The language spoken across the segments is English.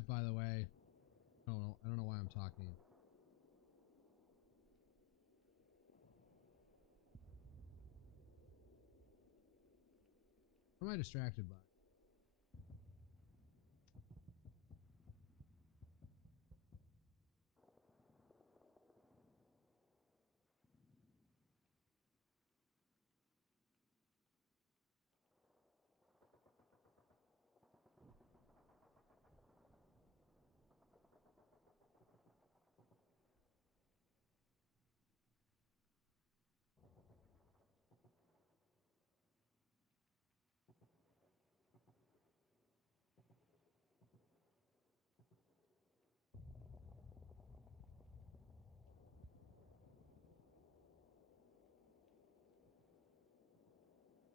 live, by the way. I don't know why I'm talking. What am I distracted by?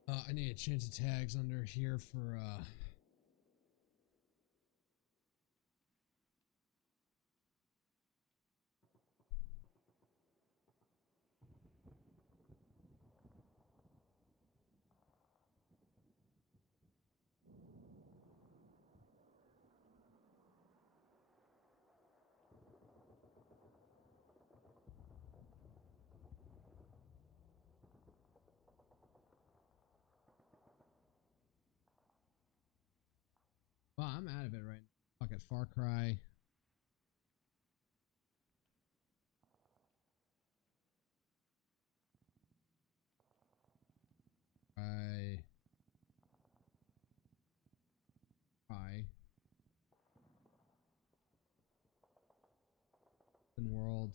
I need to change the tags under here for Well, I'm out of it right now. Fuck it, Far Cry. Cry. Open world.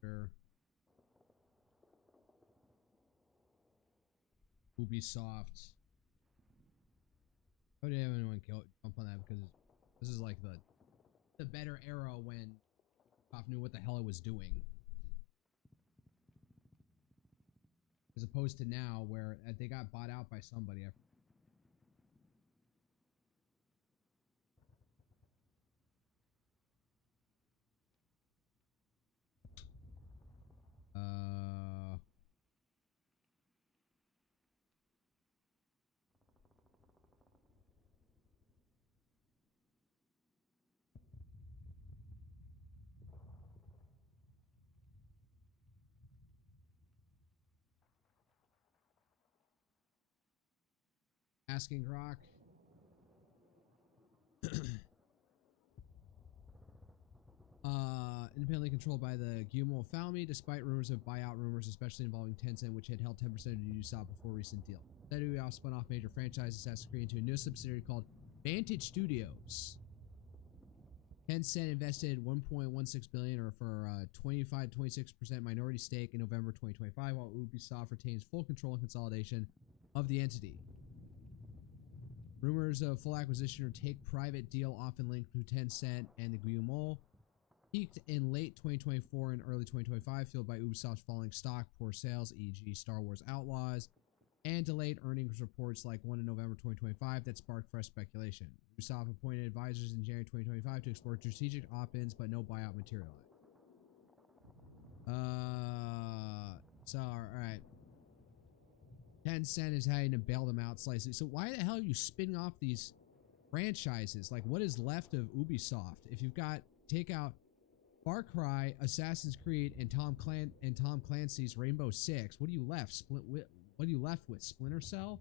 Sure. Ubisoft. How did anyone jump on that? Because this is like the better era when Ubisoft knew what the hell it was doing, as opposed to now where they got bought out by somebody. Asking Rock. Independently controlled by the Guillemot family, despite rumors of buyout rumors, especially involving Tencent, which had held 10% of Ubisoft before recent deal. Then Ubisoft spun off major franchises Assassin's Creed into a new subsidiary called Vantage Studios. Tencent invested 1.16 billion, or for 25-26% minority stake in November 2025, while Ubisoft retains full control and consolidation of the entity. Rumors of full acquisition or take private deal often linked to Tencent and the Guillemot peaked in late 2024 and early 2025, fueled by Ubisoft's falling stock, poor sales, e.g. Star Wars Outlaws, and delayed earnings reports like one in November 2025 that sparked fresh speculation. Ubisoft appointed advisors in January 2025 to explore strategic op-ins, but no buyout materialized. Alright. Tencent is having to bail them out slightly. So why the hell are you spinning off these franchises? Like, what is left of Ubisoft? If you've got, take out Far Cry, Assassin's Creed, and Tom Clancy's Rainbow Six, what are you left? What are you left with? Splinter Cell?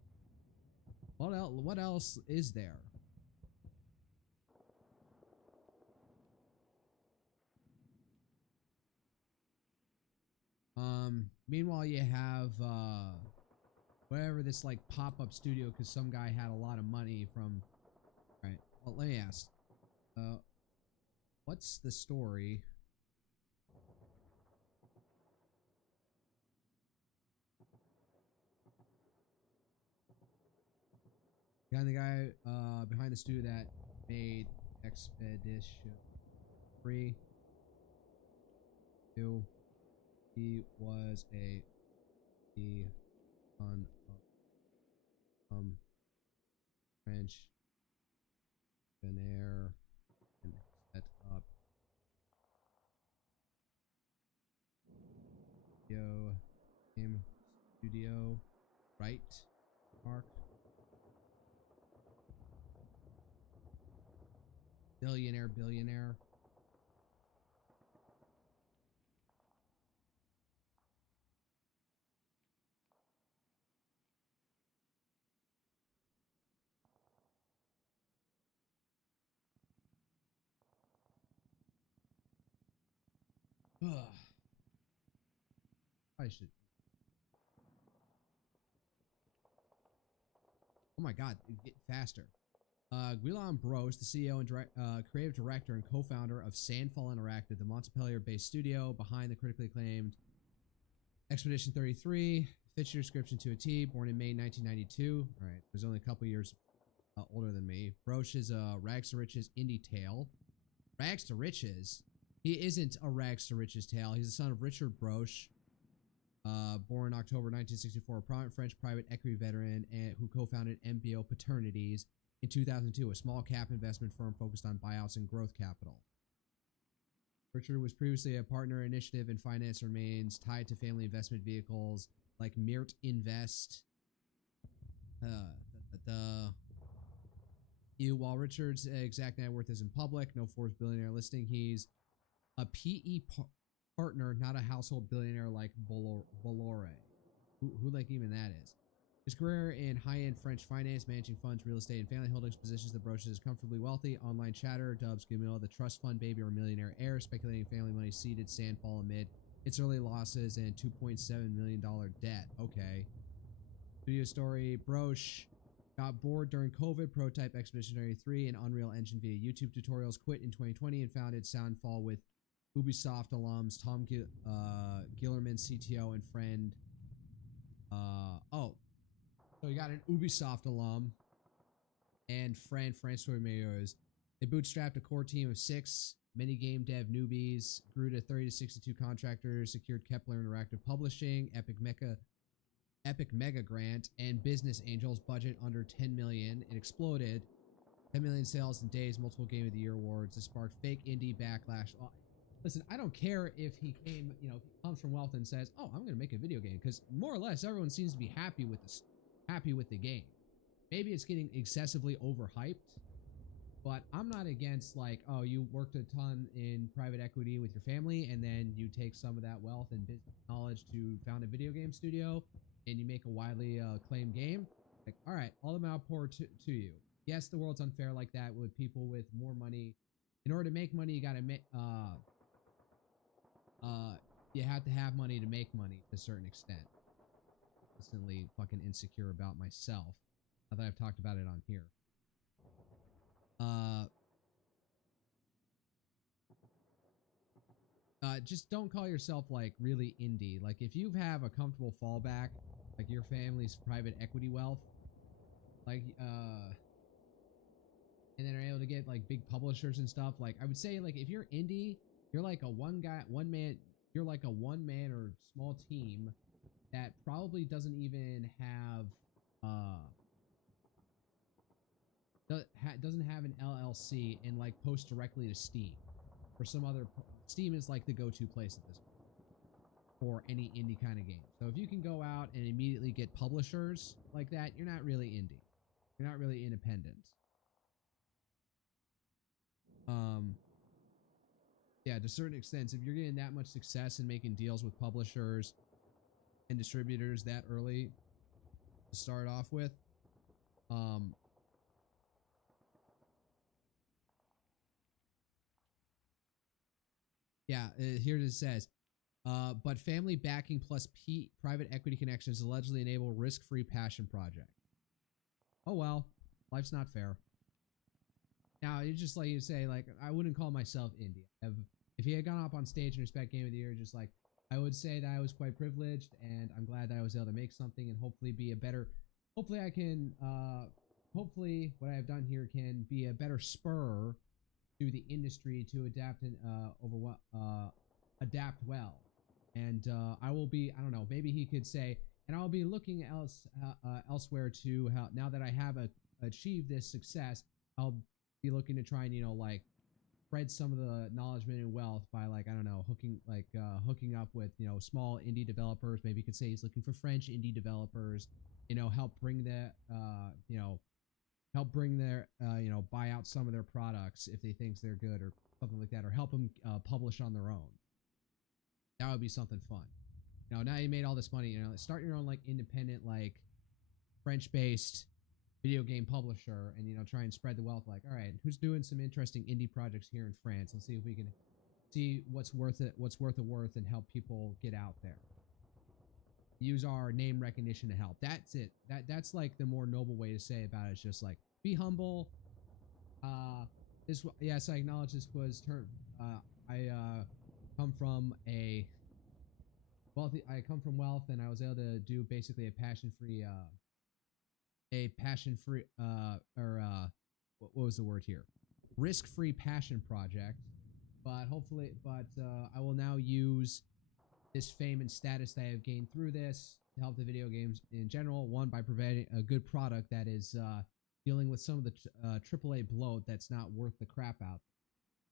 What else is there? Meanwhile, you have whatever this like pop-up studio, because some guy had a lot of money from. All right. Well, let me ask. What's the story? Behind the guy behind the studio that made Expedition 3. He was the son of French engineer and set up game studio, right? Mark. Billionaire. Ugh. I should. Oh my god, get faster. Guillaume Bros, the CEO and creative director and co-founder of Sandfall Interactive, the Montpellier-based studio behind the critically acclaimed Expedition 33, fits your description to a T, born in May 1992. All right, was only a couple years older than me. Broche is a rags to riches indie tale. Rags to riches? He isn't a rags to riches tale. He's the son of Richard Broche, born October 1964, a prominent French private equity veteran and who co-founded MBO Paternities in 2002, a small cap investment firm focused on buyouts and growth capital. Richard was previously a partner initiative and finance remains tied to family investment vehicles like Mirt Invest. While Richard's exact net worth isn't public, no Forbes billionaire listing, he's a PE partner, not a household billionaire like Bolloré. Who like even that is. His career in high-end French finance, managing funds, real estate, and family holdings positions the Broches as comfortably wealthy. Online chatter dubs Gumil the trust fund baby or millionaire heir, speculating family money seeded Sandfall amid its early losses and $2.7 million debt. Okay. Video story, Broche got bored during COVID, prototype Expedition 33 and Unreal Engine via YouTube tutorials, quit in 2020 and founded Soundfall with Ubisoft alums Tom Gillerman, CTO, and friend. So you got an Ubisoft alum and friend Francois Meilleurs. They bootstrapped a core team of 6 mini game dev newbies, grew to 30 to 62 contractors, secured Kepler Interactive Publishing, Epic Mega Grant, and Business Angels, budget under 10 million. It exploded. 10 million sales in days, multiple Game of the Year awards. This sparked fake indie backlash. Listen, I don't care if he came, comes from wealth and says, "Oh, I'm going to make a video game," because more or less everyone seems to be happy with this, happy with the game. Maybe it's getting excessively overhyped, but I'm not against like, oh, you worked a ton in private equity with your family, and then you take some of that wealth and business knowledge to found a video game studio, and you make a widely acclaimed game. Like, all right, all the outpour to you. Yes, the world's unfair like that with people with more money. In order to make money, you got to make you have to have money to make money to a certain extent. Constantly fucking insecure about myself. Now that I've talked about it on here. Just don't call yourself like really indie. Like if you have a comfortable fallback, like your family's private equity wealth, like and then are able to get like big publishers and stuff. Like I would say, like if you're indie, you're like a one man or small team that probably doesn't even have doesn't have an LLC and like post directly to Steam or some other. Steam is like the go-to place at this point for any indie kind of game. So if you can go out and immediately get publishers like that, you're not really indie. You're not really independent. Yeah, to a certain extent, if you're getting that much success and making deals with publishers and distributors that early to start off with, yeah, here it says, but family backing plus private equity connections allegedly enable risk-free passion project. Oh well, life's not fair. Now, it's just like you say, like, I wouldn't call myself indie. If he had gone up on stage and respect Game of the Year, just like, I would say that I was quite privileged, and I'm glad that I was able to make something and hopefully be a better, hopefully I can, hopefully what I have done here can be a better spur to the industry to adapt and, adapt well. And, I will be, I don't know, maybe he could say, and I'll be looking elsewhere to how, now that I have achieved this success, I'll be looking to try and, like, spread some of the acknowledgement and wealth by, like, I don't know, hooking up with, small indie developers. Maybe you could say he's looking for French indie developers, help bring the, help bring their, buy out some of their products if they think they're good or something like that, or help them publish on their own. That would be something fun. Now you made all this money, start your own like independent, like French-based video game publisher, and try and spread the wealth. Like, all right, who's doing some interesting indie projects here in France? Let's see if we can see what's worth it, and help people get out there. Use our name recognition to help. That's it. That's like the more noble way to say about it. It's just like, be humble. Yes, I acknowledge this was I come from wealth, and I was able to do basically a passion-free what was the word here? Risk-free passion project. But I will now use this fame and status that I have gained through this to help the video games in general. One, by providing a good product that is dealing with some of the AAA bloat that's not worth the crap out,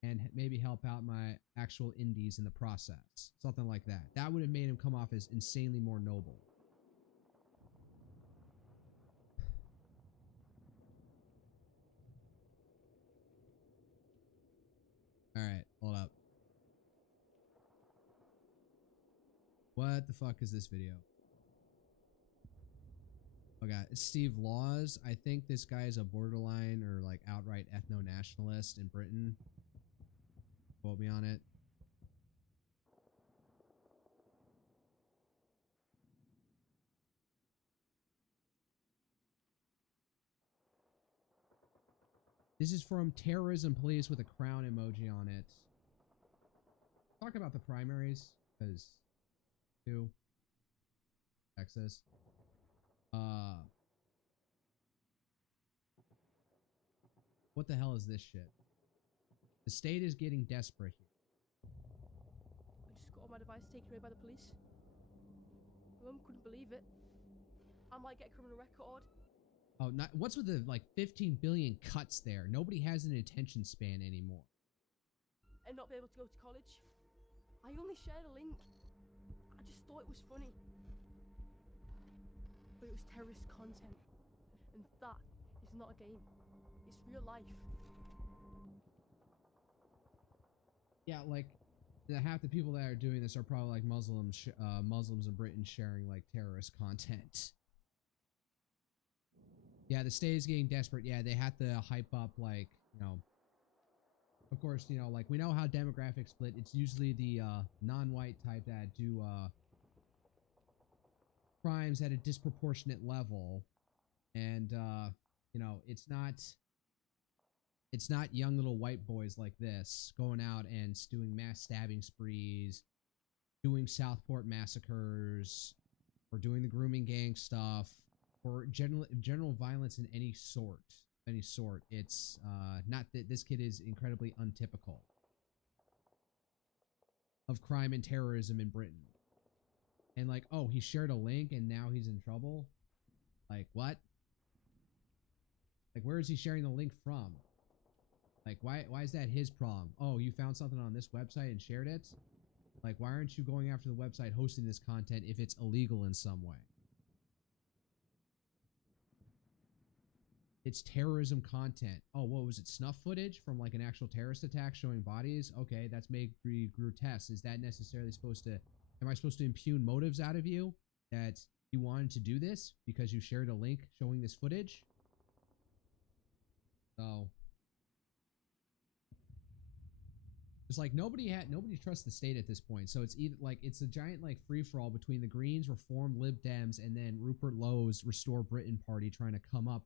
and maybe help out my actual indies in the process. Something like that. That would have made him come off as insanely more noble. Alright, hold up. What the fuck is this video? Oh god, it's Steve Laws. I think this guy is a borderline or like outright ethno-nationalist in Britain. Quote me on it. This is from Terrorism Police with a crown emoji on it. Talk about the primaries, because Texas. What the hell is this shit? The state is getting desperate here. I just got all my device taken away by the police. My mum couldn't believe it. I might get a criminal record. Oh, what's with the like 15 billion cuts there? Nobody has an attention span anymore. And not be able to go to college. I only shared a link. I just thought it was funny. But it was terrorist content. And that is not a game. It's real life. Yeah, like half the people that are doing this are probably like Muslims in Britain sharing like terrorist content. Yeah, the state is getting desperate. Yeah, they have to hype up like, of course, like we know how demographic split. It's usually the non-white type that do crimes at a disproportionate level, and it's not young little white boys like this going out and doing mass stabbing sprees, doing Southport massacres, or doing the grooming gang stuff, or general violence in any sort. It's not that this kid is incredibly untypical of crime and terrorism in Britain. And like, oh, he shared a link and now he's in trouble? Like, what? Like, where is he sharing the link from? Like, why is that his problem? Oh, you found something on this website and shared it? Like, why aren't you going after the website hosting this content if it's illegal in some way? It's terrorism content. Oh, what was it? Snuff footage from like an actual terrorist attack showing bodies? Okay, that's made grotesque. Is that necessarily am I supposed to impugn motives out of you that you wanted to do this because you shared a link showing this footage? So it's like nobody trusts the state at this point. So it's either like it's a giant like free for all between the Greens, Reform, Lib Dems, and then Rupert Lowe's Restore Britain party trying to come up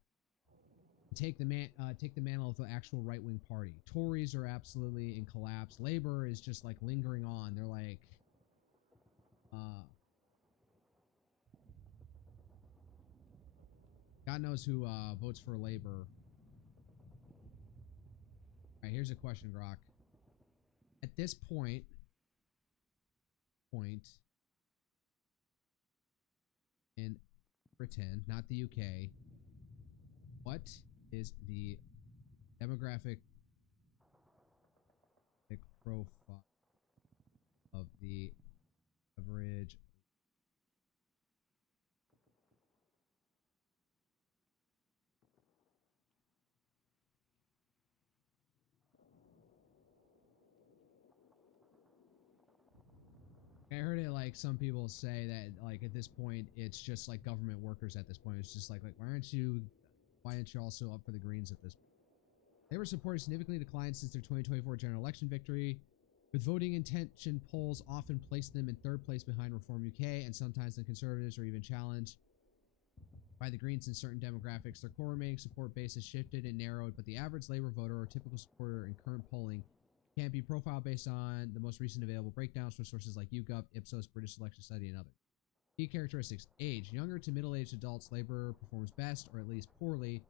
and take the mantle of the actual right wing party. Tories are absolutely in collapse. Labor is just like lingering on. They're like, God knows who votes for Labor. All right, here's a question, Grok. At this point in Britain, not the UK, what is the demographic profile of the average I heard it like some people say that like at this point it's just like government workers at this point. It's just like why aren't you also up for the Greens at this point? Labor support has significantly declined since their 2024 general election victory, with voting intention polls often placed them in third place behind Reform UK and sometimes the Conservatives are even challenged by the Greens in certain demographics. Their core remaining support base has shifted and narrowed, but the average Labour voter or typical supporter in current polling can be profiled based on the most recent available breakdowns from sources like YouGov, Ipsos, British Election Study, and others. Key characteristics: age. Younger to middle-aged adults, Labour performs best, or at least poorly.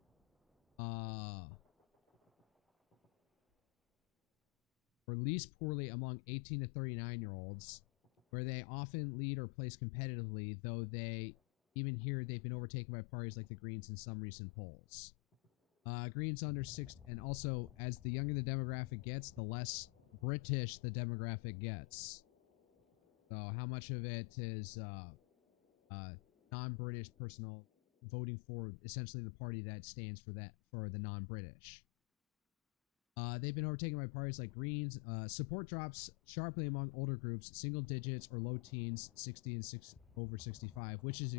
Or least poorly among 18 to 39-year-olds, where they often lead or place competitively, though even here they've been overtaken by parties like the Greens in some recent polls. Greens under 6, and also as the younger the demographic gets, the less British the demographic gets. So how much of it is non-British personal voting for essentially the party that stands for the non-British? They've been overtaken by parties like Greens. Support drops sharply among older groups, single digits or low teens, 60 and over 65, which is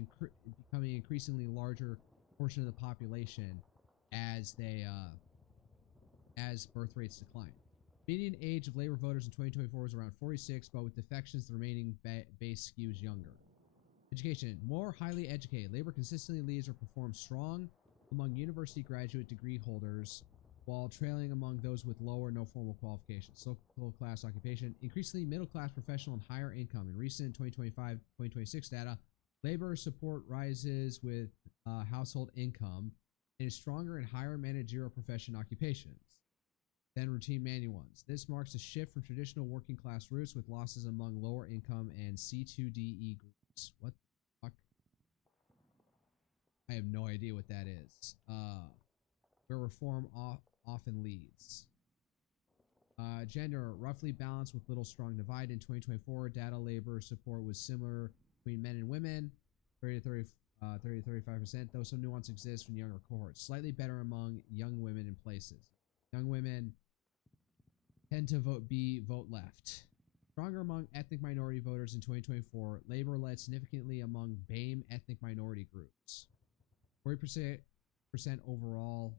becoming an increasingly larger portion of the population as birth rates decline. Median age of Labour voters in 2024 was around 46, but with defections, the remaining base skews younger. Education. More highly educated. Labour consistently leads or performs strong among university graduate degree holders, while trailing among those with low or no formal qualifications. Social class occupation. Increasingly middle class, professional, and higher income. In recent 2025-2026 data, Labour support rises with household income and is stronger in higher managerial profession occupations than routine manual ones. This marks a shift from traditional working class roots with losses among lower income and C2DE groups. What the fuck? I have no idea what that is. Where reform often leads. Gender, roughly balanced with little strong divide. In 2024, data Labour support was similar between men and women, 30 to 35%, though some nuance exists from younger cohorts. Slightly better among young women in places. Young women tend to vote left. Stronger among ethnic minority voters in 2024. Labour led significantly among BAME ethnic minority groups. 40% overall.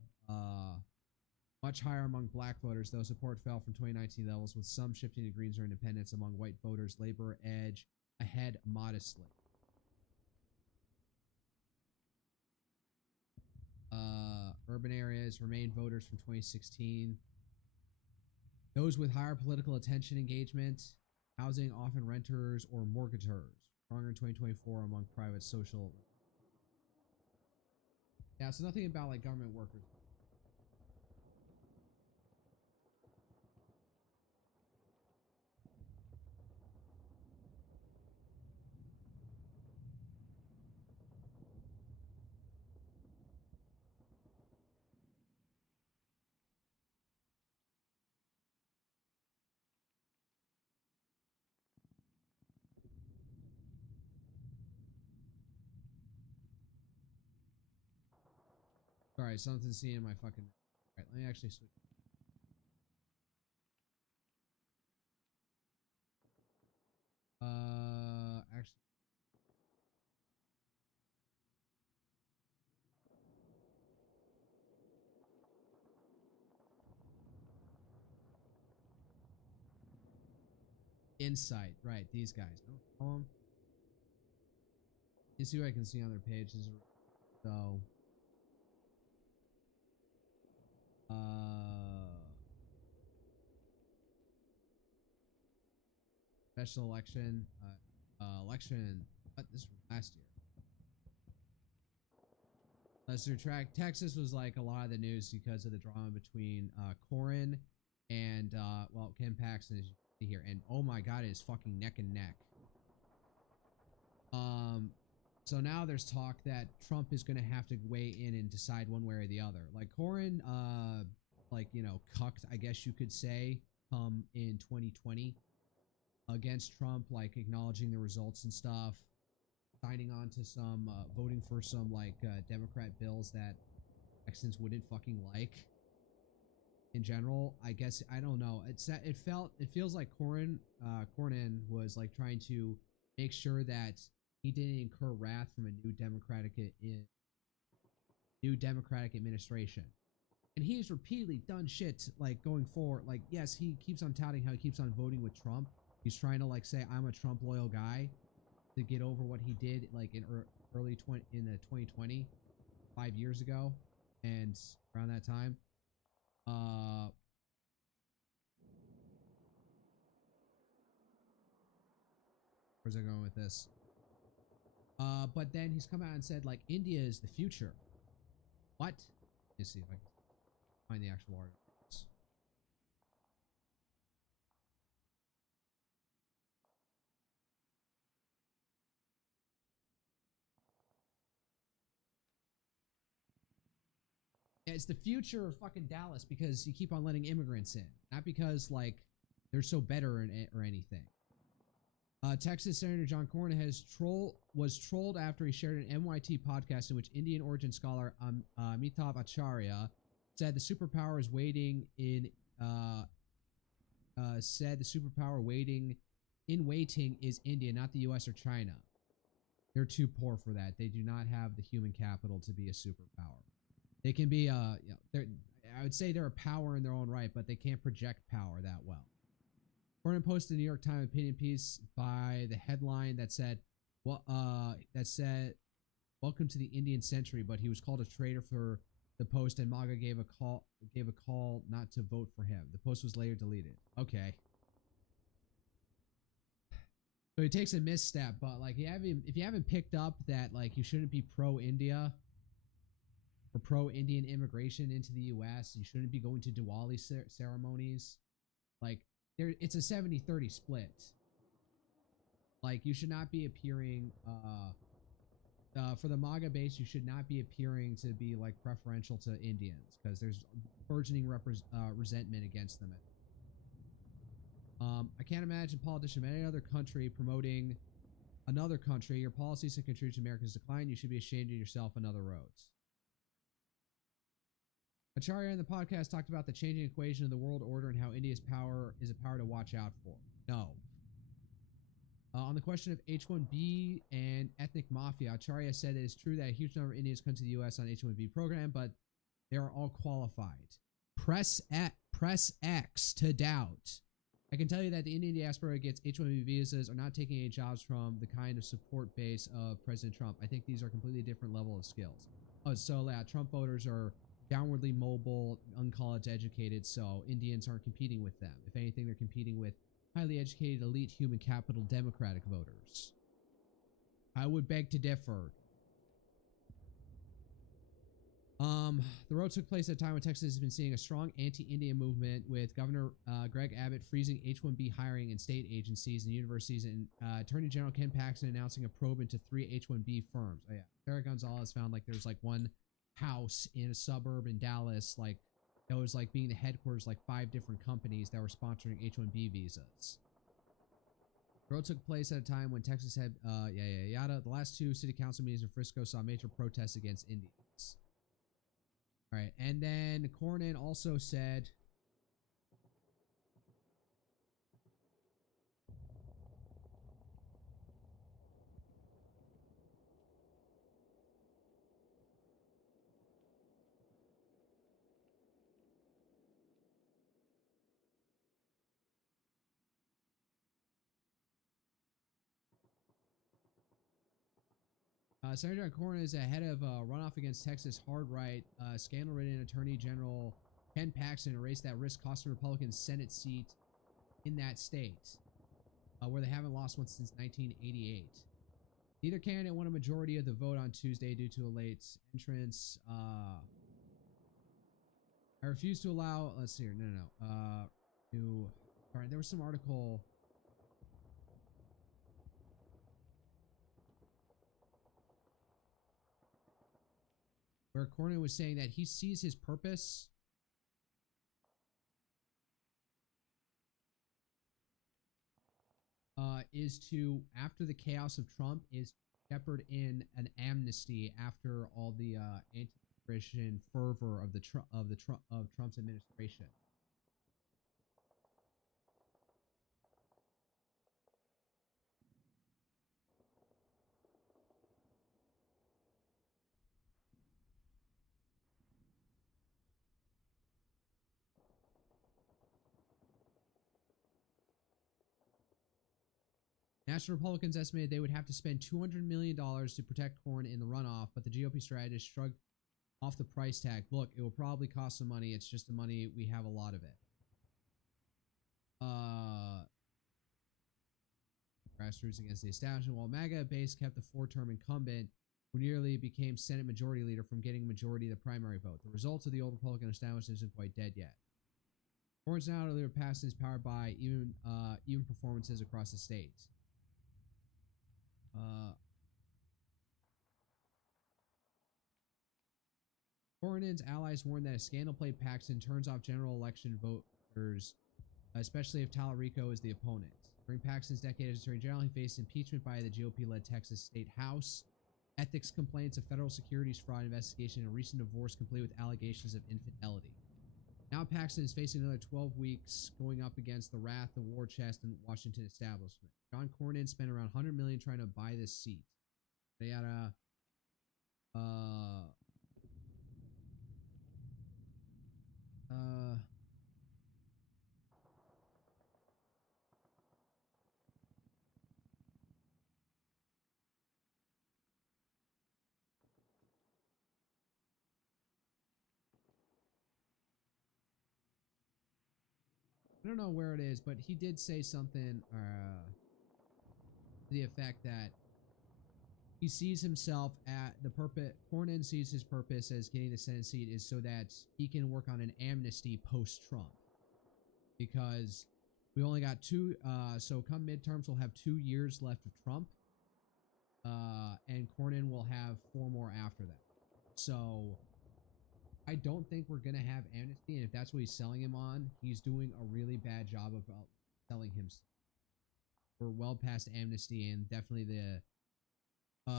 Much higher among black voters, though support fell from 2019 levels, with some shifting to Greens or independents among white voters. Labour edge ahead modestly. Urban areas remain voters from 2016. Those with higher political attention engagement, housing, often renters or mortgagors. Stronger in 2024 among private social. Yeah, so nothing about like government workers. Sorry, something's seeing in my fucking. Alright, let me actually switch. Actually. Insight, right? These guys. You see what I can see on their pages. So, special election, election. What? This was last year. Let's retract. Texas was like a lot of the news because of the drama between Corin and well, Ken Paxton, as you can see here, and oh my god, it is fucking neck and neck. So now there's talk that Trump is going to have to weigh in and decide one way or the other. Like Corin, like, you know, cucked, I guess you could say, in 2020 against Trump, like acknowledging the results and stuff, signing on to some, voting for some like Democrat bills that Texans wouldn't fucking like. in general. I guess I don't know. It feels like Cornyn was like trying to make sure that he didn't incur wrath from a new democratic administration. And he's repeatedly done shit like going forward. Like, yes, he keeps on touting how he keeps on voting with Trump. He's trying to like say I'm a Trump loyal guy to get over what he did like in early 2020, 5 years ago, and around that time. Where's I going with this? But then he's come out and said like India is the future. What? Let's see if I can find the actual article. Yeah, it's the future of fucking Dallas because you keep on letting immigrants in, not because like they're so better or anything. Texas Senator John Cornyn was trolled after he shared an MIT podcast in which Indian origin scholar Amitav Acharya said the superpower is waiting in waiting is India, not the U.S. or China. They're too poor for that. They do not have the human capital to be a superpower. They can be I would say they're a power in their own right, but they can't project power that well. Cornyn posted a New York Times opinion piece by the headline that said, "Welcome to the Indian century," but he was called a traitor for the post, and MAGA gave a call not to vote for him. The post was later deleted. Okay. So he takes a misstep, but like if you haven't picked up that like you shouldn't be pro-India or pro-Indian immigration into the U.S., you shouldn't be going to Diwali ceremonies. Like it's a 70-30 split. Like you should not be appearing for the MAGA base. You should not be appearing to be like preferential to Indians because there's burgeoning resentment against them. I can't imagine politicians of any other country promoting another country. Your policies have contributed to America's decline. You should be ashamed of yourself and other roads. Acharya in the podcast talked about the changing equation of the world order and how India's power is a power to watch out for. No. On the question of H-1B and ethnic mafia, Acharya said it is true that a huge number of Indians come to the U.S. on H-1B program, but they are all qualified. Press X to doubt. I can tell you that the Indian diaspora gets H-1B visas are not taking any jobs from the kind of support base of President Trump. I think these are completely different level of skills. Oh, so yeah, Trump voters are downwardly mobile, uncollege educated, so Indians aren't competing with them. If anything, they're competing with highly educated, elite, human capital Democratic voters. I would beg to differ. The road took place at a time when Texas has been seeing a strong anti-Indian movement, with Governor Greg Abbott freezing H-1B hiring in state agencies and universities, and Attorney General Ken Paxton announcing a probe into 3 H-1B firms. Oh yeah, Sarah Gonzalez found like there's like one house in a suburb in Dallas, like that was like being the headquarters like 5 different companies that were sponsoring H-1B visas. The road took place at a time when Texas had The last 2 city council meetings in Frisco saw major protests against Indians. All right, and then Cornyn also said Senator Cornyn is ahead of a runoff against Texas hard right. Scandal-ridden Attorney General Ken Paxton erased that risk costing Republicans Senate seat in that state, where they haven't lost one since 1988. Neither candidate won a majority of the vote on Tuesday due to a late entrance. I refuse to allow. Let's see here. No. All right, there was some article. Where Cornyn was saying that he sees his purpose is to, after the chaos of Trump, is shepherd in an amnesty after all the administration fervor of Trump's administration. National Republicans estimated they would have to spend $200 million to protect corn in the runoff, but the GOP strategist shrugged off the price tag. Look, it will probably cost some money. It's just the money. We have a lot of it. Grassroots against the establishment, while MAGA base kept the four-term incumbent, who nearly became Senate Majority Leader, from getting majority of the primary vote. The results of the old Republican establishment isn't quite dead yet. Corn's now earlier passed is powered by even performances across the states. Cornyn's allies warned that a scandal-plagued Paxton turns off general election voters, especially if Tallarico is the opponent. During Paxton's decade as Attorney General, he faced impeachment by the GOP-led Texas State House, ethics complaints, a federal securities fraud investigation, and a recent divorce complete with allegations of infidelity. Now Paxton is facing another 12 weeks going up against the wrath, the war chest, and Washington establishment. John Cornyn spent around $100 million trying to buy this seat. They had a I don't know where it is, but he did say something to the effect that he sees himself at the purpose. Cornyn sees his purpose as getting the Senate seat is so that he can work on an amnesty post-Trump, because we only got two. So come midterms, we'll have 2 years left of Trump, and Cornyn will have 4 more after that. So I don't think we're gonna have amnesty, and if that's what he's selling him on, he's doing a really bad job of selling him. We're well past amnesty, and definitely the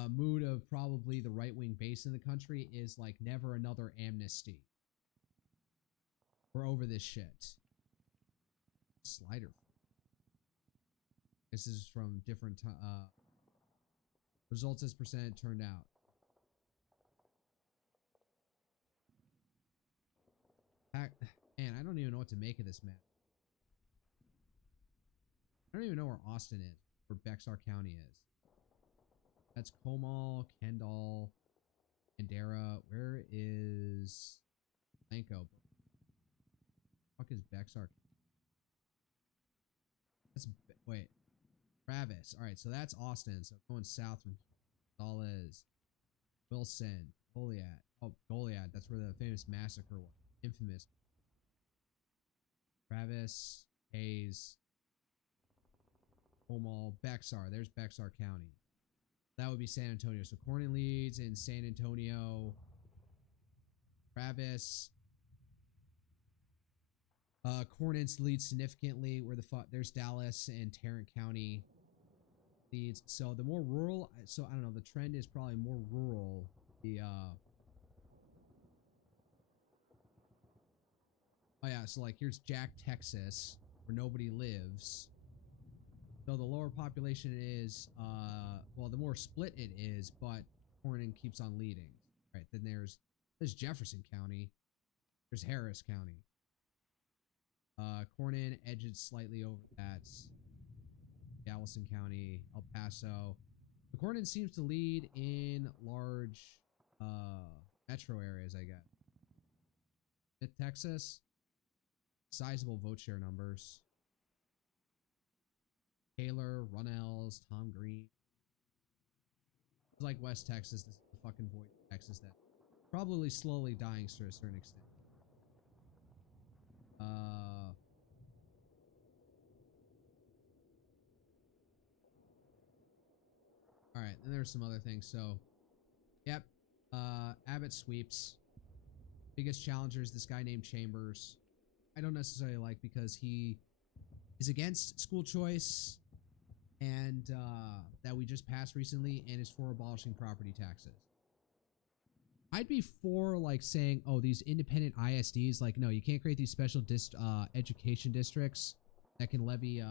mood of probably the right-wing base in the country is like never another amnesty. We're over this shit. Slider. This is from different results as percent turned out. Man, I don't even know what to make of this map. I don't even know where Austin is, where Bexar County is. That's Comal, Kendall, Bandera. Where is Blanco? Fuck is Bexar? That's wait, Travis. All right, so that's Austin. So going south from Gonzales, Wilson, Goliad. Oh, Goliad. That's where the famous massacre was. Infamous. Travis, Hayes, Comal, Bexar. There's Bexar County. That would be San Antonio. So Cornyn leads in San Antonio. Travis. Cornyn leads significantly. Where the fuck? There's Dallas and Tarrant County leads. So the more rural. So I don't know. The trend is probably more rural. The oh yeah. So like here's Jack, Texas, where nobody lives. So the lower population is, well, the more split it is, but Cornyn keeps on leading. Right, then there's Jefferson County. There's Harris County. Cornyn edges slightly over that. Galveston County, El Paso. The Cornyn seems to lead in large metro areas, I guess. Texas, sizable vote share numbers. Taylor, Runnels, Tom Green. It's like West Texas. This is the fucking void of Texas that probably slowly dying to a certain extent. All right, then there's some other things. So, yep, Abbott sweeps. Biggest challenger is this guy named Chambers. I don't necessarily like because he is against school choice, and that we just passed recently, and is for abolishing property taxes. I'd be for like saying, oh, these independent ISDs, like, no, you can't create these special education districts that can levy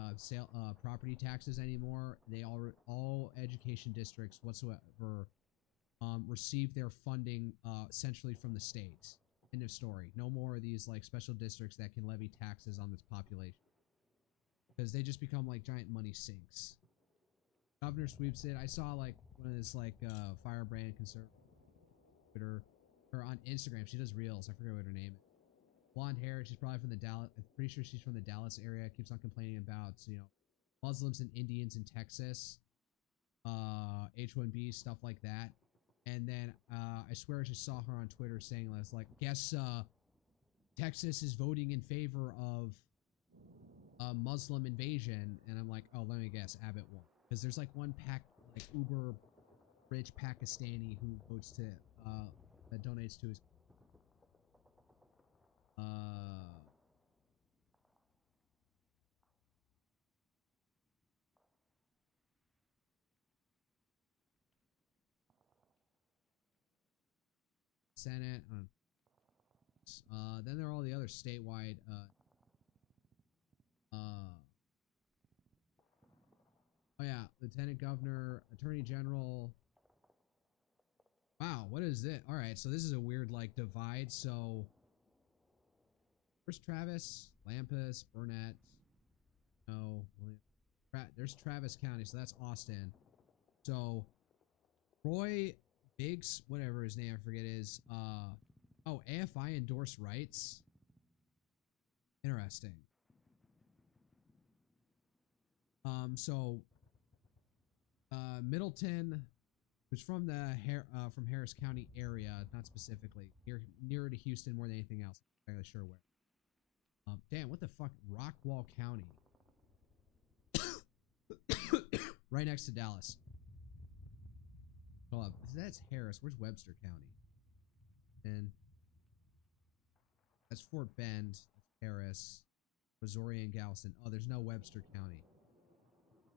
property taxes anymore. They all education districts whatsoever receive their funding centrally from the state. End of story. No more of these like special districts that can levy taxes on this population, because they just become like giant money sinks. Governor sweeps it. I saw like one of this like firebrand conservative Twitter or on Instagram. She does reels. I forget what her name is. Blonde hair. She's probably from the Dallas. I'm pretty sure she's from the Dallas area. Keeps on complaining about Muslims and Indians in Texas, H-1B stuff like that. And then I swear I just saw her on Twitter saying this, like, guess Texas is voting in favor of Muslim invasion. And I'm like, oh, let me guess, Abbott won. Because there's like one uber rich Pakistani who votes to that donates to his Senate. Then there are all the other statewide oh yeah, lieutenant governor, attorney general. Wow, what is it? All right, so this is a weird like divide. So where's Travis, Lampus, Burnett? No, there's Travis County, so that's Austin. So Roy Biggs, whatever his name, I forget is. Oh, AFI endorsed rights. Interesting. So Middleton, who's from the from Harris County area, not specifically nearer to Houston more than anything else. I'm not really sure where. Damn, what the fuck? Rockwall County, right next to Dallas. Hold up, that's Harris. Where's Webster County? And that's Fort Bend. That's Harris, Missouri, and Galveston. Oh, there's no Webster County.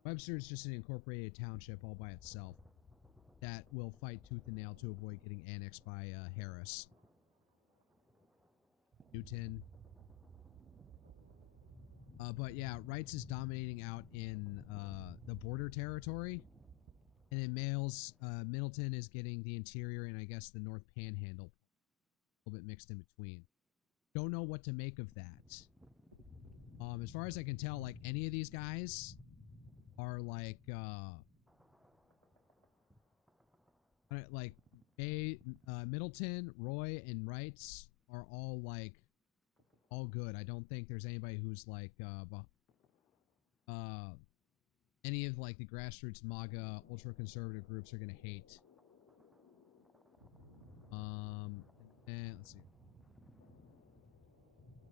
Webster is just an incorporated township all by itself that will fight tooth and nail to avoid getting annexed by Harris. Newton. But yeah, Wrights is dominating out in the border territory. And then Middleton is getting the interior and I guess the North Panhandle. A little bit mixed in between. Don't know what to make of that. As far as I can tell, like any of these guys are like Middleton, Roy, and Wrights are all like all good. I don't think there's anybody who's like any of like the grassroots MAGA ultra conservative groups are gonna hate. And let's see.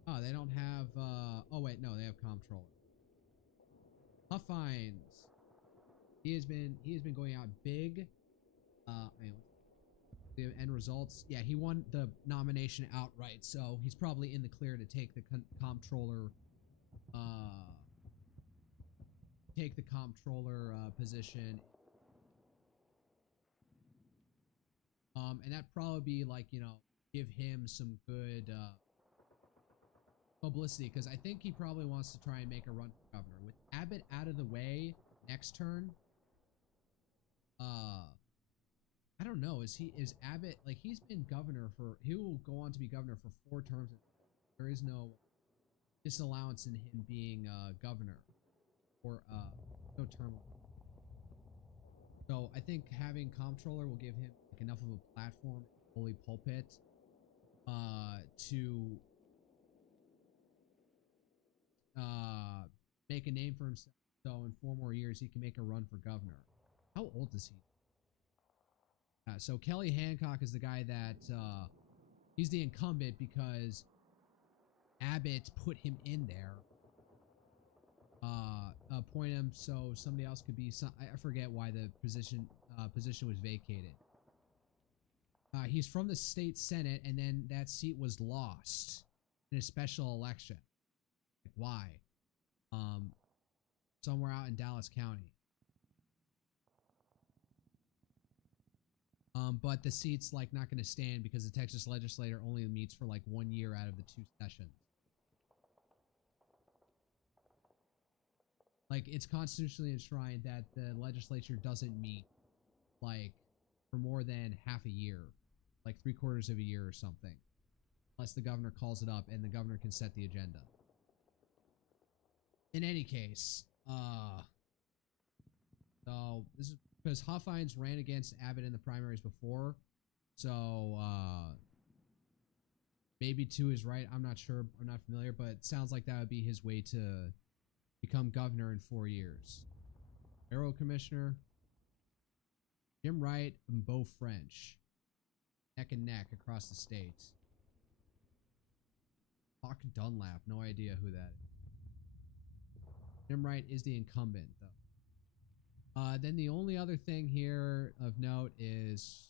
Oh, they don't have oh wait, no, they have comptroller. Huffines. He has been going out big. The end results. Yeah, he won the nomination outright, so he's probably in the clear to take the comptroller position. And that'd probably be like, give him some good publicity, because I think he probably wants to try and make a run for governor. With Abbott out of the way next turn, I don't know. Is Abbott, like, he's been governor he will go on to be governor for 4 terms. There is no disallowance in him being governor or no term. So I think having comptroller will give him like enough of a platform, holy pulpit, to make a name for himself. So in 4 more years he can make a run for governor. How old is he? So Kelly Hancock is the guy that he's the incumbent because Abbott put him in there. Appoint him so somebody else could be. I forget why the position was vacated. He's from the state senate, and then that seat was lost in a special election. Like, why? Somewhere out in Dallas County. But the seat's like not going to stand because the Texas legislature only meets for like 1 year out of the 2 sessions. Like, it's constitutionally enshrined that the legislature doesn't meet like for more than half a year, like 3/4 of a year or something, unless the governor calls it up and the governor can set the agenda. In any case, so this is because Huffines ran against Abbott in the primaries before, so maybe 2 is right. I'm not sure. I'm not familiar, but it sounds like that would be his way to become governor in 4 years. Arrow commissioner, Jim Wright and Beau French, neck and neck across the state. Hawk Dunlap, no idea who that is. Jim Wright is the incumbent, though. Then the only other thing here of note is,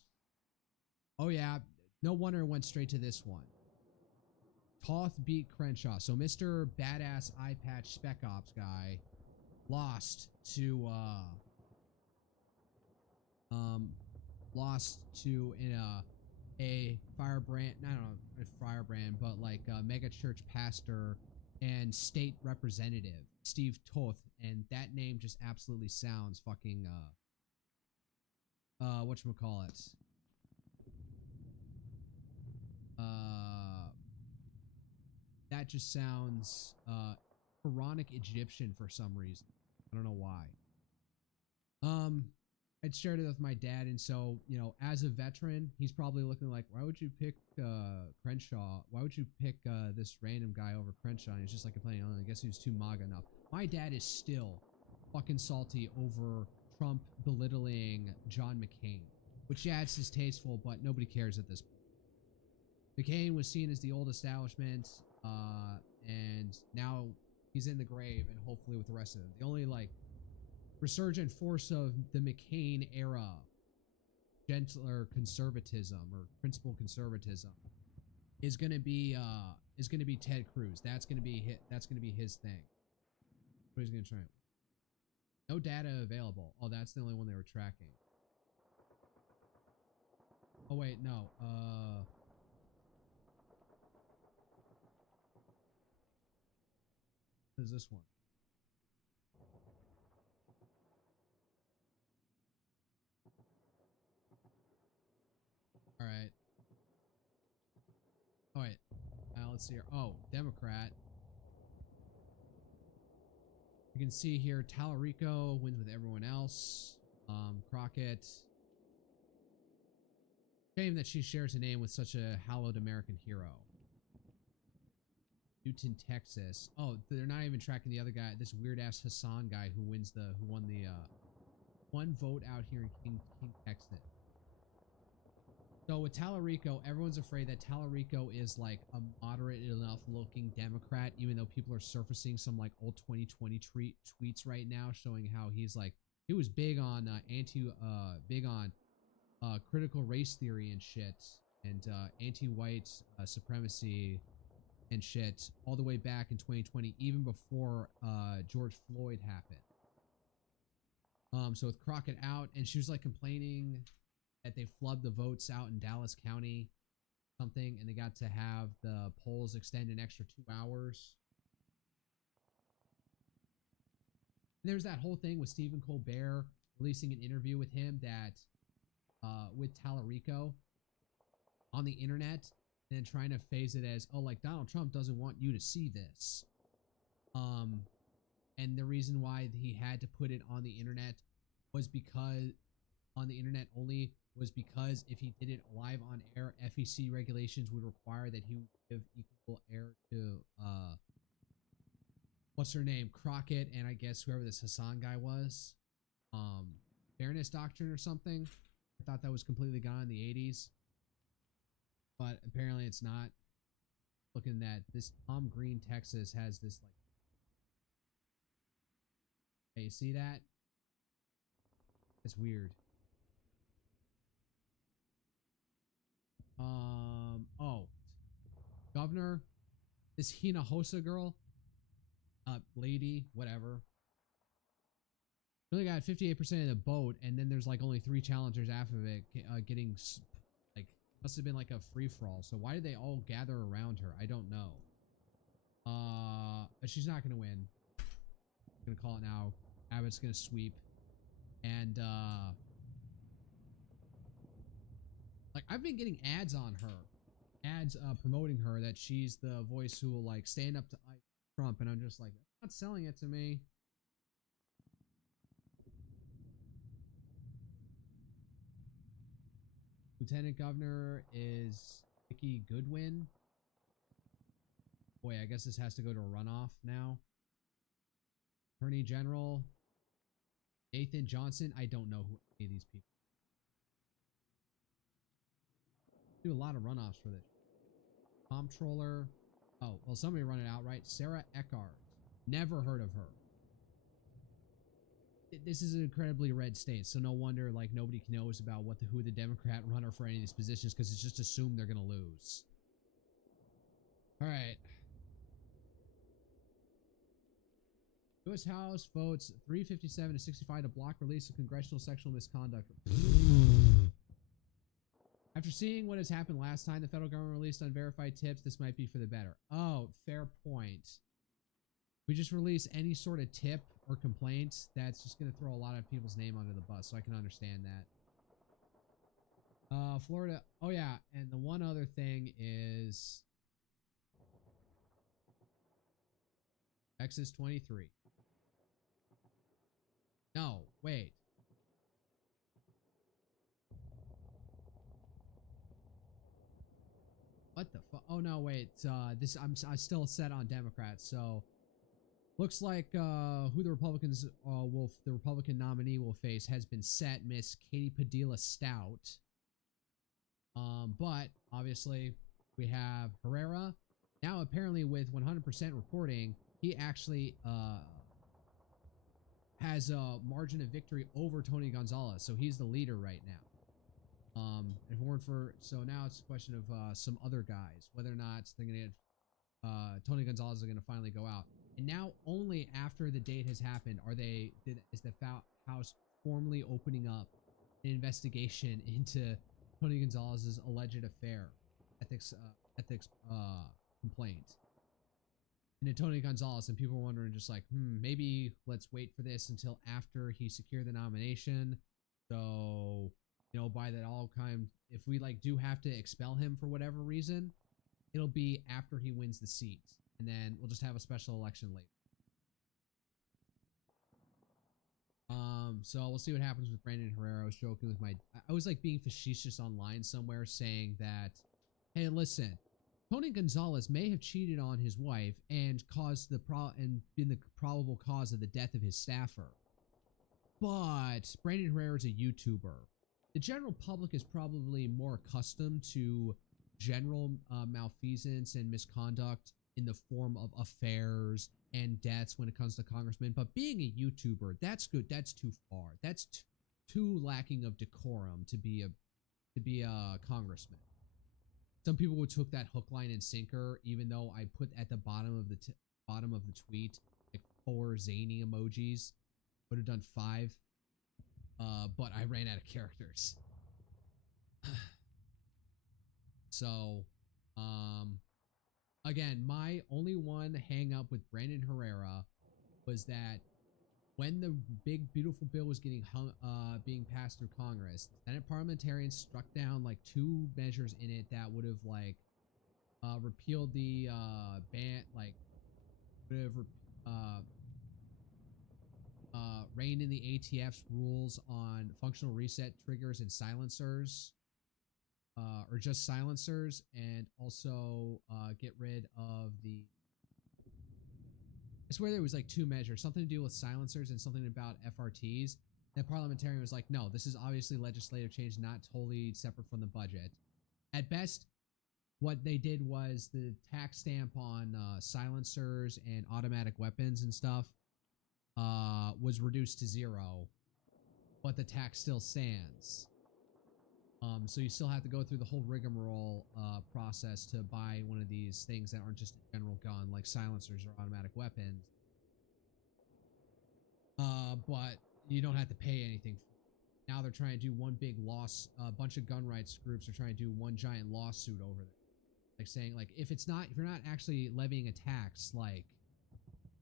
oh yeah, no wonder it went straight to this one. Toth beat Crenshaw. So Mr. Badass Eye Patch Spec Ops guy lost to a firebrand, I don't know if firebrand, but like a mega church pastor and state representative Steve Toth, and that name just absolutely sounds fucking whatchamacallit, that just sounds Quranic Egyptian for some reason. I don't know why. I'd shared it with my dad, and so, you know, as a veteran, he's probably looking like, why would you pick Crenshaw? Why would you pick this random guy over Crenshaw? And he's just like complaining, oh, I guess he was too MAGA enough. My dad is still fucking salty over Trump belittling John McCain, which, yeah, it's distasteful, but nobody cares at this point. McCain was seen as the old establishment, and now he's in the grave, and hopefully with the rest of them. The only, like, resurgent force of the McCain era, gentler conservatism or principled conservatism, is gonna be Ted Cruz. That's gonna be his thing. What he's gonna try. No data available. Oh, that's the only one they were tracking. Oh wait, no. What is this one? All right. Oh wait. Let's see here. Oh, Democrat. You can see here, Tallarico wins with everyone else. Crockett. Shame that she shares a name with such a hallowed American hero. Newton, Texas. Oh, they're not even tracking the other guy. This weird ass Hassan guy who won the one vote out here in King, Texas. So with Tallarico, everyone's afraid that Tallarico is like a moderate enough looking Democrat, even though people are surfacing some like old 2020 tweets right now showing how he's like, he was big on critical race theory and shit, and anti-white supremacy and shit all the way back in 2020, even before George Floyd happened. So with Crockett out, and she was like complaining that they flubbed the votes out in Dallas County, something, and they got to have the polls extend an extra 2 hours. And there's that whole thing with Stephen Colbert releasing an interview with him that, with Tallarico on the internet, and then trying to phase it as, oh, like Donald Trump doesn't want you to see this. And the reason why he had to put it on the internet was because if he did it live on air, FEC regulations would require that he would give equal air to what's her name, Crockett, and I guess whoever this Hassan guy was, fairness doctrine or something. I thought that was completely gone in the 80s, but apparently it's not. Looking at this, Tom Green, Texas has this like, hey, you see that? It's weird. Oh, governor, this Hinojosa girl, lady, whatever. We only got 58% of the vote, and then there's like only 3 challengers after it getting like must have been like a free for all. So why did they all gather around her? I don't know. She's not gonna win. I'm gonna call it now. Abbott's gonna sweep, and like I've been getting ads on her, ads promoting her that she's the voice who will like stand up to Trump, and I'm just like, not selling it to me. Lieutenant Governor is Vicky Goodwin. Boy, I guess this has to go to a runoff now. Attorney General Nathan Johnson. I don't know who any of these people. Do a lot of runoffs for this. Comptroller. Oh, well, somebody run it outright. Sarah Eckhart. Never heard of her. This is an incredibly red state, so no wonder like nobody knows about who the Democrat runner for any of these positions, because it's just assumed they're gonna lose. All right. U.S. House votes 357 to 65 to block release of congressional sexual misconduct. After seeing what has happened last time the federal government released unverified tips, this might be for the better. Oh, fair point. We just release any sort of tip or complaint, that's just going to throw a lot of people's name under the bus, so I can understand that. Florida. Oh, yeah. And the one other thing is Texas 23. No, wait. What the fuck? Oh, no, wait. I'm still set on Democrats, so looks like who the Republican nominee will face has been set, Miss Katie Padilla Stout. But obviously we have Herrera. Now apparently with 100% reporting, he actually has a margin of victory over Tony Gonzalez, so he's the leader right now. If it weren't for, so now it's a question of some other guys, whether or not they're gonna get Tony Gonzalez is gonna finally go out. And now only after the date has happened is the House formally opening up an investigation into Tony Gonzalez's alleged affair, ethics complaint into Tony Gonzalez, and people were wondering just like, maybe let's wait for this until after he secured the nomination. So, you know, by that all kind, if we like do have to expel him for whatever reason, it'll be after he wins the seat. And then we'll just have a special election later. So we'll see what happens with Brandon Herrera. I was joking with I was like being facetious online somewhere saying that, hey, listen, Tony Gonzalez may have cheated on his wife and caused and been the probable cause of the death of his staffer. But Brandon Herrera is a YouTuber. The general public is probably more accustomed to general malfeasance and misconduct in the form of affairs and deaths when it comes to congressmen. But being a YouTuber, that's good. That's too far. That's too lacking of decorum to be a congressman. Some people took that hook, line, and sinker, even though I put at the bottom of the tweet like 4 zany emojis. Would have done 5, but I ran out of characters. So, again, my only one hang up with Brandon Herrera was that when the big beautiful bill was getting being passed through Congress, Senate parliamentarians struck down like 2 measures in it that would have like repealed the ban, like would have reined in the ATF's rules on functional reset triggers and silencers. Or just silencers, and also get rid of the. I swear there was like 2 measures, something to do with silencers and something about FRTs. That parliamentarian was like, no, this is obviously legislative change, not totally separate from the budget. At best, what they did was the tax stamp on silencers and automatic weapons and stuff was reduced to 0, but the tax still stands. So you still have to go through the whole rigmarole process to buy one of these things that aren't just a general gun like silencers or automatic weapons. But you don't have to pay anything. Now they're trying to do one big loss. A bunch of gun rights groups are trying to do one giant lawsuit over it. Like saying, like, if you're not actually levying a tax, like,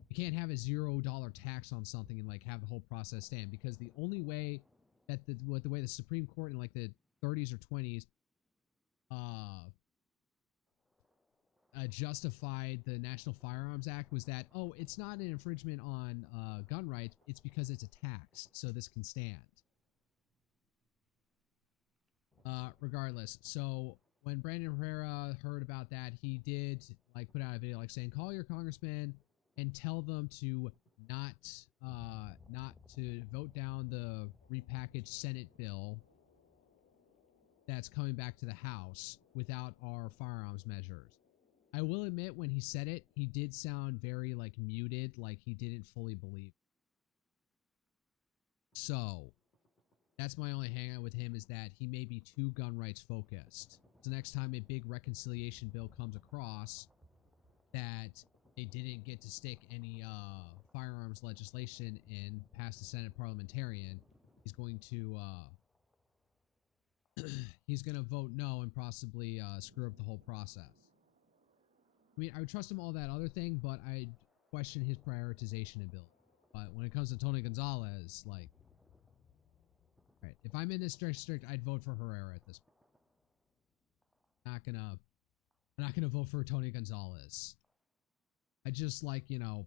you can't have a $0 tax on something and like have the whole process stand, because the only way that the way the Supreme Court in like the 30s or 20s justified the National Firearms Act was that, oh, it's not an infringement on gun rights, it's because it's a tax, so this can stand. Regardless, so when Brandon Herrera heard about that, he did like put out a video like saying, call your congressman and tell them to not to vote down the repackaged Senate bill that's coming back to the House without our firearms measures. I will admit, when he said it, he did sound very like muted, like he didn't fully believe. So that's my only hangout with him, is that he may be too gun rights focused. So next time a big reconciliation bill comes across that they didn't get to stick any firearms legislation in past the Senate parliamentarian, he's going to he's gonna vote no and possibly screw up the whole process. I mean, I would trust him all that other thing, but I question his prioritization ability. But when it comes to Tony Gonzalez, like, right, if I'm in this district, I'd vote for Herrera at this point. I'm not gonna vote for Tony Gonzalez. I just, like, you know,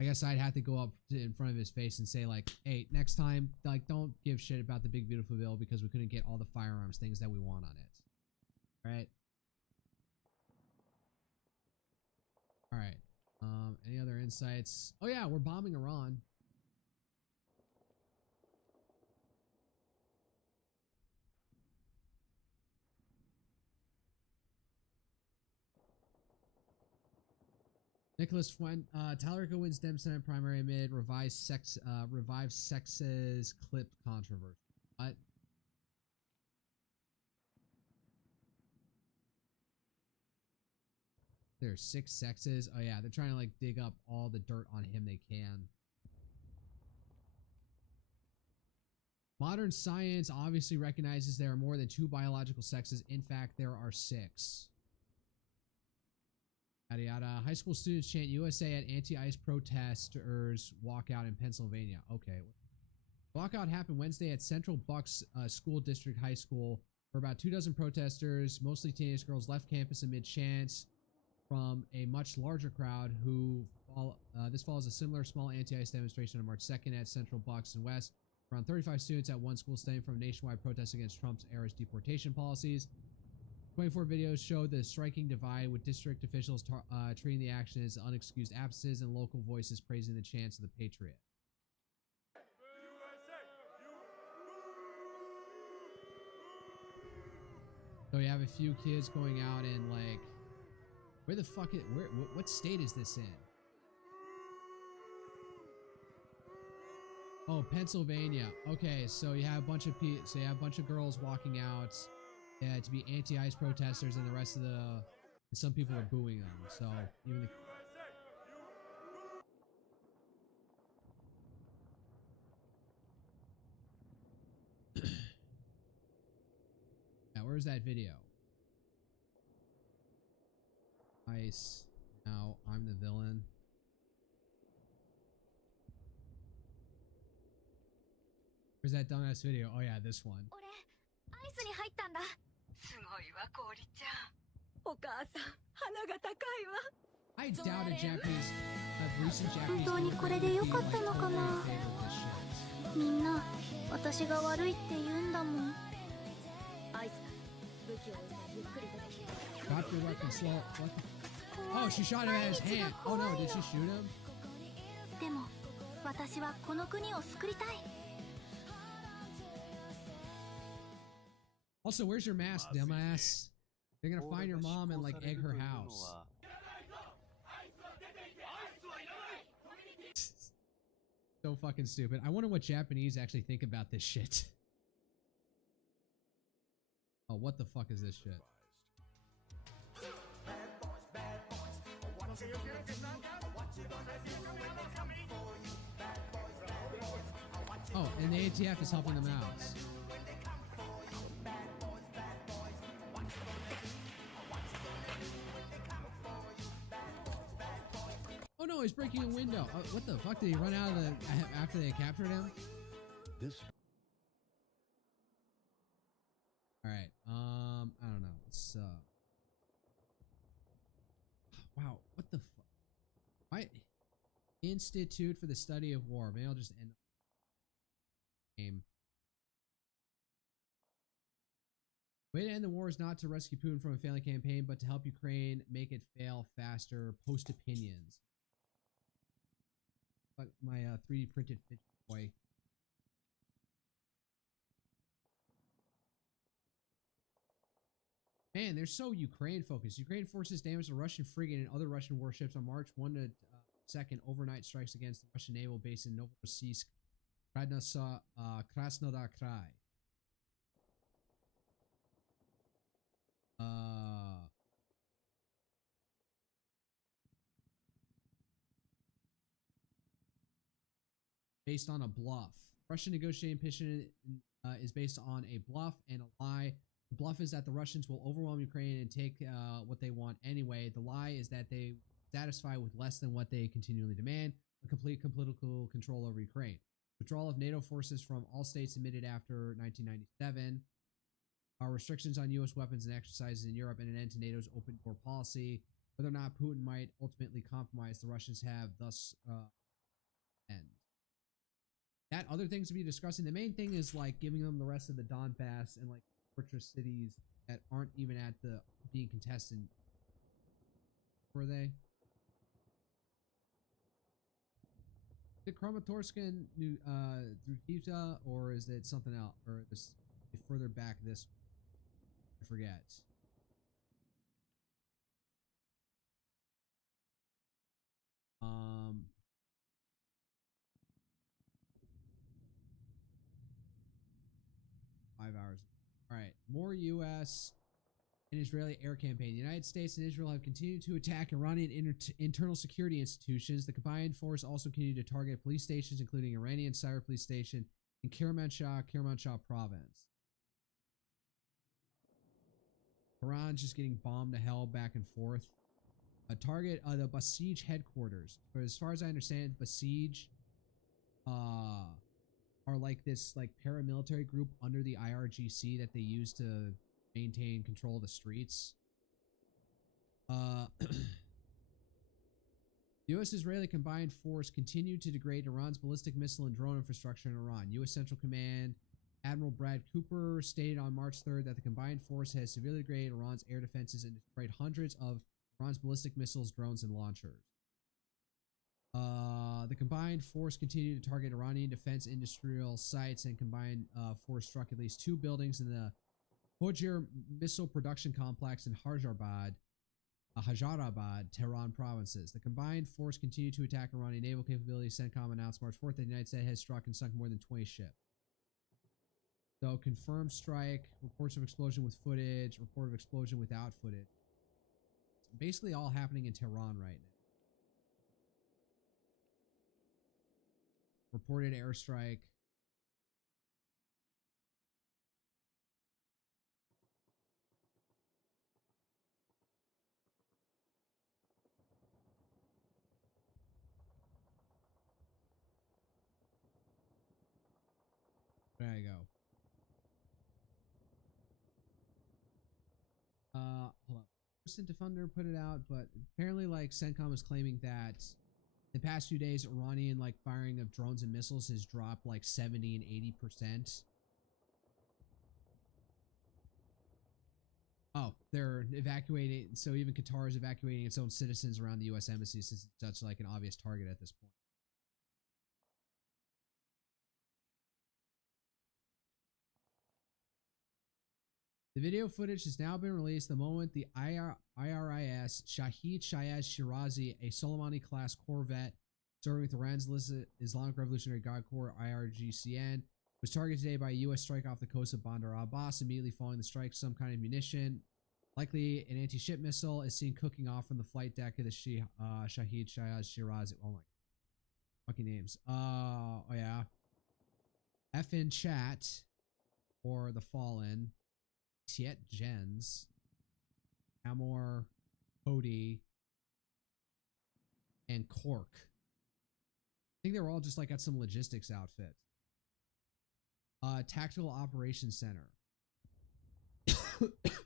I guess I'd have to go up in front of his face and say, like, hey, next time, like, don't give shit about the big beautiful bill because we couldn't get all the firearms things that we want on it. Right? Alright. Any other insights? Oh yeah, we're bombing Iran. Nicholas Fuentes, Tallarico wins Dem Senate primary amid revives sexes clip controversy. What? There's 6 sexes. Oh yeah, they're trying to like dig up all the dirt on him they can. Modern science obviously recognizes there are more than 2 biological sexes. In fact, there are 6. Yada yada. High school students chant USA at anti-ICE protesters walkout in Pennsylvania. Okay. Walkout happened Wednesday at Central Bucks School District High School, where about 24 protesters, mostly teenage girls, left campus amid chants from a much larger crowd who this follows a similar small anti-ICE demonstration on March 2nd at Central Bucks and West. Around 35 students at one school stemming from a nationwide protest against Trump's era's deportation policies. 24 videos show the striking divide, with district officials treating the action as unexcused absences and local voices praising the chants of the patriot. So you have a few kids going out and like, where the fuck is, what state is this in? Oh, Pennsylvania. Okay, so you have a bunch of girls walking out to be anti-ICE protesters, and the rest of some people are booing them. So even yeah, where's that video? ICE. Now I'm the villain. Where's that dumbass video? Oh yeah, this one. I doubt a Japanese, recent Japanese. 本当にこれで良かったのかな。みんな、私が悪いって言うんだもん。 Drop your weapon slow. What the? Oh, she shot him at his hand. Oh no, did she shoot him? でも、私はこの国を救いたい。 Also, where's your mask, dumbass? They're gonna find your mom and like egg her house. So fucking stupid. I wonder what Japanese actually think about this shit. Oh, what the fuck is this shit? Oh, and the ATF is helping them out. Oh no, he's breaking a window. What the fuck? Did he run out of the after they captured him? This All right. I don't know. It's wow. What the fuck? Why? Institute for the Study of War. Maybe I'll just end the game. Way to end the war is not to rescue Putin from a failing campaign, but to help Ukraine make it fail faster. Post opinions. But my 3D printed fish boy. Man, they're so Ukraine focused. Ukraine forces damaged a Russian frigate and other Russian warships on March 1 to 2nd. Overnight strikes against the Russian naval base in Novorossiysk, Krasnodar Krai. Based on a bluff. Russian negotiating position is based on a bluff and a lie. The bluff is that the Russians will overwhelm Ukraine and take what they want anyway. The lie is that they satisfy with less than what they continually demand, a complete political control over Ukraine. Withdrawal of NATO forces from all states admitted after 1997. Restrictions on U.S. weapons and exercises in Europe, and an end to NATO's open door policy. Whether or not Putin might ultimately compromise, the Russians have thus end. That other things to be discussing. The main thing is like giving them the rest of the Donbass and like fortress cities that aren't even at the being contested. Were they? Is it Kramatorsk and Druzhkivka, or is it something else? Or this further back this? I forget. Um. 5 hours. All right. More U.S. and Israeli air campaign. The United States and Israel have continued to attack Iranian internal security institutions. The combined force also continued to target police stations, including Iranian Cyber Police Station in Kermanshah province. Iran's just getting bombed to hell back and forth. A target the Basij headquarters. But as far as I understand, Basij are like this like paramilitary group under the IRGC that they use to maintain control of the streets. U.S.-Israeli combined force continued to degrade Iran's ballistic missile and drone infrastructure in Iran. U.S. Central Command Admiral Brad Cooper stated on March 3rd that the combined force has severely degraded Iran's air defenses and destroyed hundreds of Iran's ballistic missiles, drones, and launchers. The combined force continued to target Iranian defense industrial sites, and combined force struck at least 2 buildings in the Hojir missile production complex in Hajarabad, Tehran provinces. The combined force continued to attack Iranian naval capabilities. CENTCOM announced March 4th that the United States has struck and sunk more than 20 ships. So confirmed strike, reports of explosion with footage, report of explosion without footage. Basically all happening in Tehran right now. Reported airstrike. There you go. Hold on. Person Defender put it out, but apparently like CENTCOM is claiming that the past few days Iranian like firing of drones and missiles has dropped like 70 and 80%. Oh, they're evacuating. So even Qatar is evacuating its own citizens around the U.S. embassy since it's such like an obvious target at this point. The video footage has now been released the moment the IRIS Shahid Shayaz Shirazi, a Soleimani-class corvette serving with Iran's Islamic Revolutionary Guard Corps IRGCN, was targeted today by a U.S. strike off the coast of Bandar Abbas. Immediately following the strike, some kind of munition, likely an anti-ship missile, is seen cooking off from the flight deck of the Shahid Shayaz Shirazi. Oh my fucking names. Oh yeah. F in chat for the fallen. Tiet Jens. Amor. Cody. And Cork. I think they were all just like at some logistics outfit. Tactical Operations Center.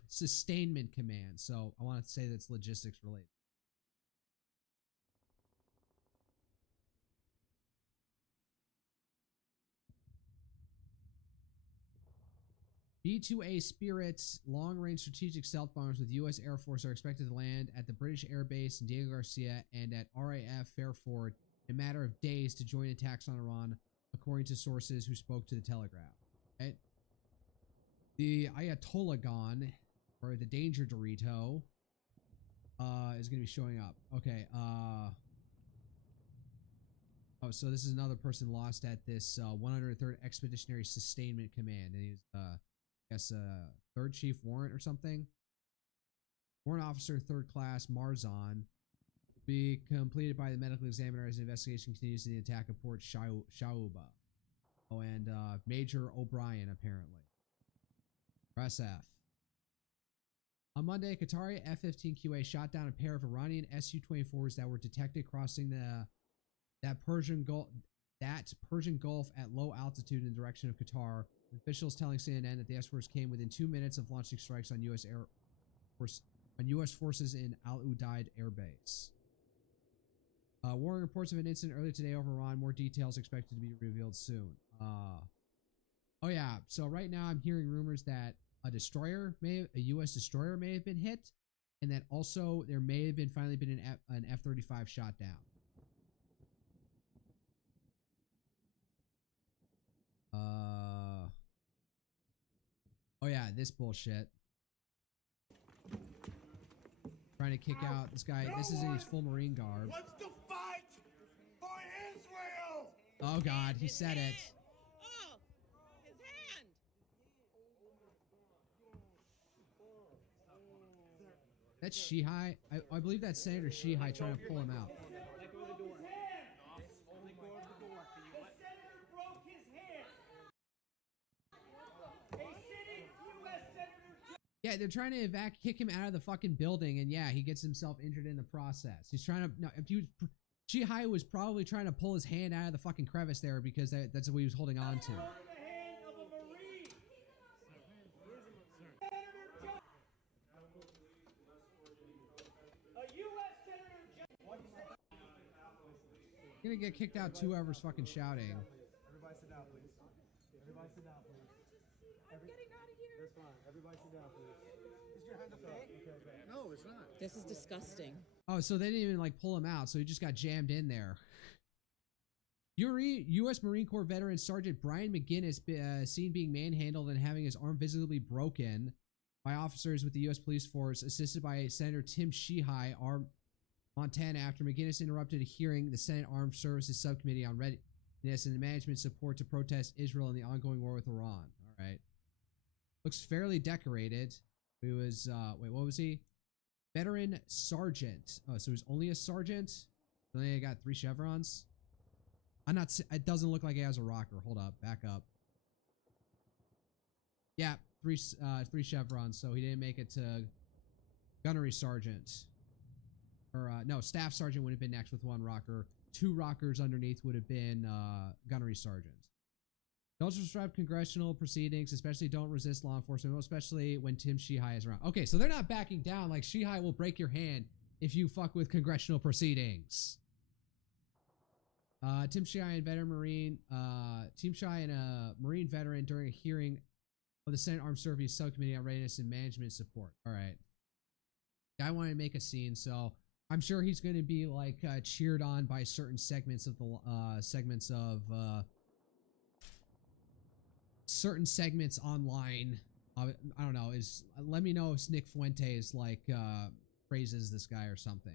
Sustainment Command. So I want to say that's logistics related. B-2A Spirit's long-range strategic stealth bombers with U.S. Air Force are expected to land at the British Air Base in Diego Garcia and at RAF Fairford in a matter of days to join attacks on Iran, according to sources who spoke to the Telegraph. Right? The Ayatollah Gun, or the Danger Dorito, is going to be showing up. Okay. Oh, so this is another person lost at this 103rd Expeditionary Sustainment Command, and he's I guess third chief warrant or something. Warrant officer, third class Marzon, be completed by the medical examiner as the investigation continues in the attack of Port Shauba. Oh, and Major O'Brien apparently. Press F. On Monday, Qatari F-15QA shot down a pair of Iranian Su-24s that were detected crossing that Persian Gulf at low altitude in the direction of Qatar. Officials telling CNN that the S-4s came within 2 minutes of launching strikes on U.S. forces in Al Udeid Air Base. Warring reports of an incident earlier today over Iran. More details expected to be revealed soon. Oh yeah. So right now I'm hearing rumors that a U.S. destroyer may have been hit, and that also there may have been finally been an F-35 shot down. Oh yeah, this bullshit. Trying to kick out this guy. This is in his full Marine garb. Wants to fight for Israel. Oh God, he said it. Oh, his hand. That's Shihi. I believe that's Senator Shihi trying to pull him out. Yeah, they're trying to kick him out of the fucking building, and yeah, he gets himself injured in the process. He's trying to. No, Shihi was probably trying to pull his hand out of the fucking crevice there because that's what he was holding on to. You're gonna get kicked out. 2 hours fucking shouting. Everybody sit down, please. Everybody sit down, please. I'm getting out of here. That's fine. Everybody sit down, please. Is your hand okay? No, it's not. This is disgusting. Oh, so they didn't even like pull him out, so he just got jammed in there. U.S. Marine Corps veteran Sergeant Brian McGinnis seen being manhandled and having his arm visibly broken by officers with the U.S. police force, assisted by Senator Tim Shihi, Montana, after McGinnis interrupted a hearing the Senate Armed Services Subcommittee on Readiness and Management Support to protest Israel in the ongoing war with Iran. All right. Looks fairly decorated. He was, wait, what was he? Veteran Sergeant. Oh, so he's only a sergeant? So then he got 3 chevrons? It doesn't look like he has a rocker. Hold up, back up. Yeah, 3 chevrons, so he didn't make it to Gunnery Sergeant. Or, no, Staff Sergeant would have been next with 1 rocker. 2 rockers underneath would have been Gunnery Sergeant. Don't disrupt congressional proceedings, especially don't resist law enforcement, especially when Tim Shihi is around. Okay, so they're not backing down. Like, Shihi will break your hand if you fuck with congressional proceedings. Tim Shihi and veteran Marine, Tim Shihi and a Marine veteran during a hearing of the Senate Armed Services Subcommittee on Readiness and Management Support. All right. Guy wanted to make a scene, so I'm sure he's going to be like cheered on by certain segments of the certain segments online. I don't know. Let me know if Nick Fuentes like praises this guy or something.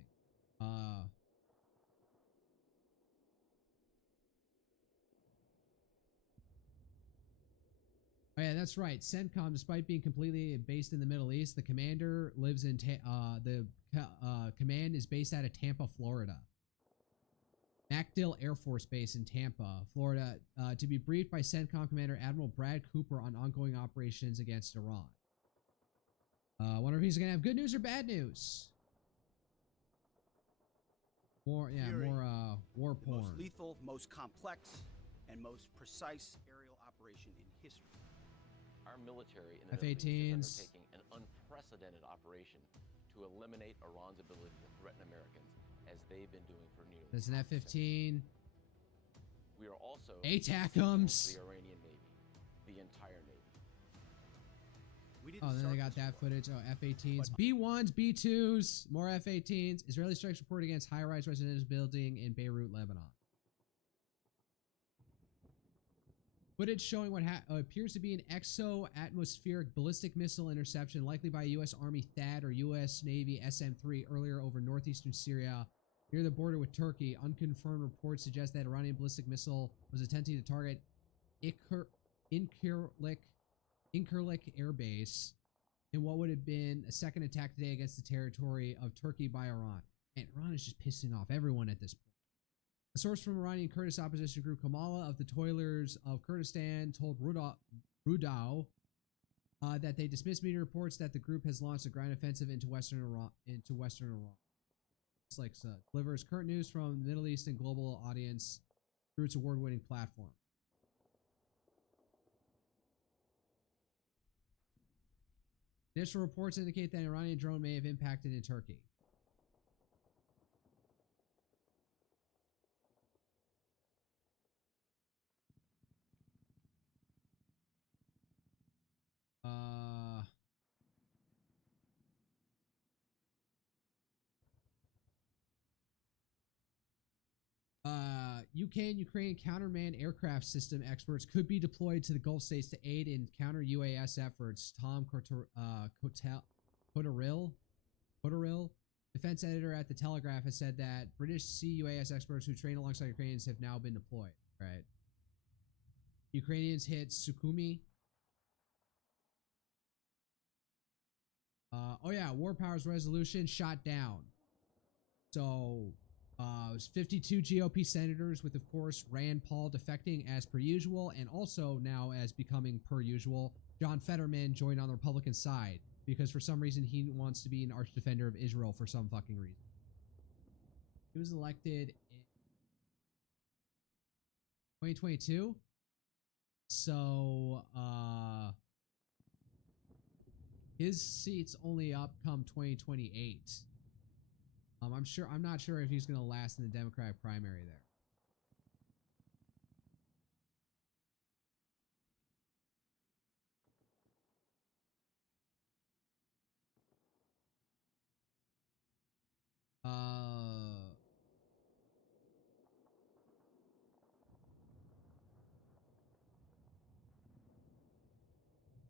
Oh yeah, that's right. CENTCOM, despite being completely based in the Middle East, the commander lives in command is based out of Tampa, Florida. MacDill Air Force Base in Tampa, Florida, to be briefed by CENTCOM Commander Admiral Brad Cooper on ongoing operations against Iran. Wonder if he's gonna have good news or bad news. More war The porn. most lethal, most complex, and most precise aerial operation in history. Our military in the Middle East is F-18s. undertaking an unprecedented operation to eliminate Iran's ability to threaten Americans, as they've been doing for nearly. There's an half a F-15. century. We are also ATACMs. the Iranian Navy, the entire Navy. We didn't Oh, then start they got this that war. footage. Oh, F-18s, B-1s, B-2s, more F-18s. Israeli strikes reported against high-rise residential building in Beirut, Lebanon. Footage showing what appears to be an exo-atmospheric ballistic missile interception, likely by U.S. Army THAAD or U.S. Navy SM-3 earlier over northeastern Syria near the border with Turkey. Unconfirmed reports suggest that Iranian ballistic missile was attempting to target Incirlik Air Base in what would have been a second attack today against the territory of Turkey by Iran. And Iran is just pissing off everyone at this point. A source from Iranian Kurdish opposition group Kamala of the Toilers of Kurdistan told Rudao that they dismissed media reports that the group has launched a ground offensive into Western Iran. It's like delivers current news from the Middle East and global audience through its award-winning platform. Initial reports indicate that an Iranian drone may have impacted in Turkey. UK and Ukraine countermanned aircraft system experts could be deployed to the Gulf states to aid in counter UAS efforts. Tom Cotterill, defense editor at the Telegraph, has said that British CUAS experts who train alongside Ukrainians have now been deployed. Right. Ukrainians hit Sukhumi. Oh yeah, War Powers resolution shot down. So it was 52 GOP senators with, of course, Rand Paul defecting as per usual, and also now as becoming per usual, John Fetterman joined on the Republican side because for some reason he wants to be an arch defender of Israel for some fucking reason. He was elected in 2022. So his seat's only up come 2028. I'm not sure if he's gonna last in the Democratic primary there.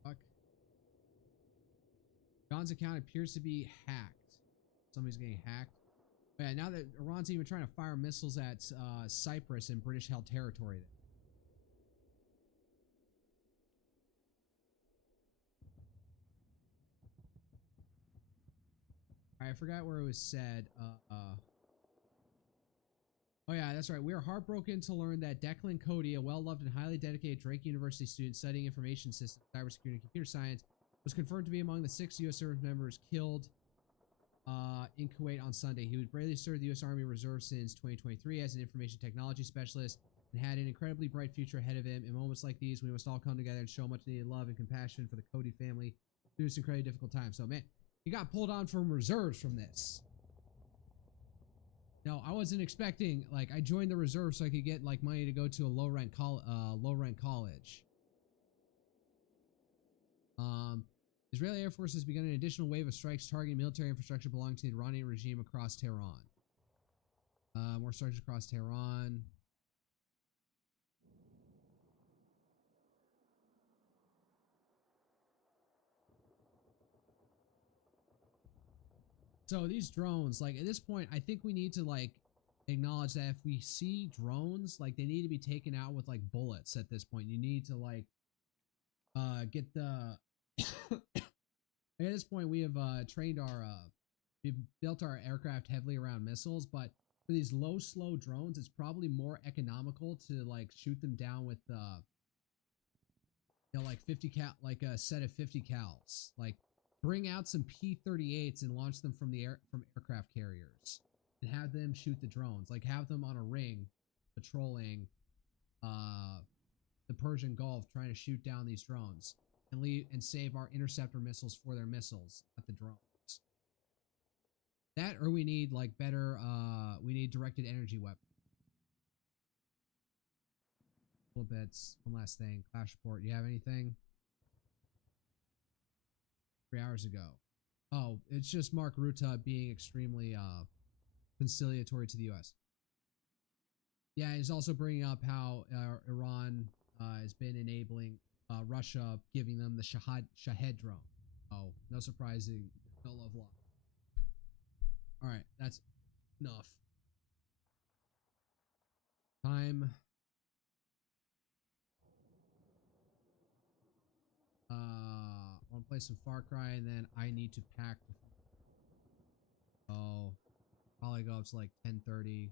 Fuck. John's account appears to be hacked. Somebody's getting hacked. But yeah, now that Iran's even trying to fire missiles at Cyprus and British-held territory there. I forgot where it was said. Oh yeah, that's right. We are heartbroken to learn that Declan Cody, a well-loved and highly dedicated Drake University student studying information systems, cybersecurity, and computer science, was confirmed to be among the 6 U.S. service members killed in Kuwait on Sunday. He would bravely served the U.S. Army Reserve since 2023 as an information technology specialist and had an incredibly bright future ahead of him. In moments like these, we must all come together and show much needed love and compassion for the Cody family through this incredibly difficult time. So, man, he got pulled on from reserves from this. No, I wasn't expecting, like, I joined the reserve so I could get, like, money to go to a low-rent college. Israeli Air Force has begun an additional wave of strikes targeting military infrastructure belonging to the Iranian regime across Tehran. More strikes across Tehran. So these drones, like, at this point, I think we need to, like, acknowledge that if we see drones, like, they need to be taken out with, like, bullets at this point. You need to, like, get the... At this point, we have trained our, we've built our aircraft heavily around missiles, but for these low, slow drones, it's probably more economical to like shoot them down with like 50 cal, like a set of 50 cals. Like bring out some P-38s and launch them from aircraft carriers and have them shoot the drones. Like have them on a ring patrolling the Persian Gulf trying to shoot down these drones and leave and save our interceptor missiles for their missiles at the drones. That, or we need like better we need directed energy weapons. Little bits. One last thing. Clash report. You have anything? 3 hours ago. Oh, it's just Mark Rutte being extremely conciliatory to the U.S. Yeah, he's also bringing up how Iran has been enabling Russia, giving them the Shahed drone. Oh, no surprising. No love lost. All right, that's enough. Time. I want to play some Far Cry, and then I need to pack. Oh, probably go up to like 10:30.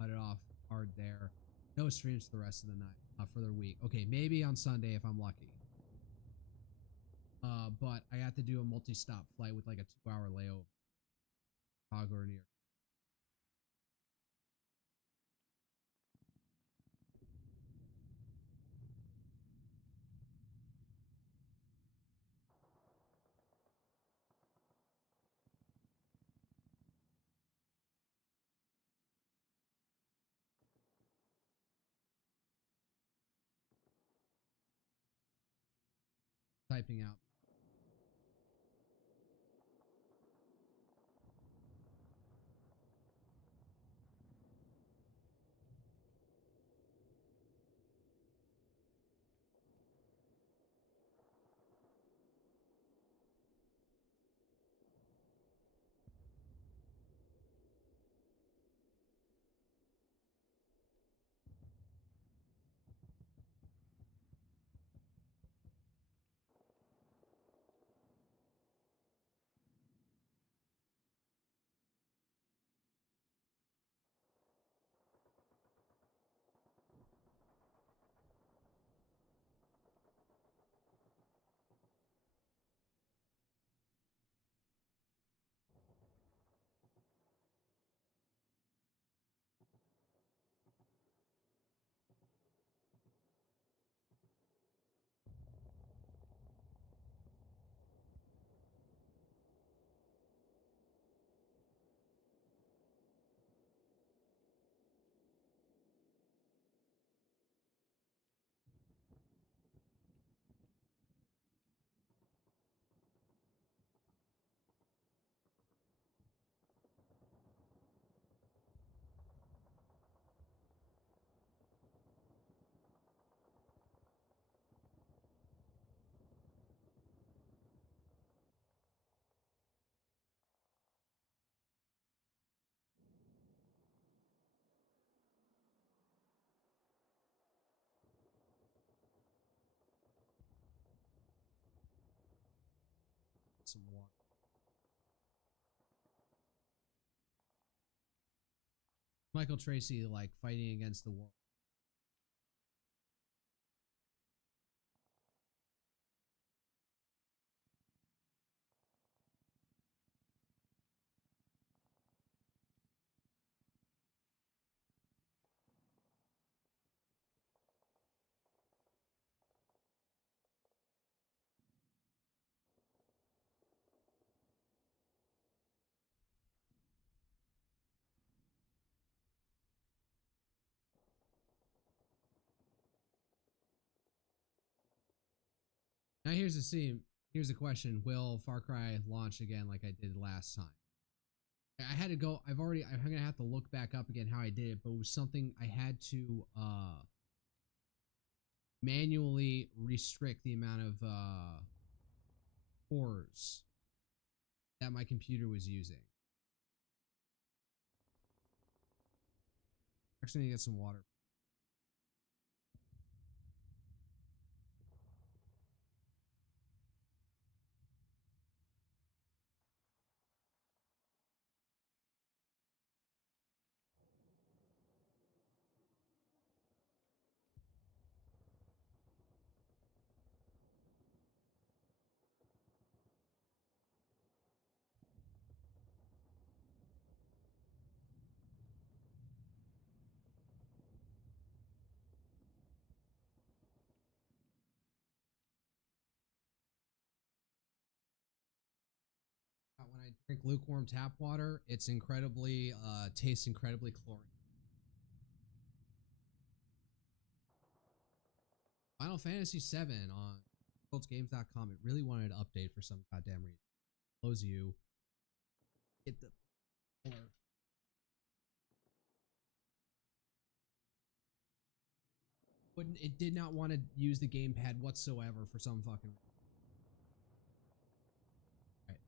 Cut it off hard there. No streams for the rest of the night, for the week. Okay, maybe on Sunday if I'm lucky. But I have to do a multi-stop flight with like a 2-hour layover. Chicago or New York. Typing out. Some water. Michael Tracy like fighting against the war. Now here's the scene. Here's the question: will Far Cry launch again like I did last time? I had to go. I'm gonna have to look back up again how I did it, but it was something I had to manually restrict the amount of cores that my computer was using. Actually, I need to get some water. Drink lukewarm tap water. It's incredibly, tastes incredibly chlorine. Final Fantasy VII on worldsgames.com. It really wanted to update for some goddamn reason. Close you. Get the... Wouldn't, it did not want to use the gamepad whatsoever for some fucking reason. Alright,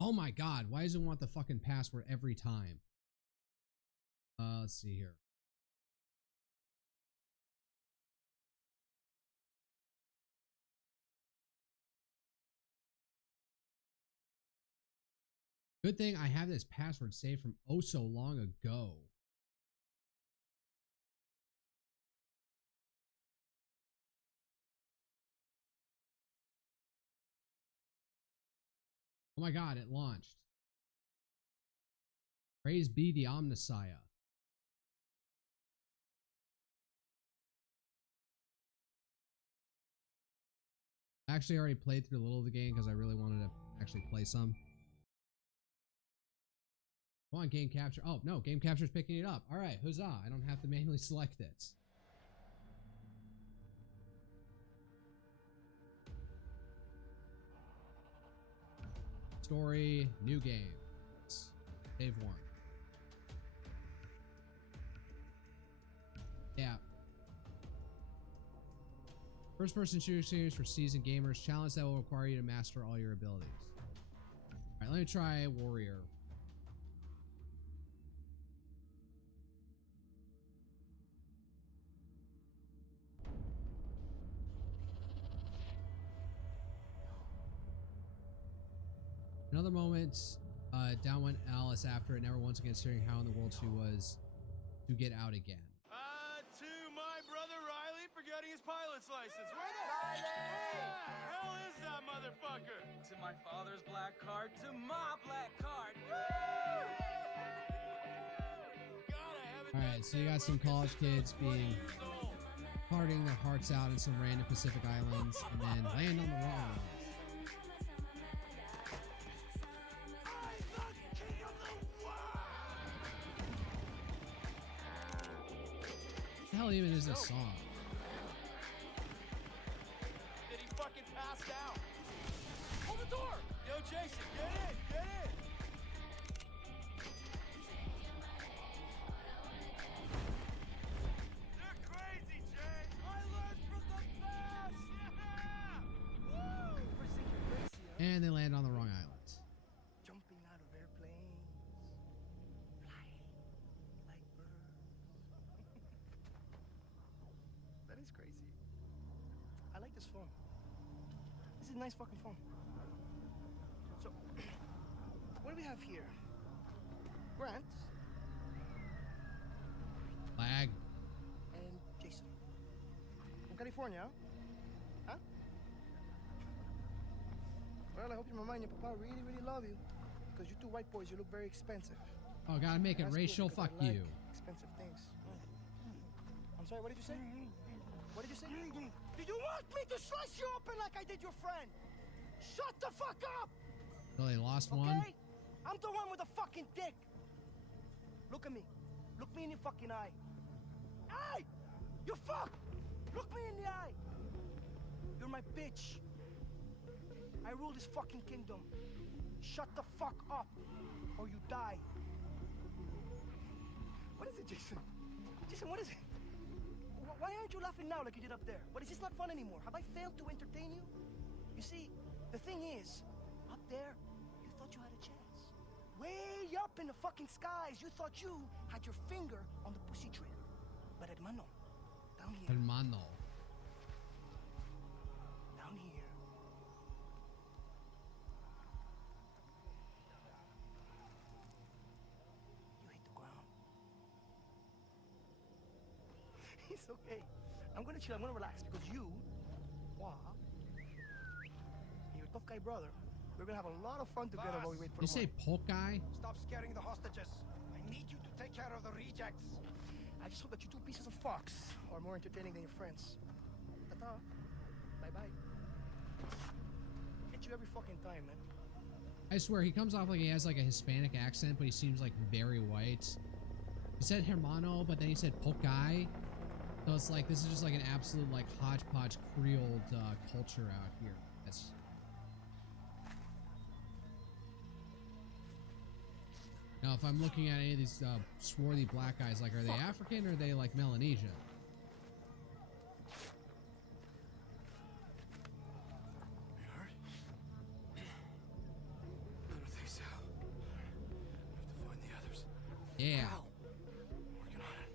oh my god, why does it want the fucking password every time? Let's see here. Good thing I have this password saved from oh so long ago. Oh my god, it launched. Praise be the Omnissiah. I actually already played through a little of the game because I really wanted to actually play some. Come on, game capture. Oh, no, game capture's picking it up. All right, huzzah. I don't have to manually select it. Story, new game. Save one. Yeah. First person shooter series for seasoned gamers. Challenge that will require you to master all your abilities. Alright, let me try Warrior. Another moment, down went Alice after it, never once again considering how in the world she was to get out again. To my brother Riley for getting his pilot's license. Where the hell is that motherfucker? To my father's black card, to my black card. Alright, so you got some college kids being partying their hearts out in some random Pacific islands and then land on the wrong ones. What the hell even is this song? Did he fucking pass out? Hold the door! Yo, Jason, get in! Get in! You're crazy, Jay! I learned from the best! Yeah! Woo! And they land on the wrong island. Jumping out of airplanes, flying like birds. That is crazy. I like this phone. This is a nice fucking phone. So, what do we have here? Grant Lag. and Jason. From California, huh? Well, I hope your mama and your papa really, really love you. Because you two white boys, you look very expensive. Oh, gotta make it That's racial. good, because Fuck I like you. expensive things. I'm sorry, what did you say? What did you say? Do you want me to slice you open like I did your friend? Shut the fuck up! So they lost Okay? one. I'm the one with the fucking dick. Look at me. Look me in the fucking eye. Hey! You fuck! Look me in the eye. You're my bitch. I rule this fucking kingdom. Shut the fuck up, or you die. What is it, Jason? Jason, what is it? Why aren't you laughing now like you did up there? What, is this not fun anymore? Have I failed to entertain you? You see, the thing is, up there, you thought you had a chance. Way up in the fucking skies, you thought you had your finger on the pussy trigger. But hermano, down here. Hermano. Down here. You hit the ground. It's okay. I'm gonna chill, I'm gonna relax because you, Wah, and your tough guy brother, we're gonna have a lot of fun together while we wait for You the say morning. Polk guy? Stop scaring the hostages. I need you to take care of the rejects. I just hope that you two pieces of fox are more entertaining than your friends. Ta-ta. Bye-bye. Get you every fucking time, man. I swear, he comes off like he has like a Hispanic accent, but he seems like very white. He said hermano, but then he said Polk guy. So it's like, this is just like an absolute like hodgepodge Creole culture out here. That's... Now, if I'm looking at any of these swarthy black guys, like, are they African or are they like Melanesian? You hurt? I don't think so. We have to find the others. Yeah. How? Working on it.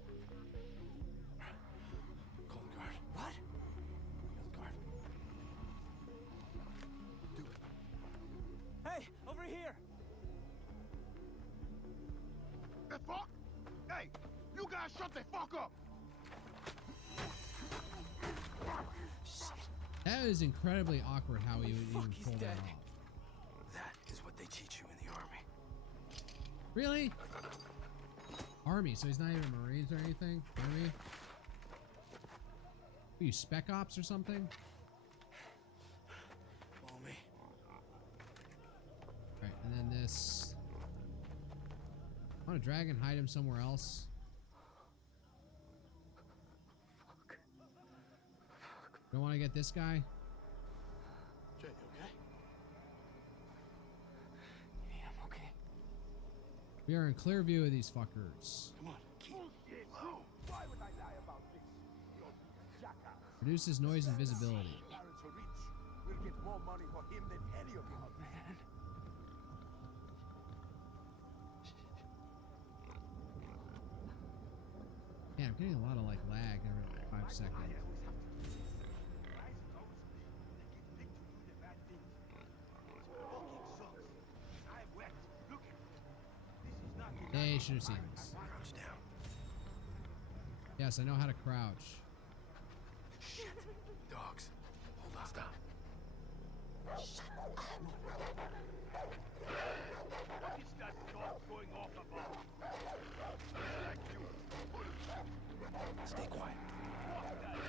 Call the guard. What? Call the guard. Do it. Hey, over here! The fuck? Hey, you guys shut the fuck up! That is incredibly awkward how he would even he's pull that dead. off. That is what they teach you in the army. Really? Army, so he's not even Marines or anything? Army? Are you Spec Ops or something? Follow me. Right, and then this. I want to drag and hide him somewhere else. Don't want to get this guy. Jay, you okay? Yeah, I'm okay. We are in clear view of these fuckers. Come on, keep low. Why would I lie about this? You're a jackass. Reduces noise and visibility. Parents are rich. We'll get more money for him than any of you. Man. Yeah, I'm getting a lot of like lag every like 5 seconds. They should have seen this. Crouch down. Yes, I know how to crouch. Shit. Dogs. Hold on. Stop. What is that dog going off about? Like you. Stay quiet.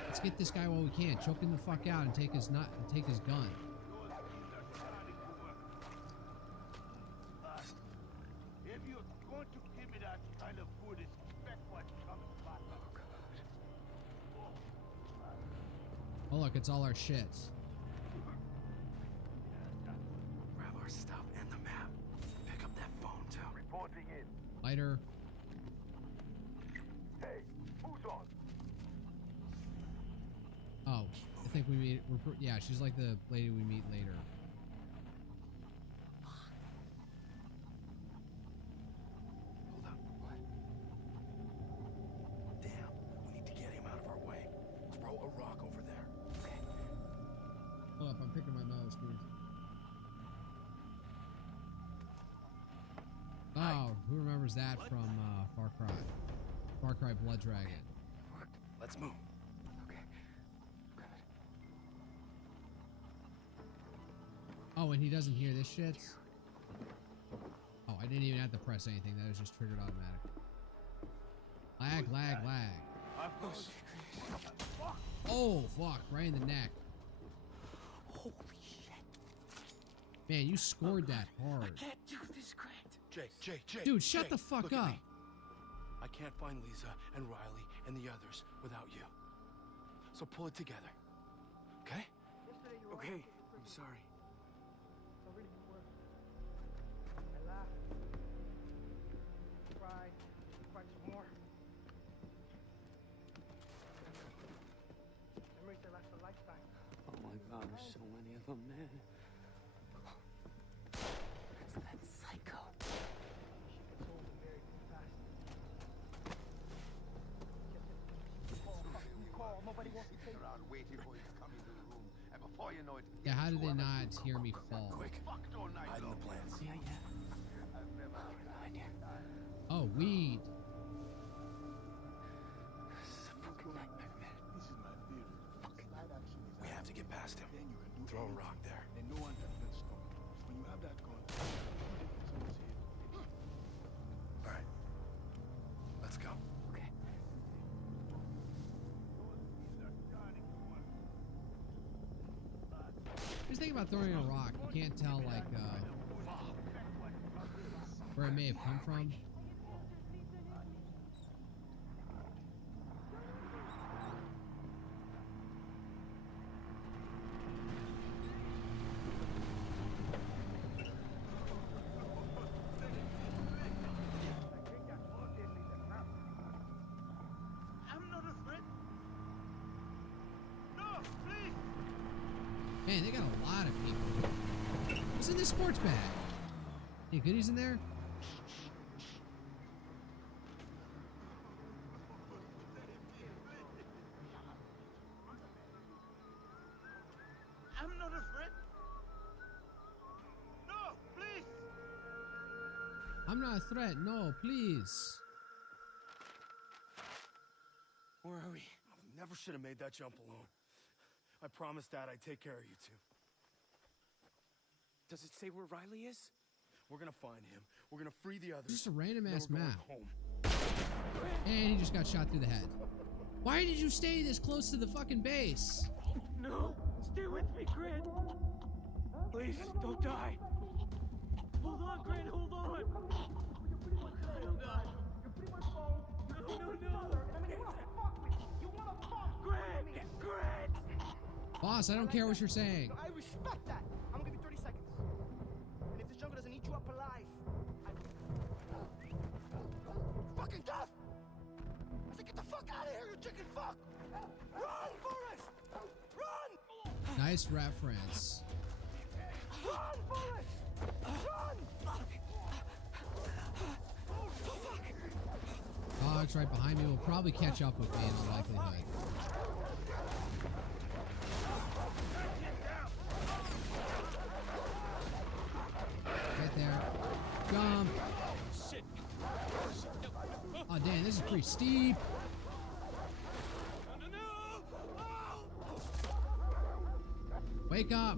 Let's get this guy while we can. Choke him the fuck out and take his nut and take his gun. If you're going to give me that kind of food, expect what's coming back. Oh, God. Oh look, it's all our shit. Grab our stuff and the map. Pick up that phone, too. Reporting in. Lighter. Hey, who's on? Oh, I think we meet. Yeah, she's like the lady we meet later. Hold up. What? Damn, we need to get him out of our way. Throw a rock over there. Okay. Hold up, I'm picking my nose, please. Oh, who remembers that from Far Cry? Far Cry Blood Dragon. Worked. Let's move. Okay. Good. Oh, and he doesn't hear this shit? Oh, I didn't even have to press anything. That was just triggered automatically. Lag, lag, lag. Oh, fuck. Right in the neck. Holy shit. Man, you scored that hard. I can't do this, Grant. Jay. Dude, shut Jay, the fuck look at up. me. I can't find Lisa and Riley and the others without you. So pull it together. Okay? Yesterday you were Okay. always so I'm pretty. sorry. So really you were. I laughed. Cried. Cried some more. Memories that last a lifetime. Oh my God, there's so many of them, man. It's that psycho. She gets old and married too fast. Call. Nobody wants to take Around waiting for his coming to the room, and before you know it, Yeah, how did they not hear me fall? Quick. fucked all night Hide in long. the plants. Yeah. I've never Behind you. Oh, weed. This is a fucking nightmare, man. This is my throw a rock there. And no one has been stopped. When you have that gun, shoot it in someone's head. All right. Let's go. Okay. Just think about throwing a rock. You can't tell, like, where it may have come from. Man, they got a lot of people. What's in this sports bag? Any goodies in there? I'm not afraid. No, please. I'm not a threat. No, please. Where are we? I never should have made that jump alone. I promised Dad I'd take care of you two. Does it say where Riley is? We're gonna find him. We're gonna free the others. Just a random ass then we're map. going home. And he just got shot through the head. Why did you stay this close to the fucking base? No! Stay with me, Grant! Please, don't die! Hold on, Grant, hold on! Oh, God. No! Grant! Boss, I don't care what you're saying. I respect that. I'm gonna give you 30 seconds. And if this jungle doesn't eat you up alive, fucking tough! I said get the fuck out of here, you chicken fuck! Run, Forrest! Run! Nice reference. Run, Forrest! Run! Dogs right behind me will probably catch up with me in all likelihood. Right there. Jump. Oh, damn, this is pretty steep. Wake up.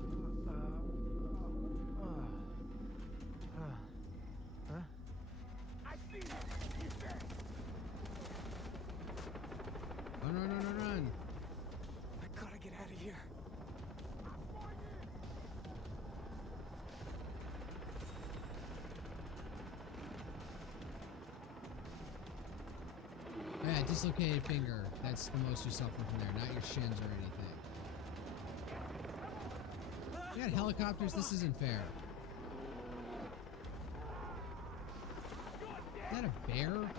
Run. I gotta get out of here. Yeah, dislocated finger. That's the most you suffer from there, not your shins or anything. You got helicopters? This isn't fair. Is that a bear?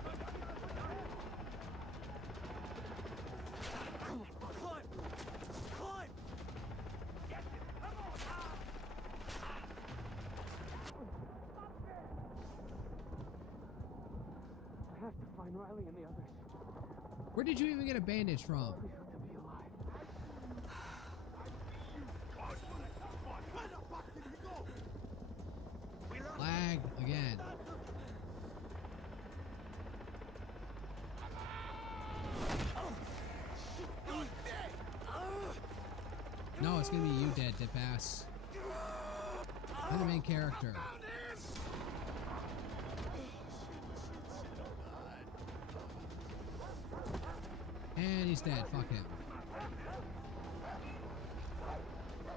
I have to find Riley and the others. Where did you even get a bandage from? Please let them be alive. Lag again. No, it's gonna be you dead, dip ass. You're the main character. And he's dead. Fuck him.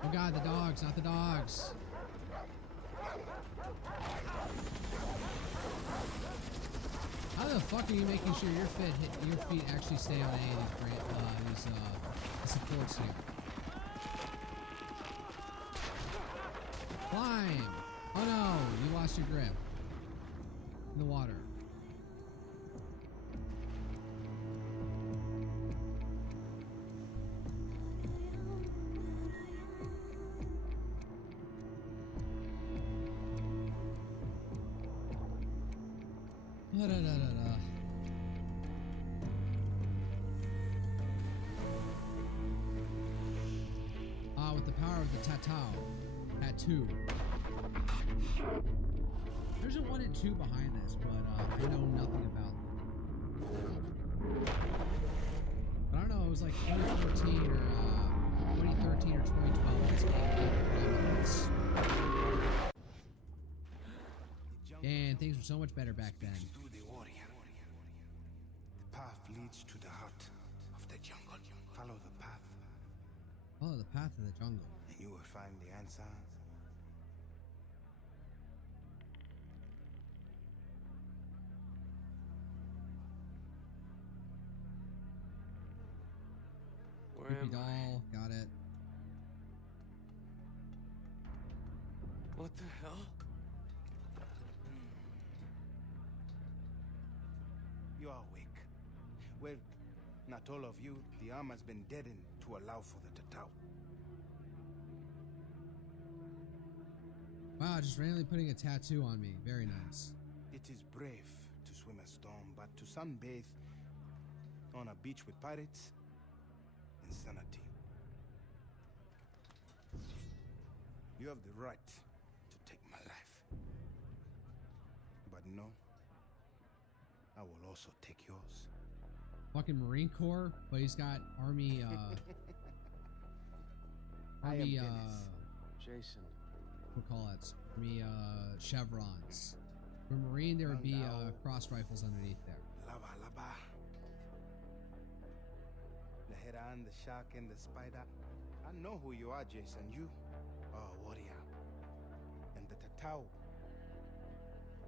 Oh god, the dogs, not the dogs. How the fuck are you making sure your feet actually stay on any of these supports here? Climb! Oh no, you lost your grip. In the water. With the power of the tattoo. There's a 1 and 2 behind this, but I know nothing about them. But I don't know, it was like 2014 or 2013 or 2012 when this game came And things were so much better back then. To the warrior. The path leads to the heart of the jungle. Follow the path, Follow the path of the jungle. and you will find the answer. Where Creepy am I? doll. Got it. What the hell? You are awake. Well, not all of you. The arm has been deadened to allow for the Tatao. Wow, just randomly putting a tattoo on me. Very nice. It is brave to swim a storm, but to sunbathe on a beach with pirates, insanity. You have the right to take my life. But no, I will also take yours. Fucking Marine Corps, but he's got army, army, Jason. we'll call it army, chevrons. For Marine, there would be, cross rifles underneath there. Lava, lava. The heron, the shark, and the spider. I know who you are, Jason. You are a warrior. And the Tatao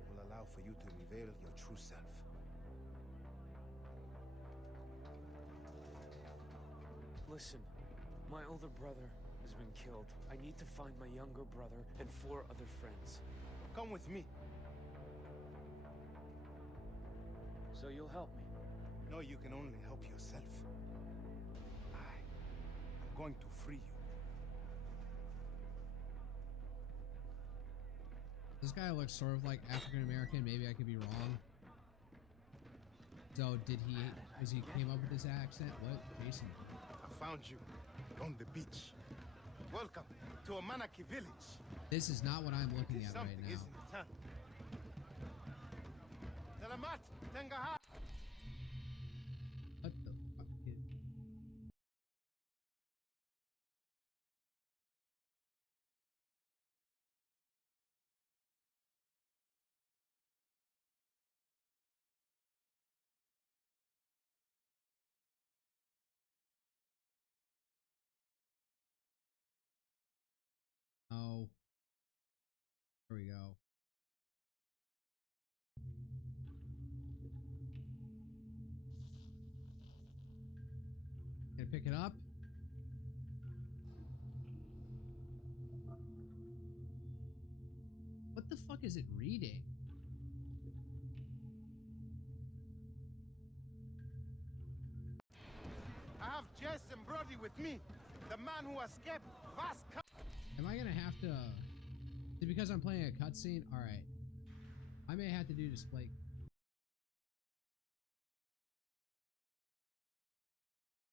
will allow for you to reveal your true self. Listen, my older brother has been killed. I need to find my younger brother and 4 other friends. Come with me. So you'll help me? No, you can only help yourself. I'm going to free you. This guy looks sort of like African American. Maybe I could be wrong. So did he? Was he came up with this accent? What, Jason? I found you on the beach. Welcome to Amanaki village. This is not what I'm looking at right Something now. isn't done. Salamat, Tengaha. What the fuck? Oh. There we go. Can I pick it up? What the fuck is it reading? I have Jess and Brody with me. The man who escaped Vaas. Am I gonna have to? Is it because I'm playing a cutscene? All right. I may have to do display.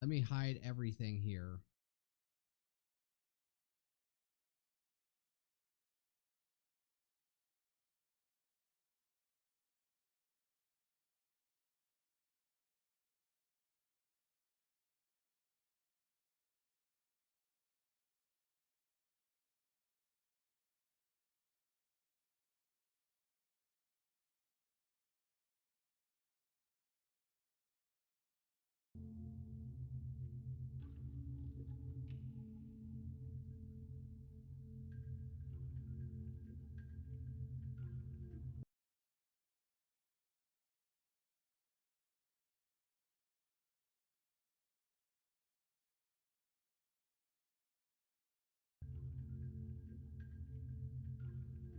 Let me hide everything here.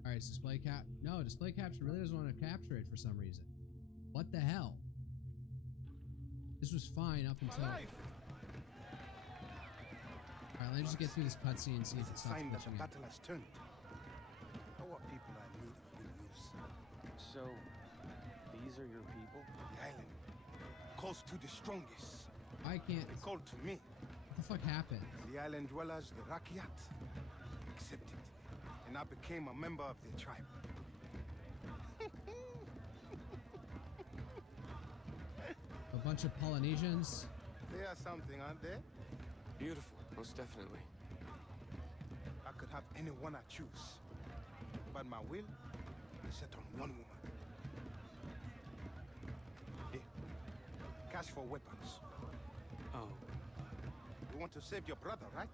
All right, display cap. No, display capture really doesn't want to capture it for some reason. What the hell? This was fine up until. All right, let me just get through this cutscene and see if it stops Sign that the glitching out. battle has turned. Our people are in need of good news. So, these are your people? The island calls to the strongest. I can't. They called to me. What the fuck happened? The island dwellers, the Rakyat, accepted. And I became a member of their tribe. A bunch of Polynesians. They are something, aren't they? Beautiful, most definitely. I could have anyone I choose. But my will only set on one woman. Here, cash for weapons. Oh. You want to save your brother, right?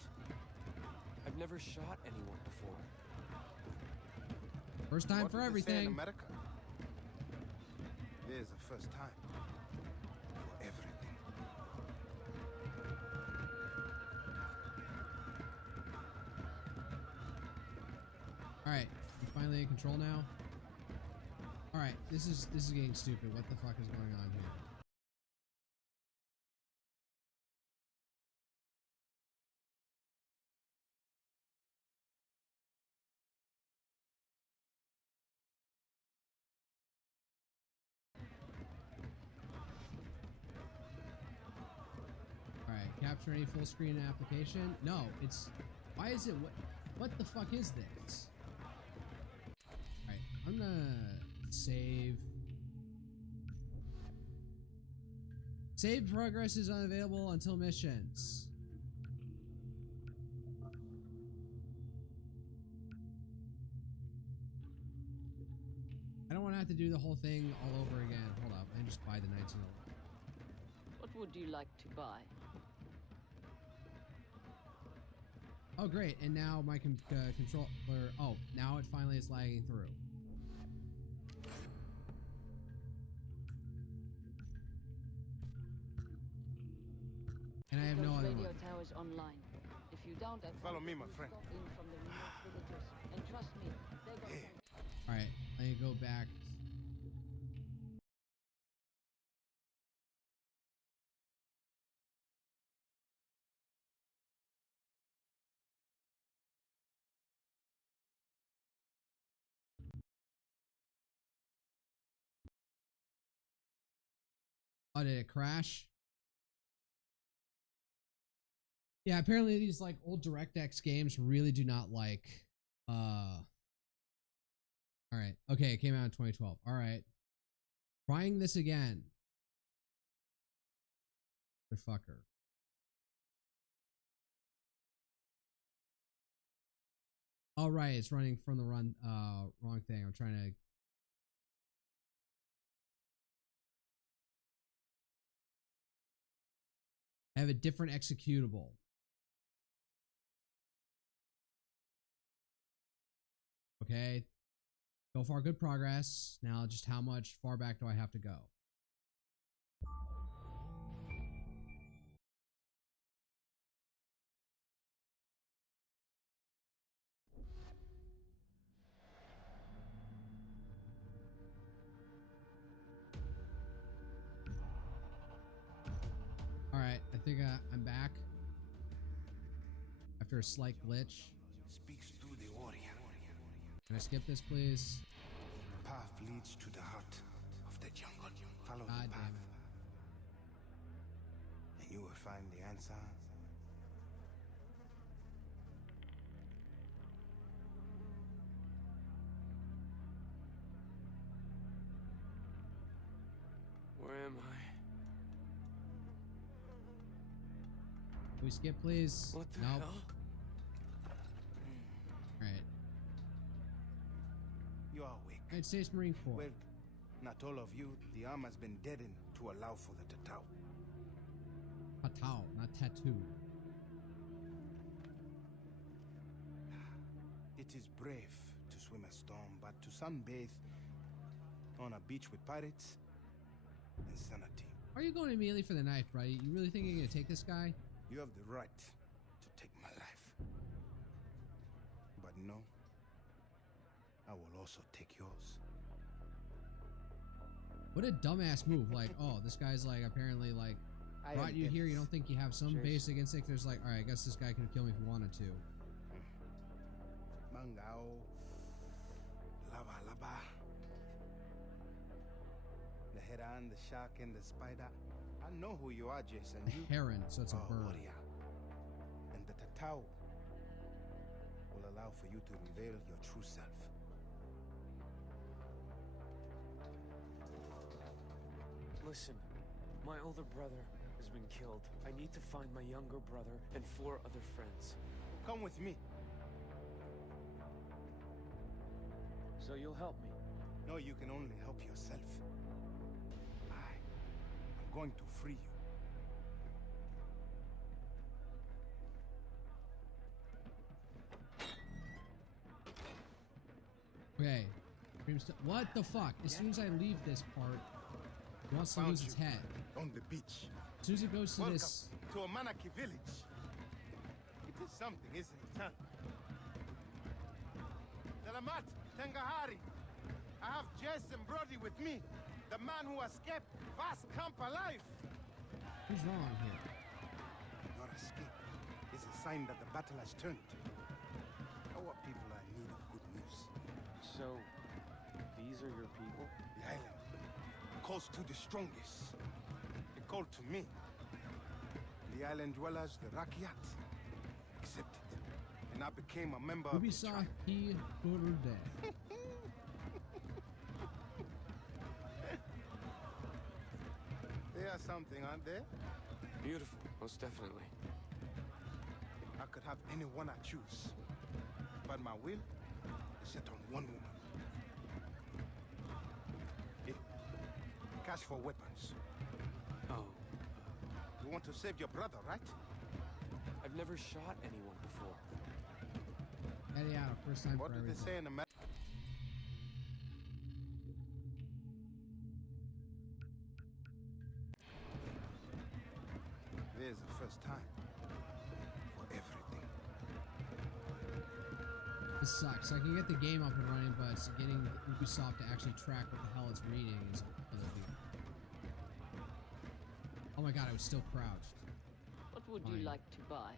I've never shot anyone before. First time What for do they say everything. in America? There's a first time for everything. All right, we're finally in control now. All right, this is getting stupid. What the fuck is going on here? All right, capture any full screen application? No, it's why is it what the fuck is this? All right, I'm gonna save. Save progress is unavailable until missions. I don't want to have to do the whole thing all over again. Hold up, and just buy the 19. What would you like to buy? Oh great, and now my controller. Oh, now it finally is lagging through. And I have no other radio one. towers online. If you don't, Follow me, my friend. stop in from the remote villages. And trust me, they're going to... All right, I need to go back. Oh, did it crash? Yeah, apparently these like old DirectX games really do not like all right. Okay, it came out in 2012. All right. Trying this again. The fucker. All right, it's running from the wrong thing. I'm trying to I have a different executable. Okay. So far, good progress. Now, just how much far back do I have to go? All right, I think I'm back after a slight glitch. Speaks through the warrior. Can I skip this, please? The path leads to the heart of the jungle. Follow God the path, damn it. and you will find the answer. Where am I? Can we skip, please? What the Nope. hell? All right. You are weak. United States Marine Corps. Well, not all of you. The arm has been deadened to allow for the Tatau. Patao, not tattoo. It is brave to swim a storm, but to sunbathe on a beach with pirates, insanity. Are you going immediately for the knife, buddy? You really think you're gonna take this guy? You have the right to take my life. But no, I will also take yours. What a dumbass move. Like, oh, this guy's like apparently like I brought am you here. You Dennis. don't think you have some Cheers. basic instinct? There's like, all right, I guess this guy could kill me if he wanted to. Mangao. Lava lava. The heron, the shark, and the spider. I know who you are, Jason. A heron, so it's a bird. warrior. And the Tatau will allow for you to reveal your true self. Listen, my older brother has been killed. I need to find my younger brother and 4 other friends. Come with me. So you'll help me? No, you can only help yourself. I'm going to free you. Okay. What the fuck? As soon as I leave this part, it wants to lose its head. On the beach. As soon as it goes to Welcome this. to a Manaki village. It is something, isn't it, huh? Salamat, Tengahari. I have Jess and Brody with me. The man who escaped Vaas camp alive. Who's wrong here? Your escape is a sign that the battle has turned. Our people are in need of good news. So, these are your people? The island calls to the strongest. They called to me. The island dwellers, the Rakyat, accepted. And I became a member of the tribe. Shugi-Sha. They are something, aren't they? Beautiful, most definitely. I could have anyone I choose. But my will is set on one woman. Here, cash for weapons. Oh. You want to save your brother, right? I've never shot anyone before. Yeah, first time what for do everything. they say in America? There's a first time for everything. This sucks. I can get the game up and running, but getting Ubisoft to actually track what the hell it's reading is another deal. Oh my god, I was still crouched. What would Fine. you like to buy?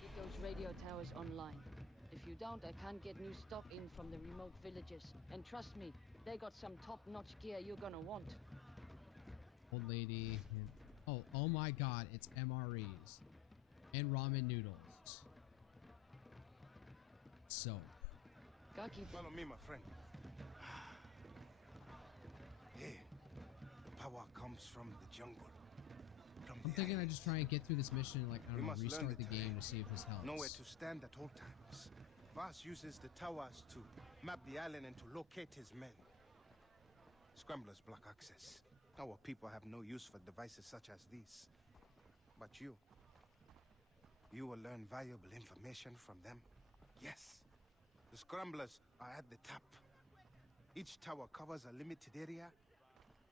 Get those radio towers online. If you don't, I can't get new stock in from the remote villages. And trust me, they got some top-notch gear you're gonna want. Old lady. And, oh my god, it's MREs. And ramen noodles. Soap. Follow me, my friend. Here, the power comes from the jungle. I'm thinking I just try and get through this mission and, like, I don't know, We must learn restart the the game terrain. to see if this helps. Nowhere to stand at all times. Vaas uses the towers to map the island and to locate his men. Scramblers block access. Our people have no use for devices such as these. But you will learn valuable information from them. Yes. The scramblers are at the top. Each tower covers a limited area.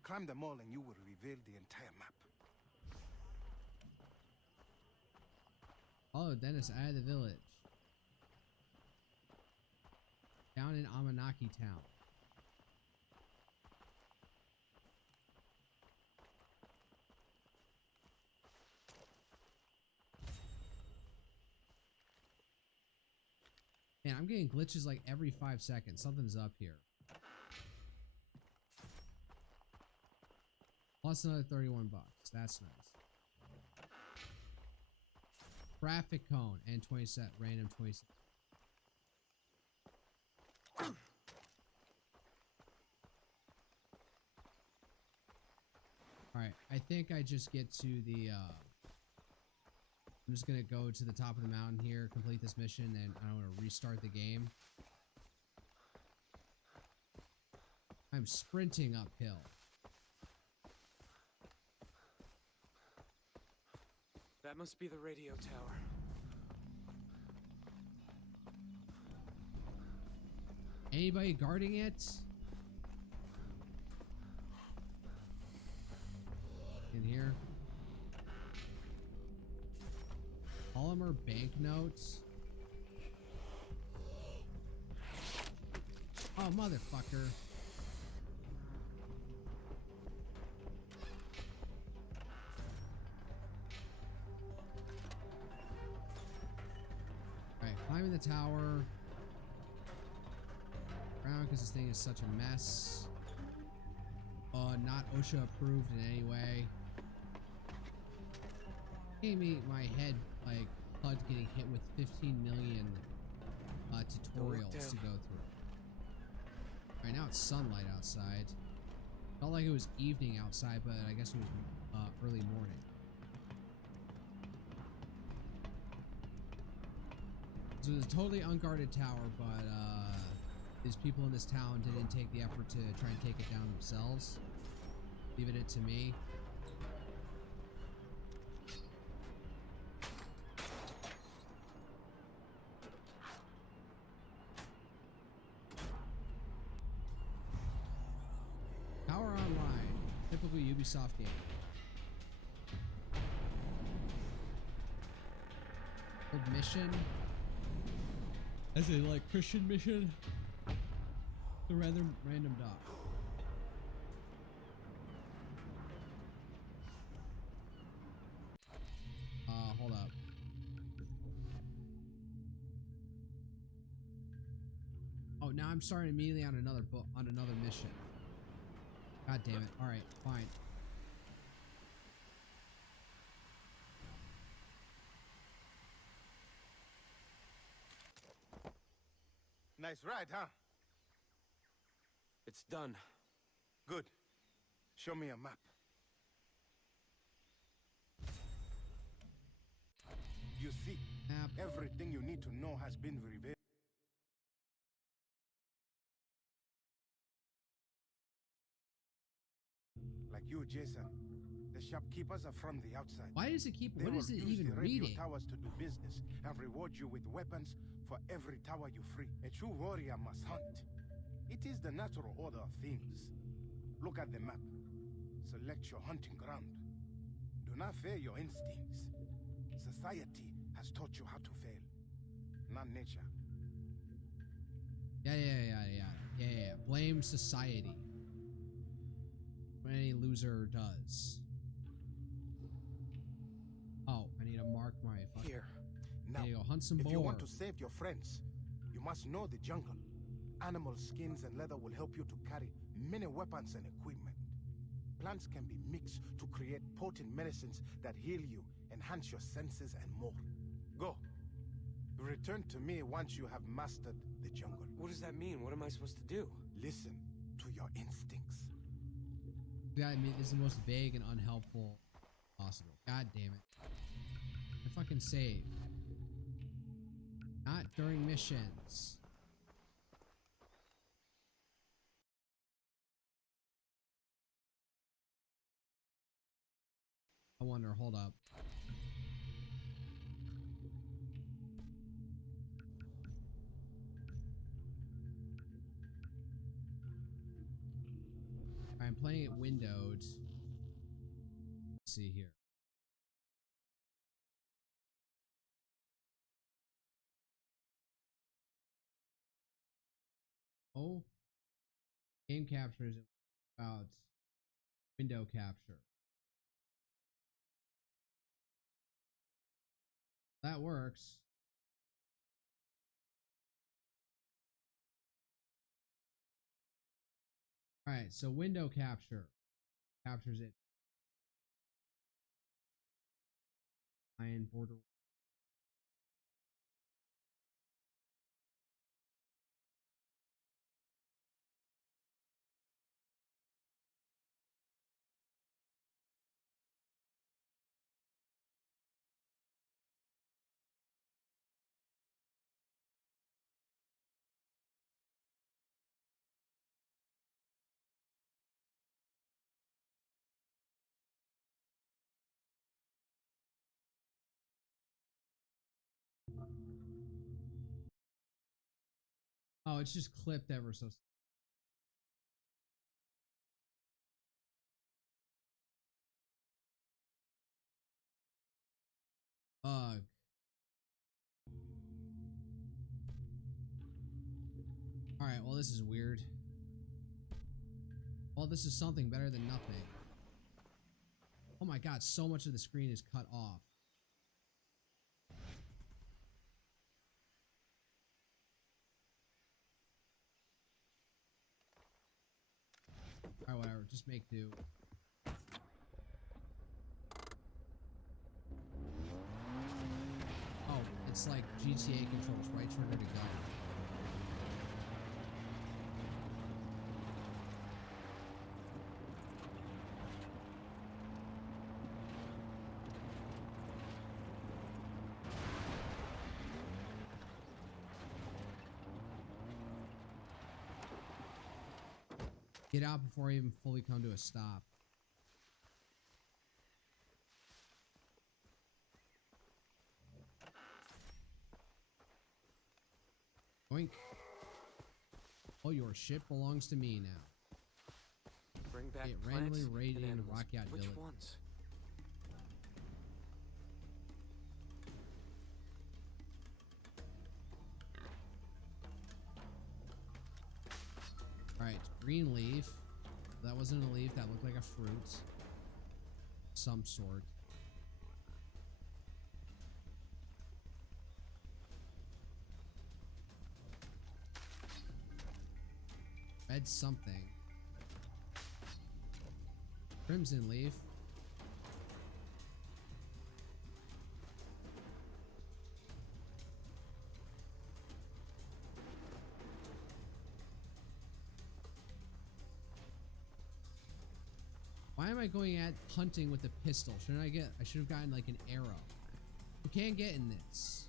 Climb them all and you will reveal the entire map. Oh, Dennis, I had the village. Down in Amanaki town. Man, I'm getting glitches like every 5 seconds. Something's up here. Plus another 31 bucks. That's nice. Traffic cone and 20 set random 20 set. Alright, I think I just get to the I'm just gonna go to the top of the mountain here, complete this mission, and I want to restart the game. I'm sprinting uphill. That must be the radio tower. Anybody guarding it? In here. Polymer banknotes. Oh, motherfucker. Alright, climbing the tower. Around because this thing is such a mess. Not OSHA approved in any way. Gave me my head like HUD getting hit with 15 million tutorials to go through. Right now it's sunlight outside. Felt like it was evening outside, but I guess it was early morning. So it was a totally unguarded tower, but these people in this town didn't take the effort to try and take it down themselves. Leaving it to me. Power Online. Typical Ubisoft game. Old mission. As a like Christian mission. The random dot. Hold up. Oh, now I'm starting immediately on another book on another mission. God damn it. All right, fine. Nice ride, huh? It's done. Good. Show me a map. You see, everything you need to know has been revealed. Like you, Jason, the shopkeepers are from the outside. Why does it keep? They What is will it use even the radio reading? towers to do business and reward you with weapons for every tower you free. A true warrior must hunt. It is the natural order of things. Look at the map. Select your hunting ground. Do not fear your instincts. Society has taught you how to fail, not nature. Yeah. Blame society. What any loser does. Oh, I need to mark my fucking. Here. Now, I need to go hunt some if boar. you want to save your friends, you must know the jungle. Animal skins and leather will help you to carry many weapons and equipment. Plants can be mixed to create potent medicines that heal you, enhance your senses, and more. Go. Return to me once you have mastered the jungle. What does that mean? What am I supposed to do? Listen to your instincts. Yeah, I mean, this is the most vague and unhelpful possible. God damn it. I fucking save. Not during missions. I wonder, hold up. I'm playing it windowed. Let's see here. Oh, game capture is about window capture. That works. All right, so window capture captures it. Iron border. Oh, it's just clipped ever so. Ugh. All right, well, this is weird. Well, this is something better than nothing. Oh my god, so much of the screen is cut off. Alright, whatever, just make do. Oh, it's like GTA controls, right trigger to go. Get out before I even fully come to a stop. Oink. Oh, your ship belongs to me now. Bring back It plants randomly and raiding animals. Rocky Out Which Village. ones? Alright, green leaf. That wasn't a leaf, that looked like a fruit. Some sort. Red something. Crimson leaf. Why am I going at hunting with a pistol? I should have gotten like an arrow. You can't get in this.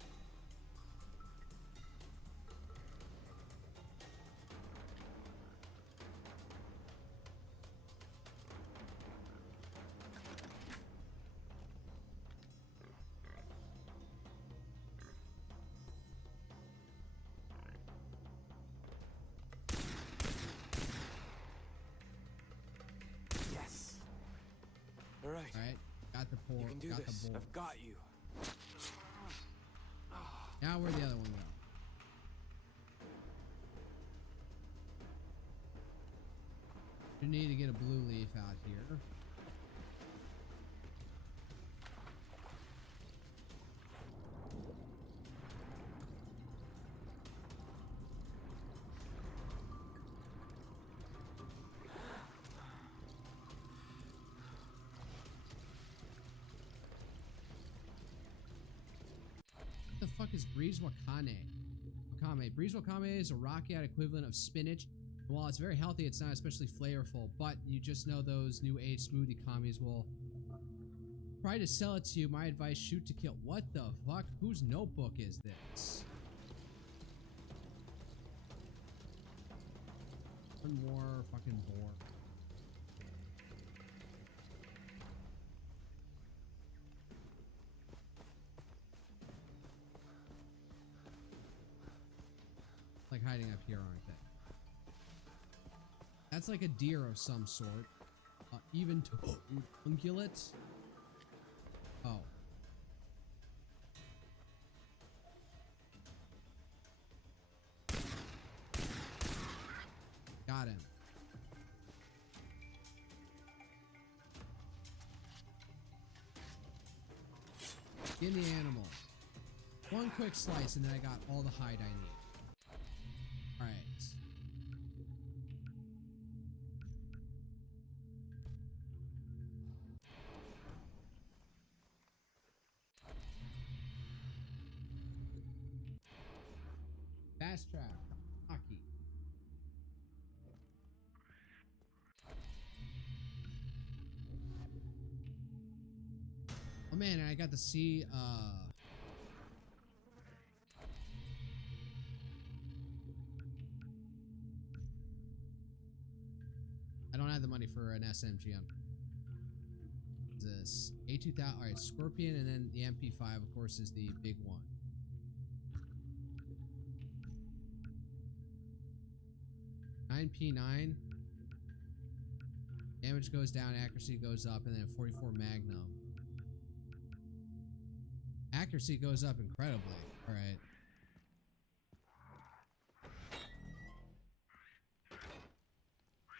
All right. Got the pole. You can do Got this. the bowl. I've got you. Now where'd the other one go? You need to get a blue leaf out here. What the fuck is Breeze Wakame? Breeze Wakame is a rocky out equivalent of spinach. And while it's very healthy, it's not especially flavorful, but you just know those new age smoothie commies will try to sell it to you. My advice, shoot to kill. What the fuck? Whose notebook is this? One more fucking board. Like hiding up here, aren't they? That's like a deer of some sort. Even ungulate. Oh. Got him. Get the animal. One quick slice and then I got all the hide I need. Alright. Fast track. Hockey. Oh man, and I got to see I don't have the money for an SMG on this A2000. Alright, Scorpion, and then the MP5 of course is the big one. P9. Damage goes down, accuracy goes up, and then 44 Magnum. Accuracy goes up incredibly. Alright.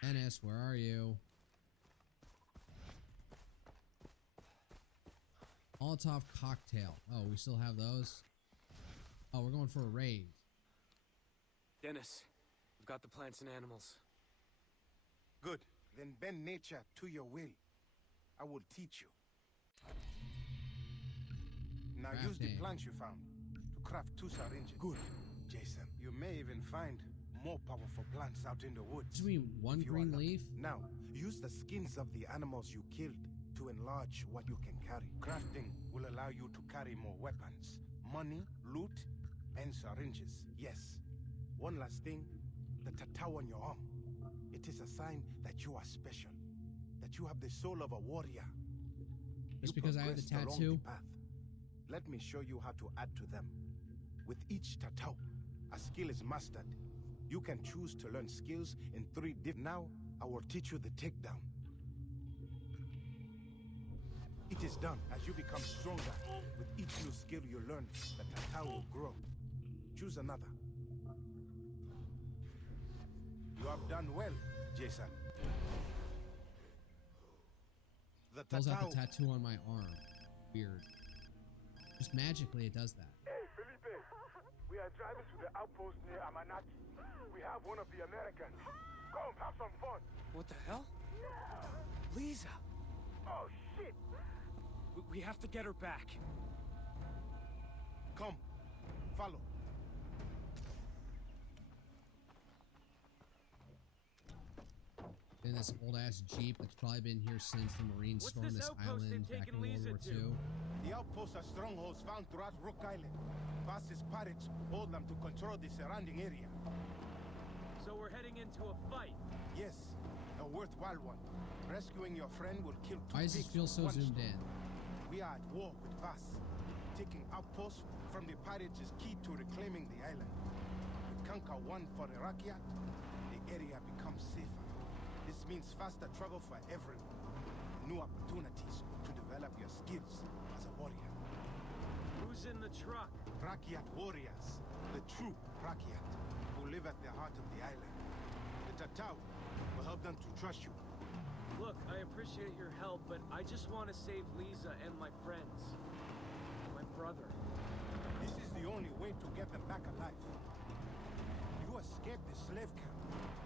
NS, where are you? Molotov cocktail. Oh, we still have those? Oh, we're going for a raid. Dennis, we've got the plants and animals. Good. Then bend nature to your will. I will teach you. Now use the plants you found to craft 2 syringes. Good, Jason. You may even find more powerful plants out in the woods. Do you mean one green leaf? Now, use the skins of the animals you killed to enlarge what you can carry. Crafting will allow you to carry more weapons, money, loot, and syringes. Yes. One last thing, the tattoo on your arm. It is a sign that you are special, that you have the soul of a warrior. Just because I have the progressed along tattoo? the path. Let me show you how to add to them. With each tattoo, a skill is mastered. You can choose to learn skills in 3 different. Now, I will teach you the takedown. It is done as you become stronger. With each new skill you learn, the tattoo will grow. Choose another. You have done well, Jason. The Pulls out the tattoo. tattoo on my arm. Weird. Just magically it does that. Hey, Felipe. We are driving to the outpost near Amanaki. We have one of the Americans. Come, have some fun. What the hell? Lisa! Oh, shit! We have to get her back. Come, follow. In this old ass Jeep that's probably been here since the Marines What's stormed this this outpost island they've back in taken World Lisa War to? II. The outposts are strongholds found throughout Rook Island. Vaas's pirates hold them to control the surrounding area. So we're heading into a fight. Yes, a worthwhile one. Rescuing your friend will kill 2 Why does this pigs feel with so 1 zoomed stone. in? We are at war with Vaas. Taking outposts from the pirates is key to reclaiming the island. We conquer one for Iraqiat, the area becomes safer. This means faster travel for everyone. New opportunities to develop your skills as a warrior. Who's in the truck? Rakyat warriors, the true Rakyat, who live at the heart of the island. The Tatau will help them to trust you. Look, I appreciate your help, but I just want to save Lisa and my friends. My brother. This is the only way to get them back alive. You escaped the slave camp.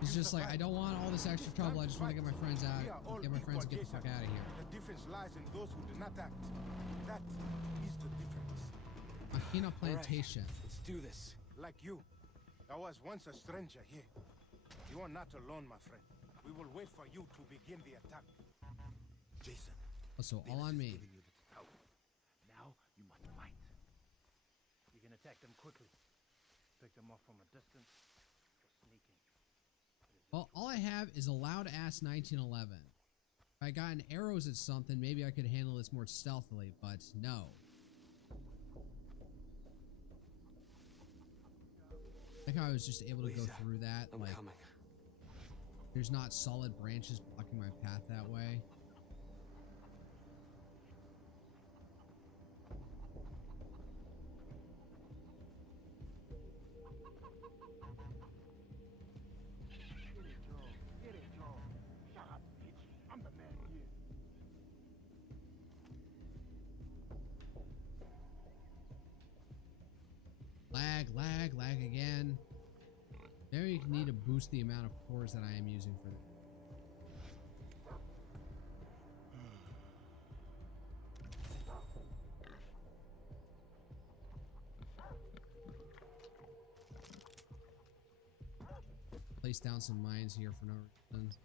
It's You just like, I survived. don't want all this extra It's trouble. time I just want to get my friends We are all out. Get my friends equal, and get the fuck Jason. out of here. The difference lies in those who do not act. That is the difference. Mahina Plantation. Let's do this. Like you, I was once a stranger here. You are not alone, my friend. We will wait for you to begin the attack. Jason. Oh, so all on me. Now you must fight. You can attack them quickly. Pick them off from a distance or sneaking. Well, all I have is a loud ass 1911. If I got an arrows at something, maybe I could handle this more stealthily, but no. Like how I was just able to go Lisa, through that. I'm Like, coming. there's not solid branches blocking my path that way. Get it, Joe. Shut up, bitch. I'm the man here. Lag again. Maybe you need to boost the amount of cores that I am using for that. Place down some mines here for no reason.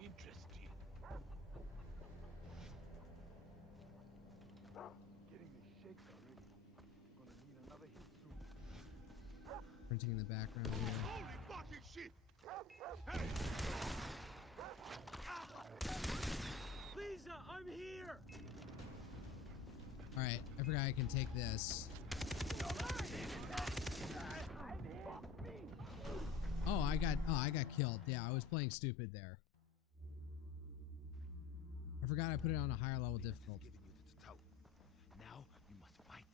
Interesting. Getting the shakes already. Gonna need another hit soon. Printing in the background here. Holy fucking shit! Hey! Lisa, I'm here! Alright, I forgot I can take this. Oh, I got killed. Yeah, I was playing stupid there. I forgot I put it on a higher level difficulty. Now you must fight.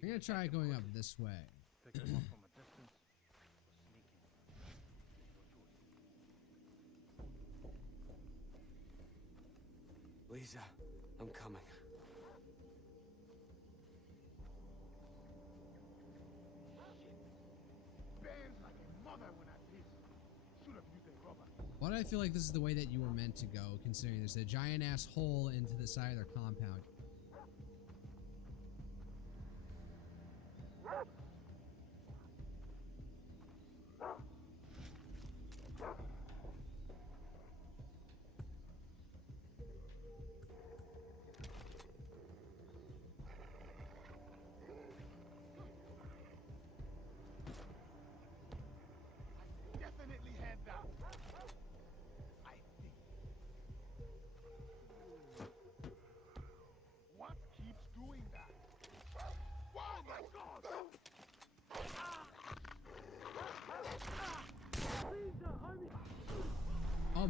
I'm gonna try going up this way. Pick them off from a distance or sneaking. Your choice. Lisa, I'm coming. Bands like a mother when I piss. Should have used a rubber. Why do I feel like this is the way that you were meant to go, considering there's a giant ass hole into the side of their compound?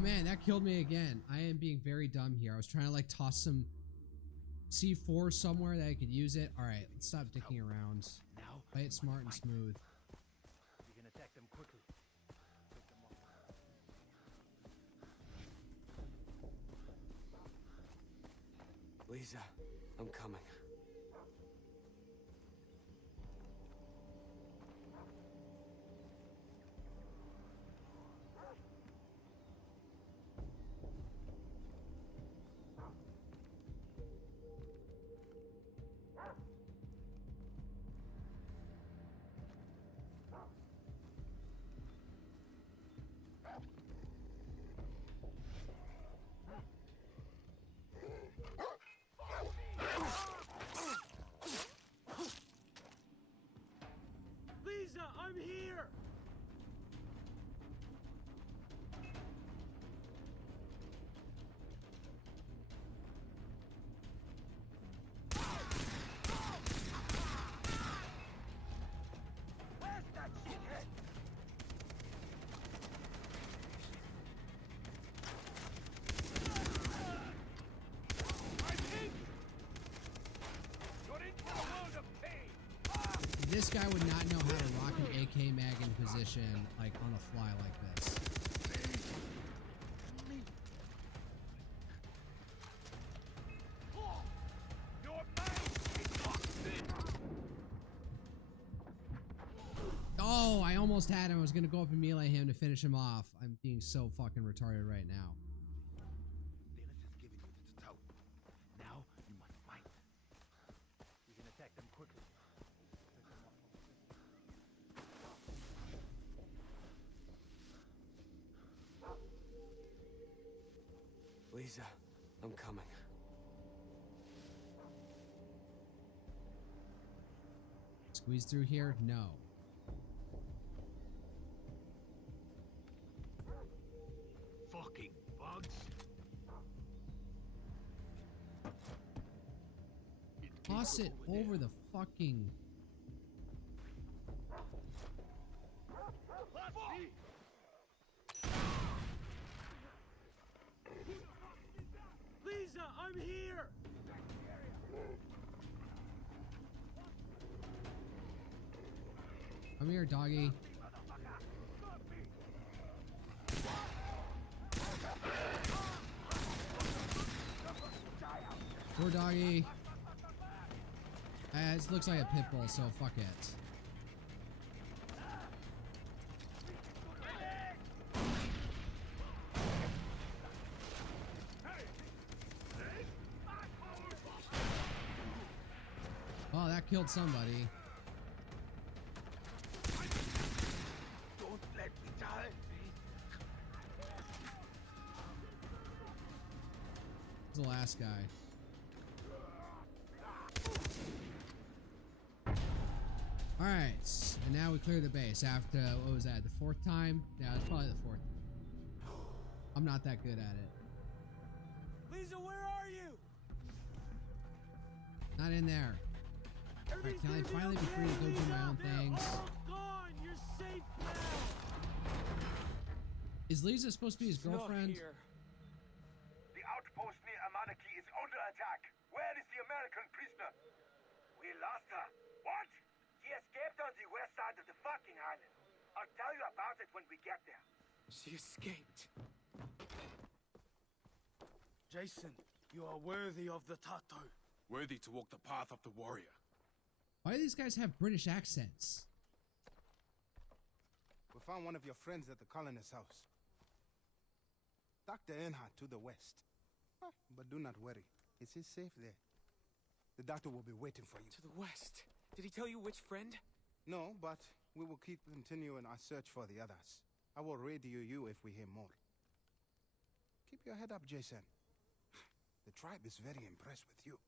man, that killed me again. I am being very dumb here. I was trying to like toss some C4 somewhere that I could use it. All right, let's stop dicking around. Play it smart and smooth. You can attack them quickly. Pick them off. Lisa, I'm coming. Lisa, I'm here! Where's that shithead? This guy would not know how to rock an AK mag in position, like on the fly like this. Oh, I almost had him. I was gonna go up and melee him to finish him off. I'm being so fucking retarded right now. Dennis has given you the toe. Now you must fight. You can attack them quickly. Pick them off. Lisa, I'm coming. Squeeze through here? No. Fucking bugs. Toss it over the fucking... Lisa, I'm here! Come here, doggy. Poor doggy. It looks like a pit bull, so fuck it. Oh, that killed somebody. Don't let me die. Who's the last guy? Alright, and now we clear the base after, what was that, the fourth time? Yeah, it's probably the fourth. I'm not that good at it. Lisa, where are you? Not in there. Alright, can I finally be free to go do my own things? Gone! You're safe now! Is Lisa supposed to be his girlfriend? The outpost near Amanaki is under attack. Where is the American prisoner? We lost her. What? She escaped on the west side of the fucking island. I'll tell you about it when we get there. She escaped. Jason, you are worthy of the Tato. Worthy to walk the path of the warrior. Why do these guys have British accents? We found one of your friends at the colonist's house. Dr. Earnhardt to the west. But do not worry. It is safe there. The doctor will be waiting for you. To the west. Did he tell you which friend? No, but we will keep continuing our search for the others. I will radio you if we hear more. Keep your head up, Jason. The tribe is very impressed with you.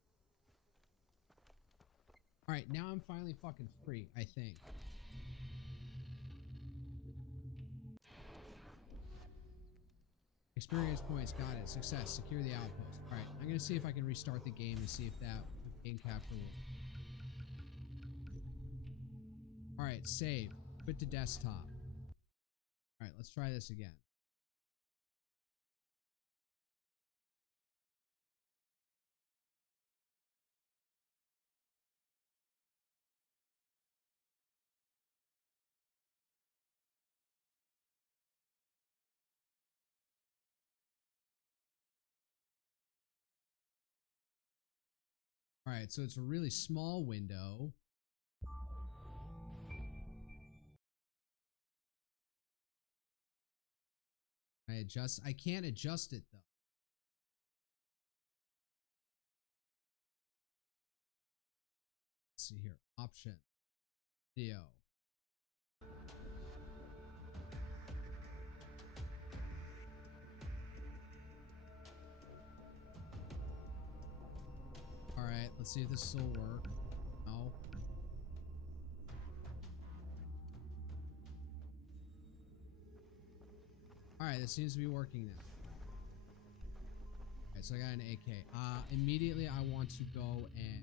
Alright, now I'm finally fucking free, I think. Experience points, got it. Success, secure the outpost. Alright, I'm gonna see if I can restart the game and see if that game capture will. Alright, save. Quit to desktop. Alright, let's try this again. All right, so it's a really small window. I can't adjust it though. Let's see here. Option. Video. All right, let's see if this will work. No. All right, this seems to be working now. All right, so I got an AK. Immediately I want to go and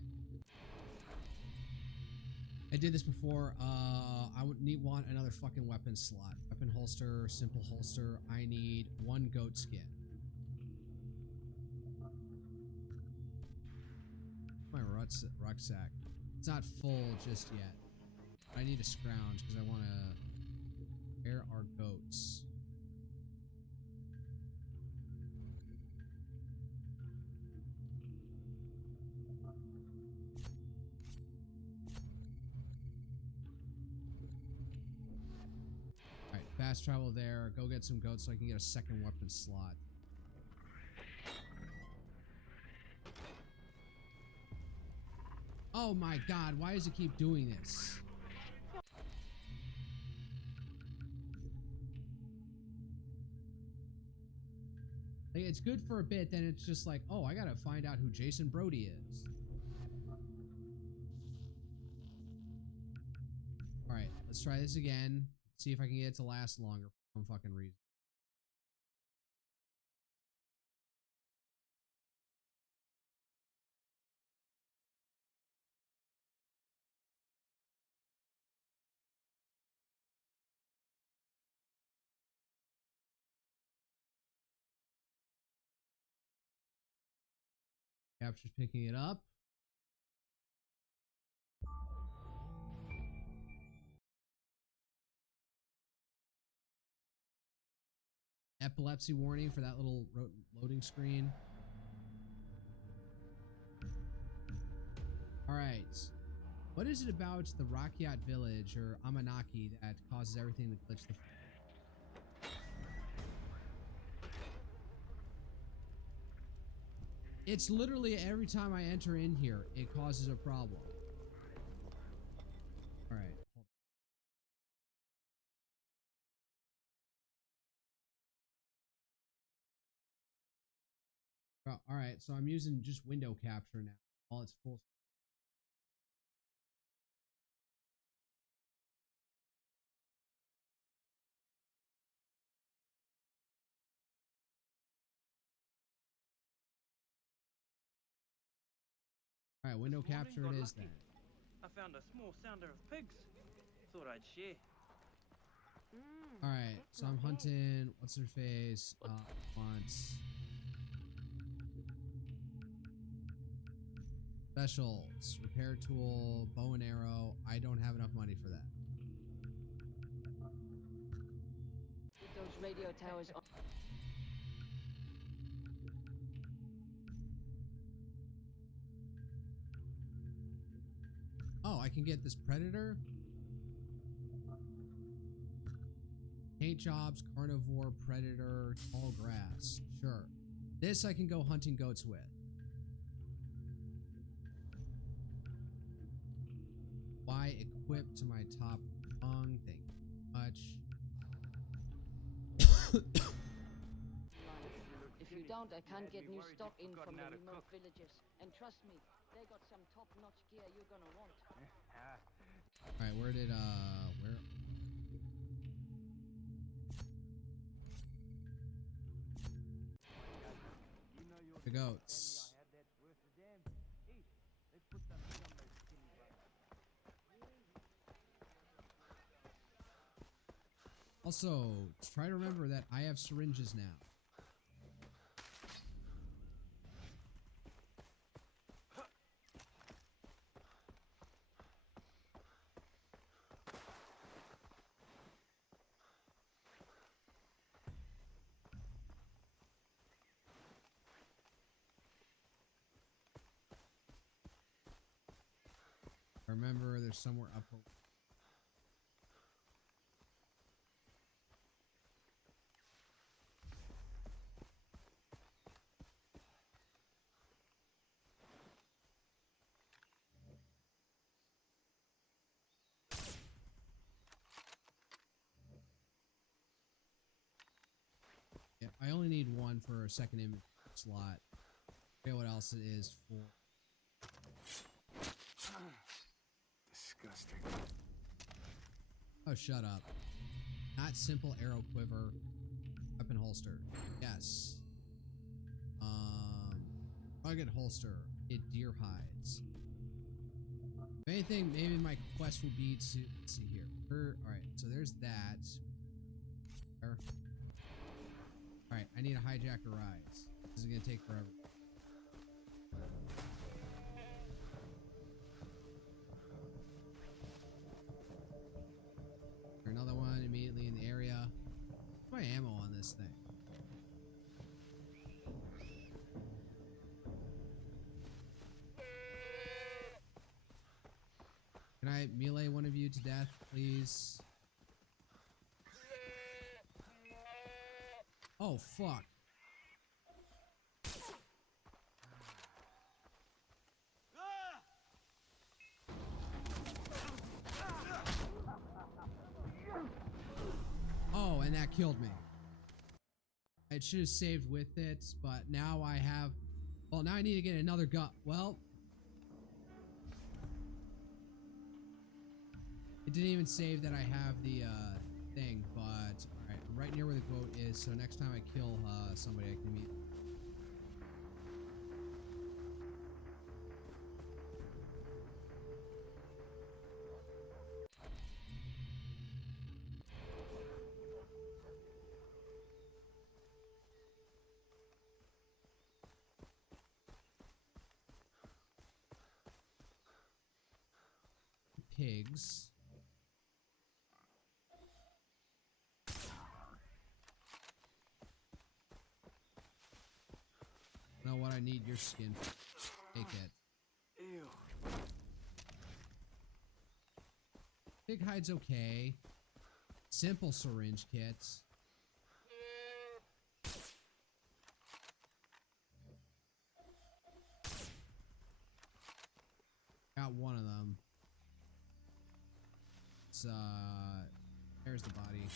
I did this before. I would want another fucking weapon slot. Weapon holster, simple holster. I need 1 goat skin. My rucksack. It's not full just yet. I need a scrounge because I want to. Where are goats? Alright, fast travel there. Go get some goats so I can get a second weapon slot. Oh my god, why does it keep doing this? Like, it's good for a bit, then it's just like, oh, I gotta find out who Jason Brody is. Alright, let's try this again. See if I can get it to last longer for some fucking reason. Capture's picking it up. Epilepsy warning for that little loading screen. Alright. What is it about the Rakyat village or Amanaki that causes everything to glitch the It's literally every time I enter in here, it causes a problem. Alright. Alright, so I'm using just window capture now. While it's full. Alright, window capture it is then. I found a small sounder of pigs. Thought I'd share. Alright, so I'm hunting. What's her face? Wants specials, repair tool, bow and arrow. I don't have enough money for that. Keep those radio towers on. Oh, I can get this predator. Paint jobs, carnivore, predator, tall grass. Sure. This I can go hunting goats with. Why equip to my top rung? Thank you much. If you don't, I can't get new stock in from the remote villages. And trust me, they got some top-notch gear you're gonna want. Alright, where did, where? The goats. Also, try to remember that I have syringes now. I remember there's somewhere up. Yeah, I only need one for a second image slot. I forget what else it is for. Disgusting. Oh, shut up. Not simple arrow quiver. Weapon holster. Yes. Rugged holster. It deer hides. If anything, maybe my quest will be to let's see here. Alright, so there's that. There. Alright, I need a hijacker rise. This is gonna take forever. Another one immediately in the area. What's my ammo on this thing? Can I melee one of you to death, please? Oh, fuck. Oh, and that killed me. It should have saved with it, but now I have... Well, now I need to get another gun. Well... It didn't even save that I have the thing, but... Alright, I'm right near where the quote is, so next time I kill somebody I can meet. Pigs. You know what? I need your skin. Take it. Ew. Pig hide's okay. Simple syringe kits. Got one of them. It's there's the body.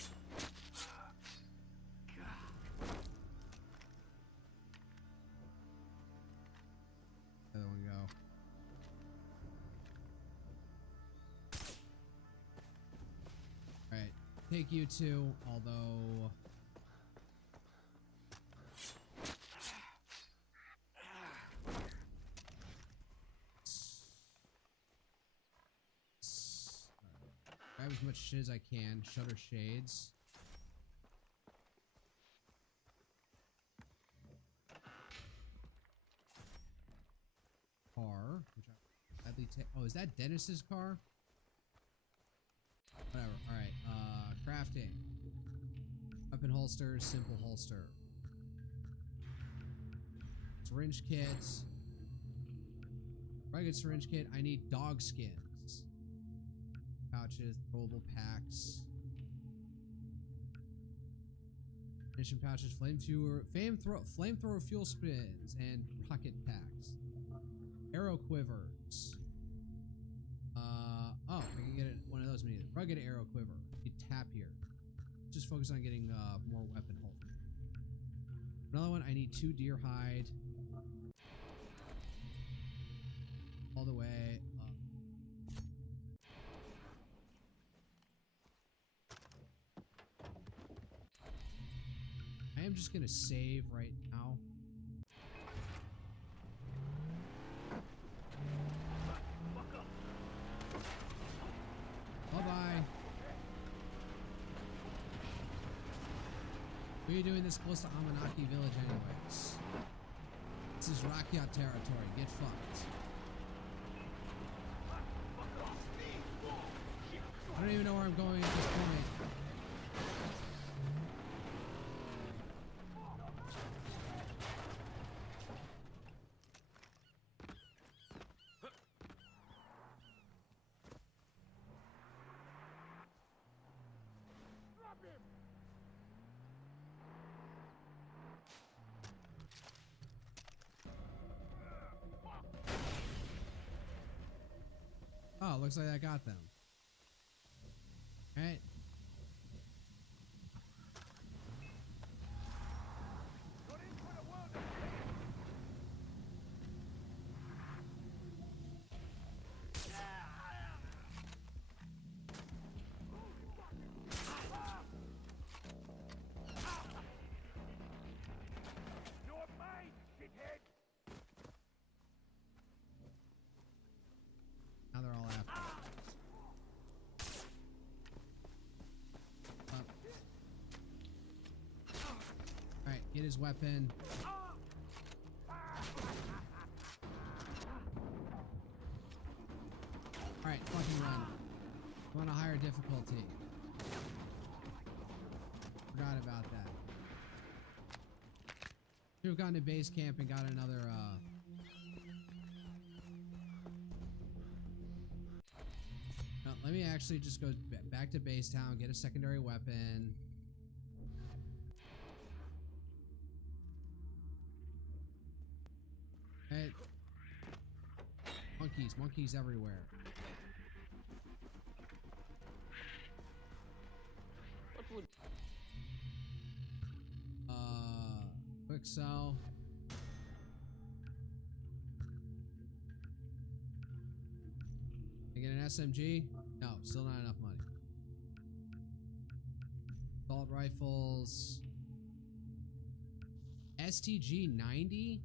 The other one go. Alright, take you two, although grab as much shit as I can. Shutter shades. Car, which I gladly take. Oh, is that Dennis's car? Whatever. All right. Crafting. Weapon holster, simple holster. Syringe kits. Rugged syringe kit. I need dog skins. Pouches, throwable packs. Mission pouches, flamethrower fuel spins, and rocket packs. Arrow quivers. Oh, I can get one of those immediately. Rugged arrow quiver. You tap here. Just focus on getting more weapon holder. Another one, I need 2 deer hide. All the way up. I am just gonna save right now. Bye-bye. What are you doing this close to Amanaki Village anyways? This is Rakyat territory. Get fucked. I don't even know where I'm going at this point. Oh, looks like I got them. All right. Now they're all after. Up. All right, get his weapon. All right, fucking run. I'm on a higher difficulty. Forgot about that. Should have gone to base camp and got another, no, let me actually just go back to base town, get a secondary weapon. Hey. Monkeys everywhere. What would... Quick sell. I get an SMG? No, still not enough money. Assault rifles. STG 90?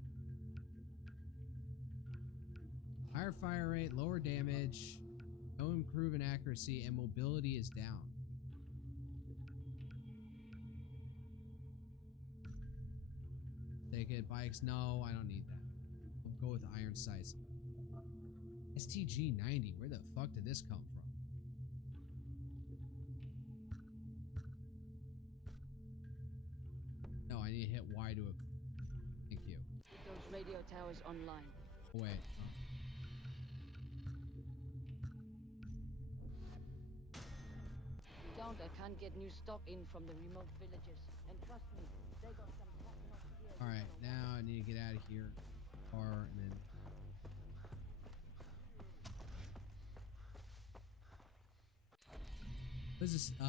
Higher fire rate, lower damage, no improvement accuracy, and mobility is down. Take it, bikes. No, I don't need that. I'll go with iron sights. STG 90, where the fuck did this come from? No, I need to hit Y to thank you. Get those radio towers online. Oh, wait. If you don't, I can't get new stock in from the remote villages. And trust me, they got some top-notch gear. Alright, now I need to get out of here. Car, and then...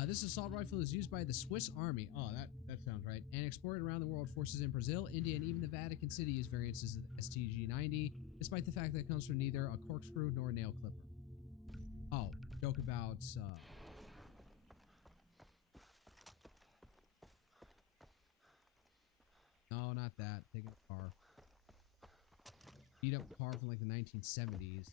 This assault rifle is used by the Swiss Army. Oh, that sounds right. And exported around the world. Forces in Brazil, India, and even the Vatican City use variances of the STG-90, despite the fact that it comes from neither a corkscrew nor a nail clipper. Oh, joke about... No, not that. Taking a car. Beat up car from like the 1970s.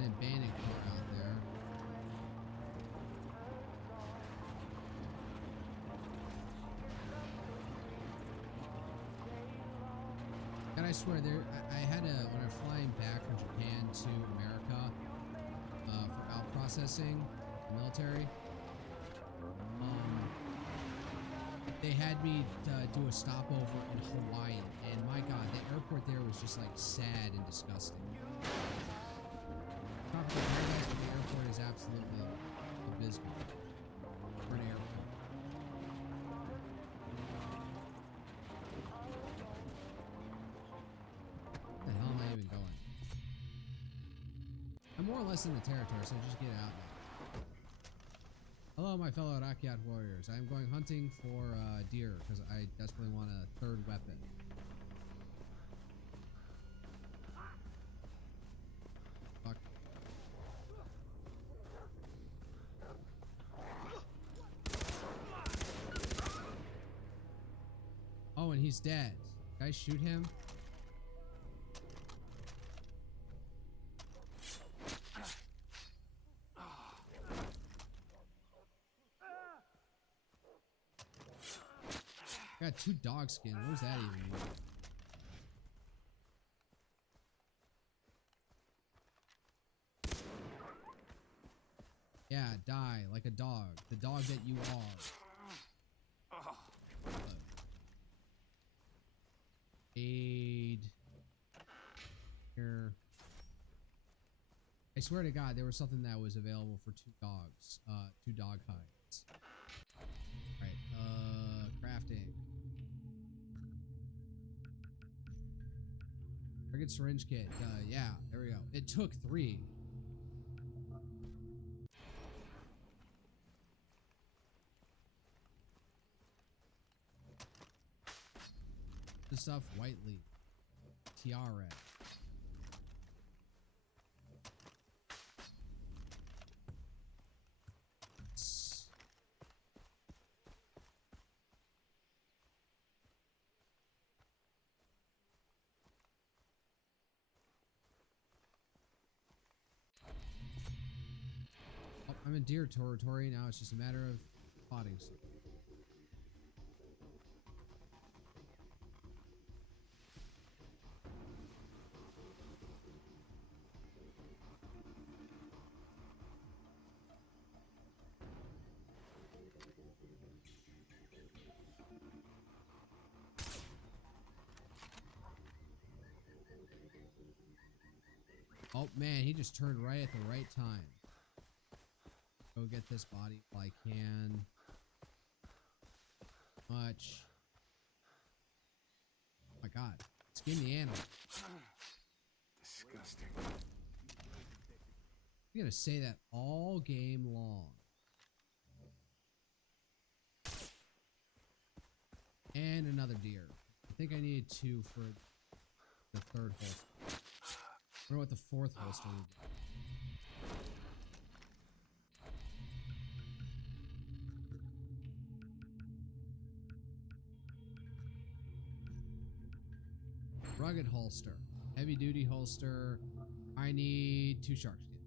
An abandoned car out there. And I swear, I had when I was flying back from Japan to America for out processing, military. They had me do a stopover in Hawaii, and my God, the airport there was just like sad and disgusting. Tropical paradise, but the airport is absolutely abysmal for an airport. Where the hell am I even going? I'm more or less in the territory, so just get out now. Hello, my fellow Rakyat warriors. I'm going hunting for deer because I desperately want a third weapon. Fuck. Oh, and he's dead. Did I shoot him? Got 2 dog skin. What does that even mean? Yeah, die like a dog. The dog that you are. Aid. Here. I swear to God, there was something that was available for 2 dogs. 2 dog hides. Alright, crafting. Target syringe kit. Yeah, there we go. It took 3. This stuff, white leaf. Tiara. Oh, I'm in deer territory now. It's just a matter of spotting stuff. Oh man, he just turned right at the right time. Go get this body while I can. Much. Oh my god. Skin the animal. Disgusting. I'm gonna say that all game long. And another deer. I think I needed 2 for the 3rd holster. I wonder what the 4th holster would be. Rugged holster. Heavy duty holster. I need 2 shark skin.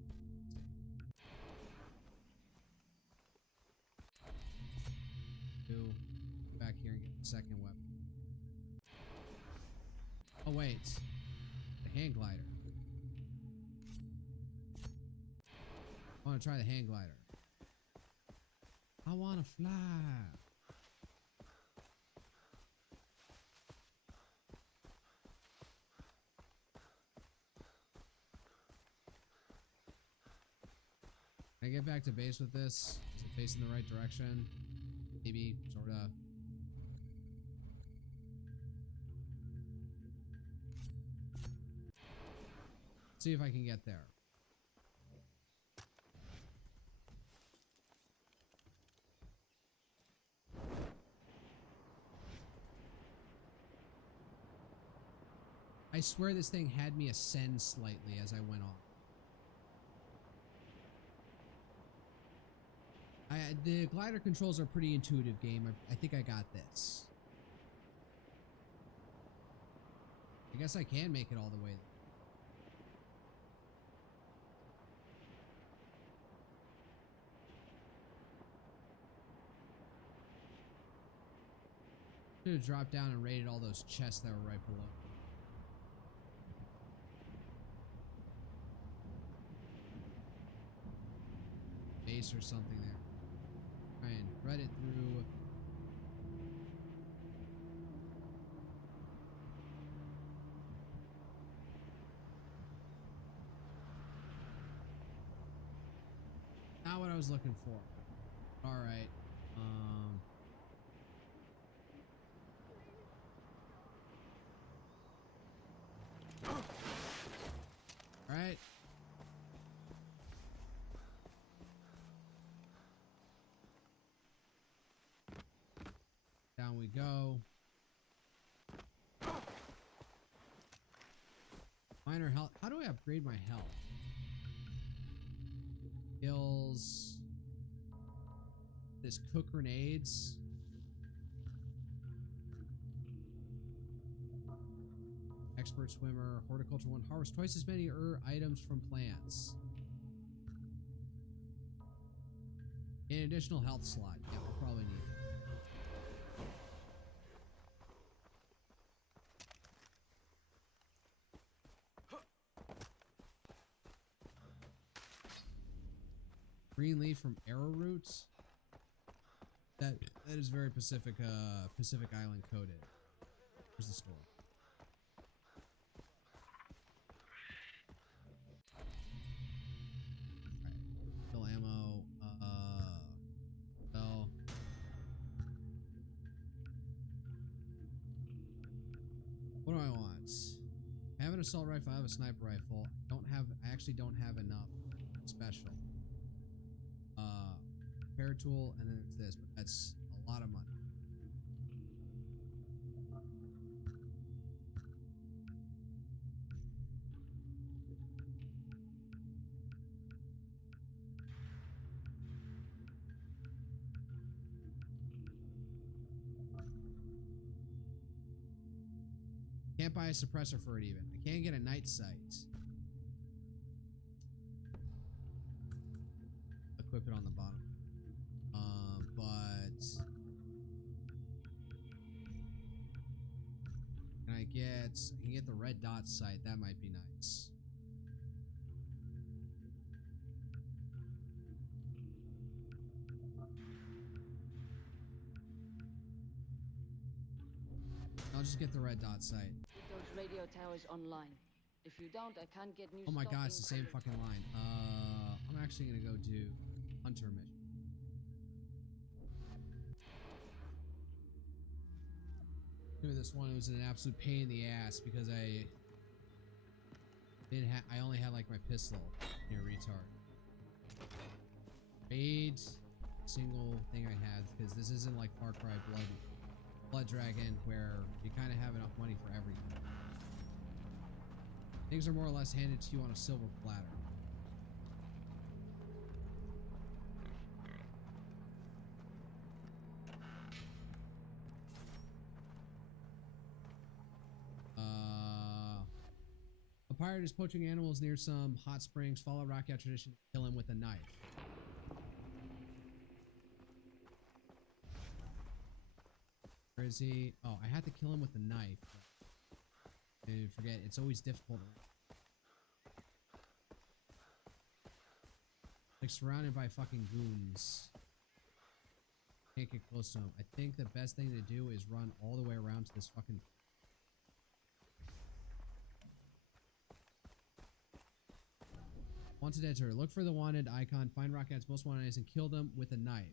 Go back here and get the 2nd weapon. Oh wait. The hand glider. I want to try the hand glider. I want to fly. Can I get back to base with this? Is it facing the right direction? Maybe, sorta. See if I can get there. I swear this thing had me ascend slightly as I went on. The glider controls are pretty intuitive game. I think I got this. I guess I can make it all the way. Should have dropped down and raided all those chests that were right below. Base or something there. Try and thread it through. Not what I was looking for. All right. All right. Down we go. Minor health. How do I upgrade my health? Skills. This cook grenades. Expert swimmer. Horticulture 1. Harvest twice as many items from plants. An additional health slot. Yeah, we'll probably need it. Green leaf from arrowroot. That is very Pacific Island coded. Where's the store? Alright. Fill ammo. Fill. What do I want? I have an assault rifle, I have a sniper rifle. I actually don't have enough special. Repair tool, and then it's this, but that's a lot of money. Can't buy a suppressor for it even. I can't get a night sight. Equip it on the bottom. But I can get the red dot sight. That might be nice. I'll just get the red dot sight. Get those radio towers online. If you don't, I can't get new Oh my stock god, in it's the same fucking line. I'm actually gonna go do hunter mission. Doing this one, it was an absolute pain in the ass because I only had like my pistol. Here, retard. Raid single thing I had, because this isn't like Far Cry Blood Dragon where you kind of have enough money for everything. Things are more or less handed to you on a silver platter. A pirate is poaching animals near some hot springs. Follow Rocky tradition. Kill him with a knife. Where is he? Oh, I had to kill him with a knife. And forget, it's always difficult. Like surrounded by fucking goons. Can't get close to him. I think the best thing to do is run all the way around to this fucking. Wanted enter. Look for the wanted icon. Find Rocket's most wanted enemies and kill them with a knife.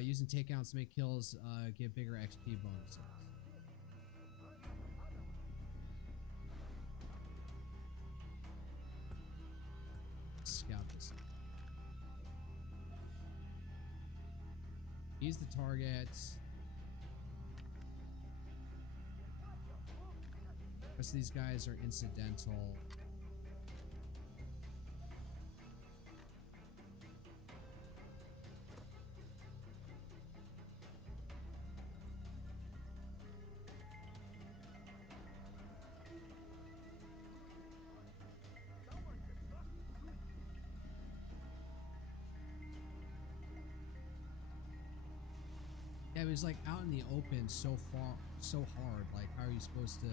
Using takedowns to make kills give bigger XP bonuses. Scout this. He's the target. The rest of these guys are incidental. Yeah, it was like out in the open so far, so hard. Like, how are you supposed to?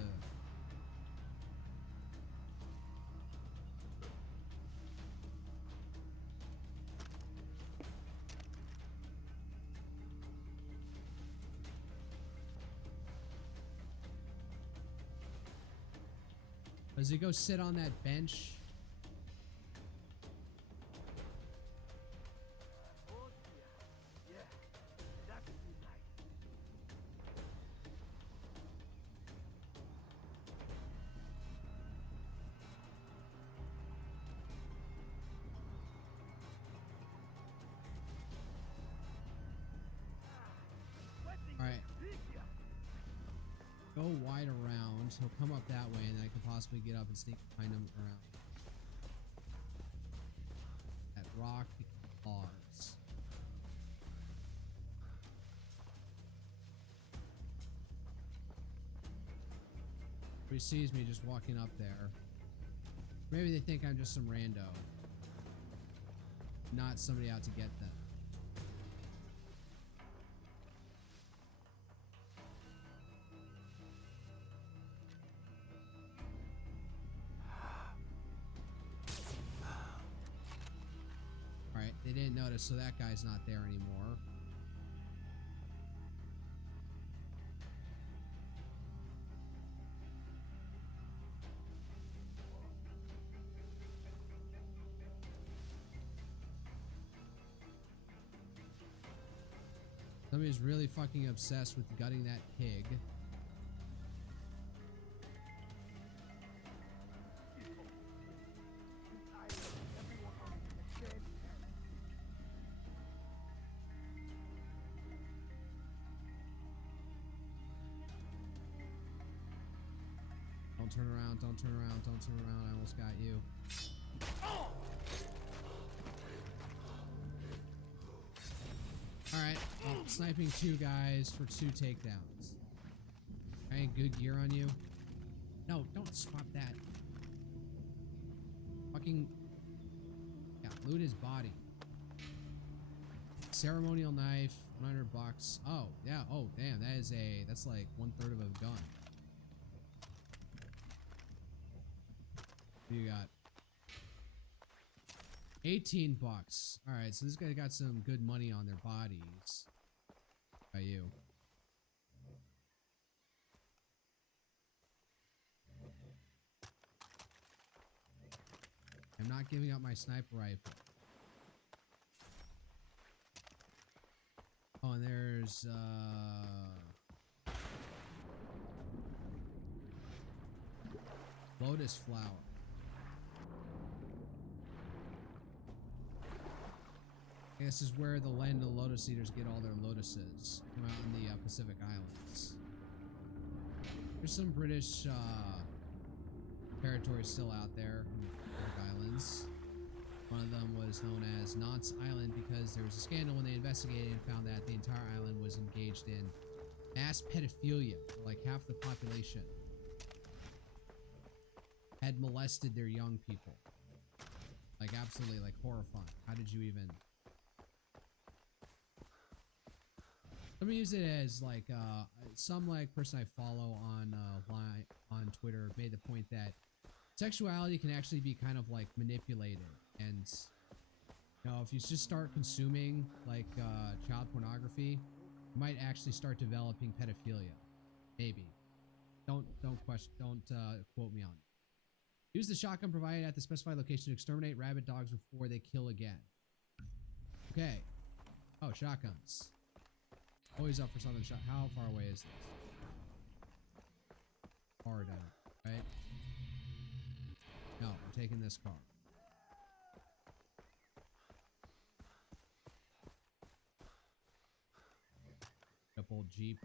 Does he go sit on that bench? Go wide around. He'll come up that way, and then I can possibly get up and sneak behind him around that rock. Bars. He sees me just walking up there. Maybe they think I'm just some rando, not somebody out to get them. they didn't notice, so that guy's not there anymore. Somebody's really fucking obsessed with gutting that pig. Don't turn around, don't turn around, don't turn around. I almost got you. Alright, well, sniping 2 guys for 2 takedowns. Any good gear on you? No, don't swap that. Fucking... Yeah, loot his body. Ceremonial knife, 100 bucks. Oh, yeah, oh, damn, that's like 1/3 of a gun. What do you got? 18 bucks. Alright, so this guy got some good money on their bodies. How about you? I'm not giving up my sniper rifle. Oh, and there's, lotus flower. This is where the land of the Lotus Eaters get all their lotuses. Come out in the Pacific Islands. There's some British territories still out there in the Pacific Islands. One of them was known as Nance Island because there was a scandal when they investigated and found that the entire island was engaged in mass pedophilia. Like half the population had molested their young people. Like absolutely like horrifying. How did you even... Let me use it as like some like person I follow on Twitter made the point that sexuality can actually be kind of like manipulated, and you know, if you just start consuming like child pornography, you might actually start developing pedophilia. Maybe. Don't quote me on it. Use the shotgun provided at the specified location to exterminate rabid dogs before they kill again. Okay. Oh, shotguns. Always up for something shot. How far away is this? Far down, right? No, I'm taking this car. Up old Jeep.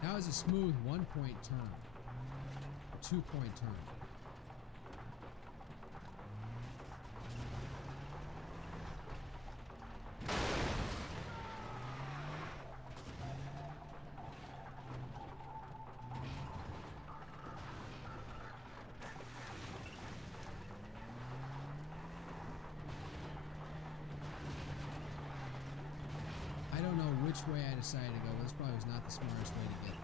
That was a smooth 1-point turn. 2-point turn. Which way I decided to go, but this probably was not the smartest way to get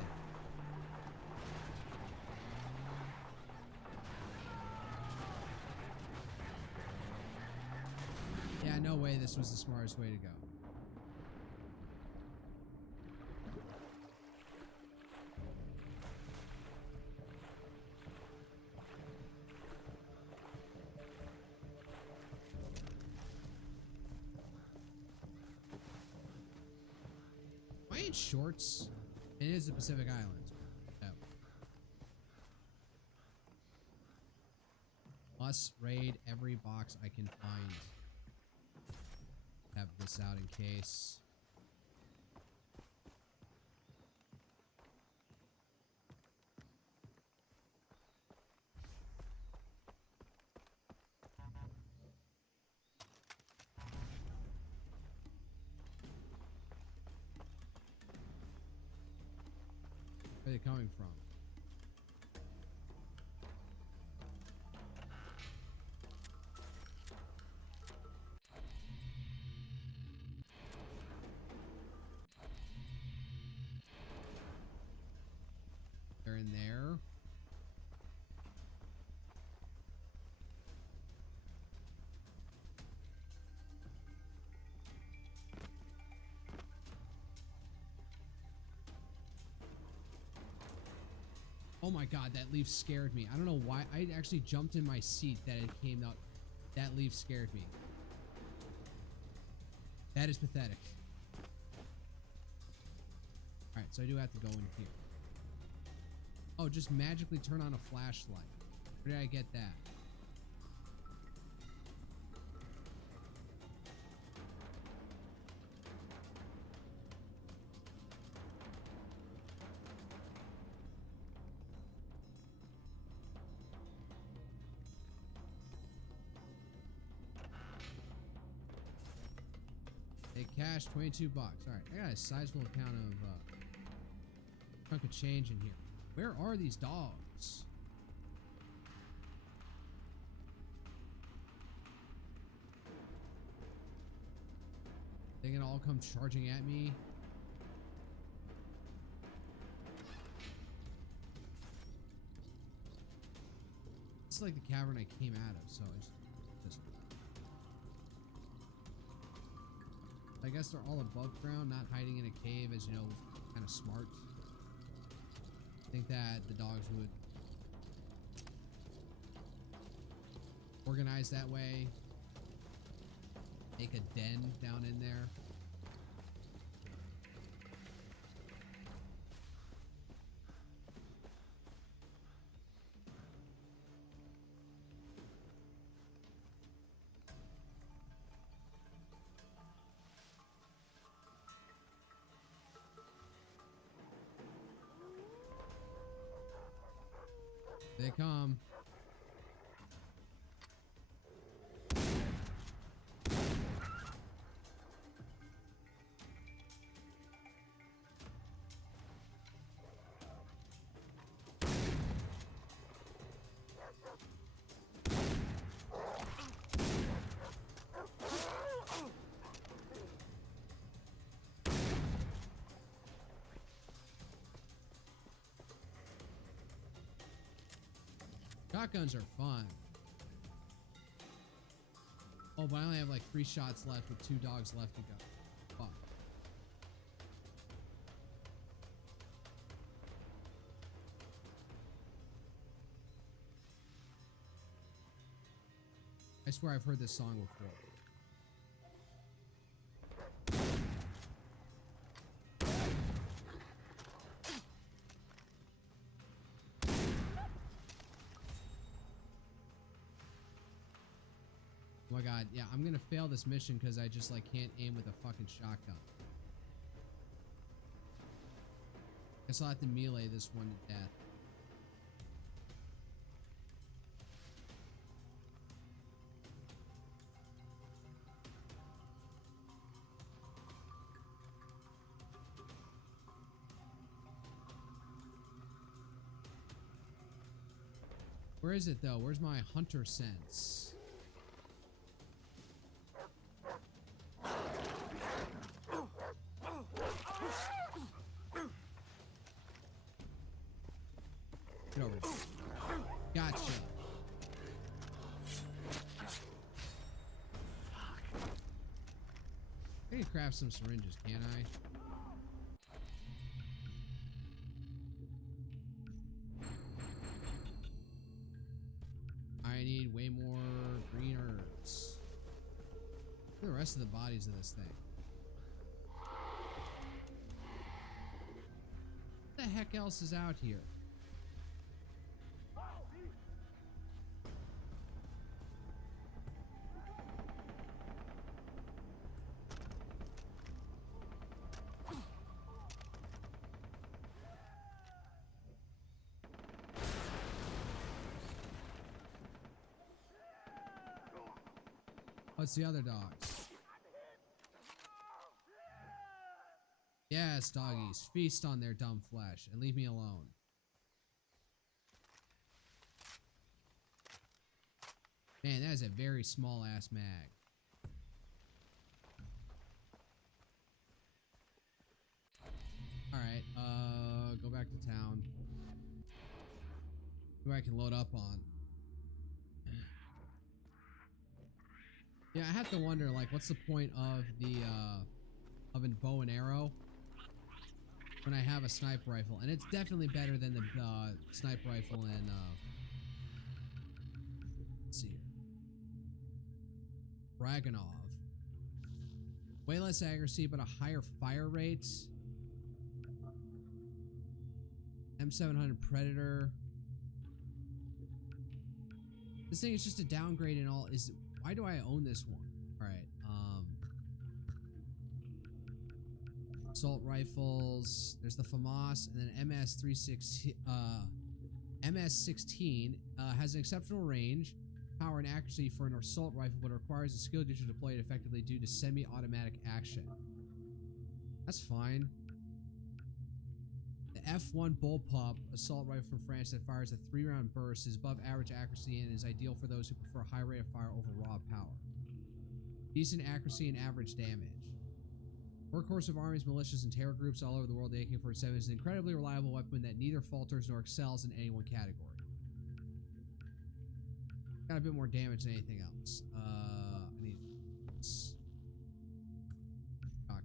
there. Yeah, no way this was the smartest way to go. Shorts. It is the Pacific Islands. Oh. Plus raid every box I can find. Have this out in case. Where are they coming from? They're in there. Oh my god, that leaf scared me. I don't know why. I actually jumped in my seat that it came out. That leaf scared me. That is pathetic. Alright, so I do have to go in here. Oh, just magically turn on a flashlight. Where did I get that? Hey, cash, 22 bucks. Alright, I got a sizable amount of chunk of change in here. Where are these dogs? They gonna all come charging at me? It's like the cavern I came out of, so it's just I guess they're all above ground, not hiding in a cave, as you know, kind of smart. I think that the dogs would organize that way, make a den down in there. They come. Shotguns are fun. Oh, but I only have like 3 shots left with 2 dogs left to go. Fuck. I swear I've heard this song before. Oh my god, yeah, I'm gonna fail this mission because I just like can't aim with a fucking shotgun. Guess I'll have to melee this one to death. Where is it though? Where's my hunter sense? Get over here. Gotcha. I can craft some syringes, can't I? I need way more green herbs. Look at the rest of the bodies of this thing. What the heck else is out here? What's the other dogs? Yes, doggies. Feast on their dumb flesh and leave me alone. Man, that is a very small ass mag. Alright, go back to town. Who I can load up on. Yeah, I have to wonder, like, what's the point of the, of a bow and arrow? when I have a sniper rifle, and it's definitely better than the sniper rifle in let's see here, Dragunov. Way less accuracy, but a higher fire rate. M700 Predator. This thing is just a downgrade and all. Why do I own this one? All right. Assault rifles. There's the FAMAS, and then MS-16 has an exceptional range, power, and accuracy for an assault rifle, but it requires a skilled user to deploy it effectively due to semi-automatic action. That's fine. The F1 Bullpup assault rifle from France that fires a 3-round burst is above average accuracy and is ideal for those who prefer a high rate of fire over raw power. Decent accuracy and average damage. Workhorse of armies, militias, and terror groups all over the world, the AK-47 is an incredibly reliable weapon that neither falters nor excels in any one category. Got a bit more damage than anything else. I need shotgun.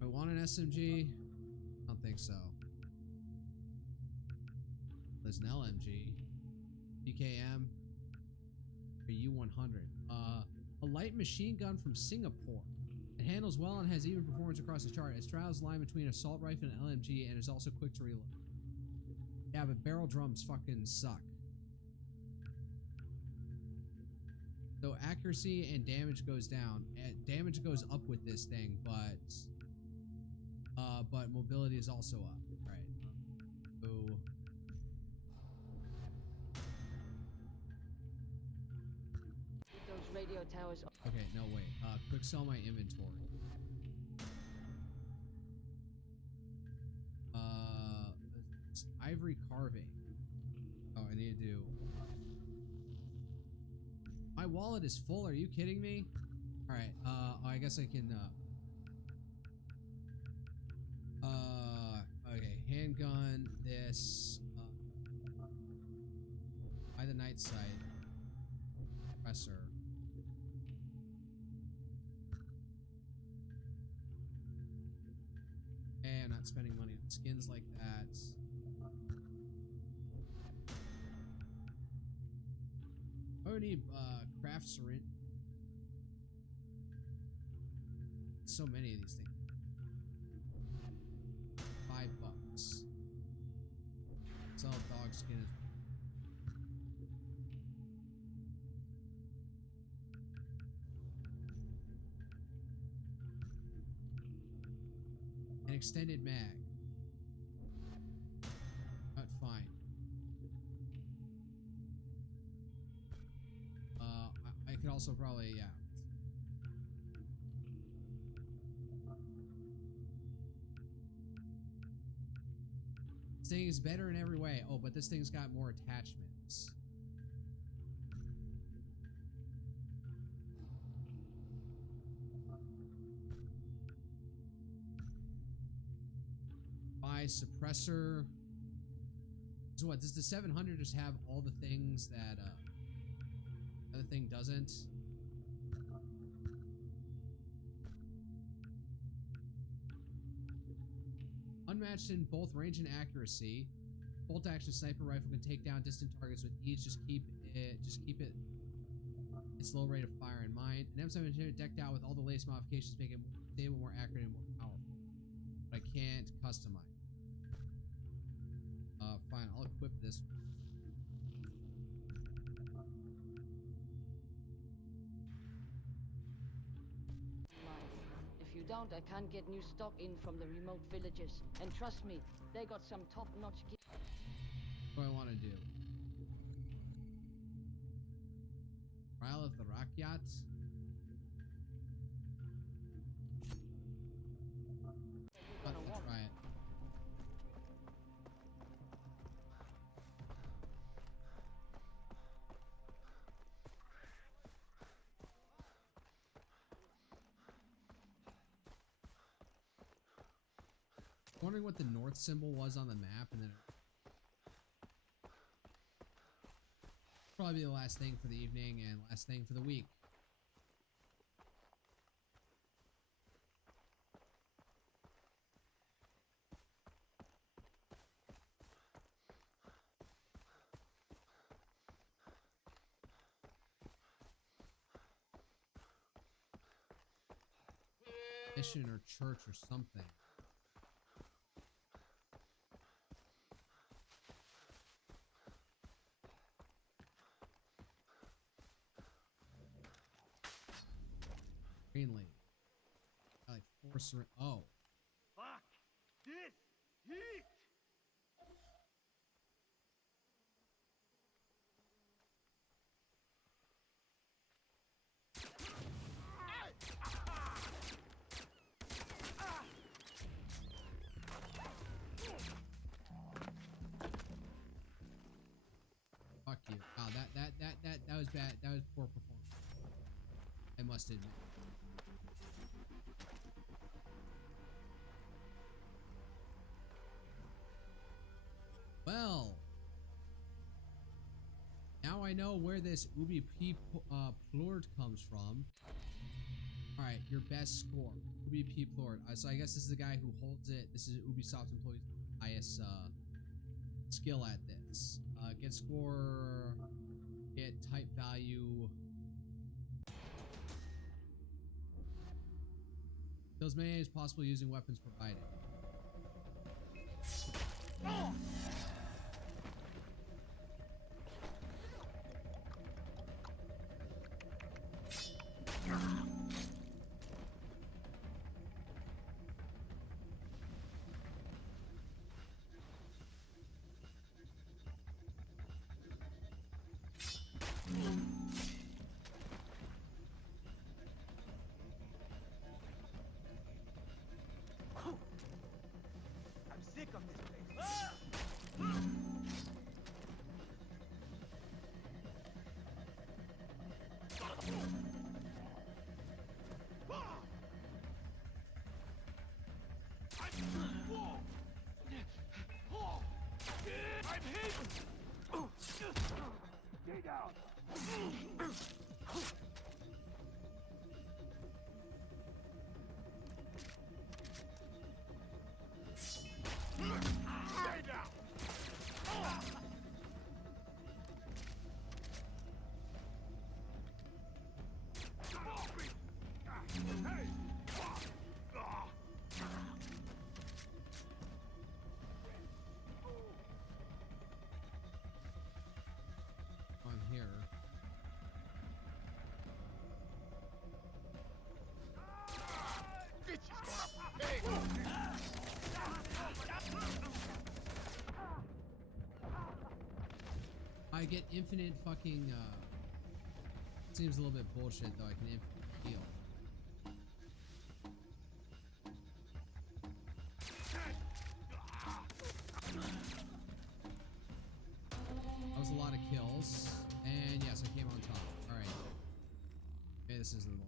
I want an SMG? I don't think so. There's an LMG. PKM. A U-100. A light machine gun from Singapore. It handles well and has even performance across the chart. It straddles the line between assault rifle and LMG and is also quick to reload. Yeah, but barrel drums fucking suck. So accuracy and damage goes down. Damage goes up with this thing, but mobility is also up. All right. So Those radio towers. okay, no wait. Quick sell my inventory. It's ivory carving. Oh, I need to do. My wallet is full. Are you kidding me? All right. I guess I can. Okay. Handgun. This. By the night sight. Compressor. And not spending money on skins like that. I would need craft syringe. So many of these things. $5. Sell dog skin. An extended mag. Not fine. I could also probably, yeah. This thing is better in every way. Oh, but this thing's got more attachments. Buy suppressor. So what, does the 700 just have all the things that the other thing doesn't? Unmatched in both range and accuracy. Bolt action sniper rifle can take down distant targets with ease. Just keep it its low rate of fire in mind. An M700 decked out with all the latest modifications make it more stable, more accurate, and more powerful. But I can't customize. Fine, I'll equip this. If you don't, I can't get new stock in from the remote villages. And trust me, they got some top-notch gear. What do I want to do? Trial of the Rakyat. Let's try it. Wondering what the north symbol was on the map, and then Probably the last thing for the evening and last thing for the week. Mission or church or something. Green lady. I like force her. Oh. Fuck this heat! Fuck you. Wow, that was bad. That was poor performance. I must admit. Well, now I know where this Ubi P Plord comes from. All right, your best score, Ubi P Plord. So I guess this is the guy who holds it. This is Ubisoft employee's highest skill at this. Get score, get type value. Kill as many as possible using weapons provided. I'm sick of this place. I'm hit! Stay down! Stay down! Hey! I'm here. I get infinite fucking seems a little bit bullshit though. I can infinite heal. That was a lot of kills. And yes, I came on top. Alright. Okay, this is the one.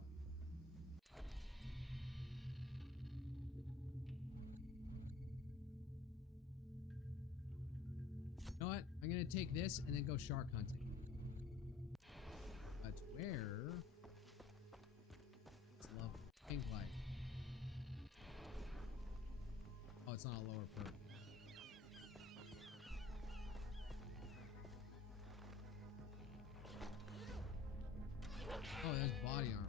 You know what? I'm gonna take this and then go shark hunting. That's where it's lovely. Pink light. Oh, it's on a lower perk. Oh, there's body armor.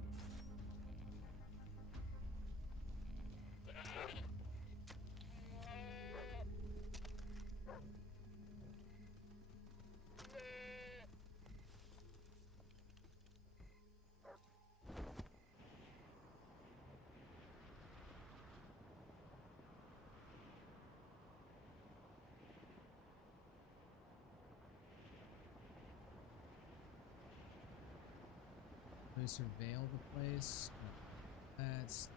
Can I surveil the place? That's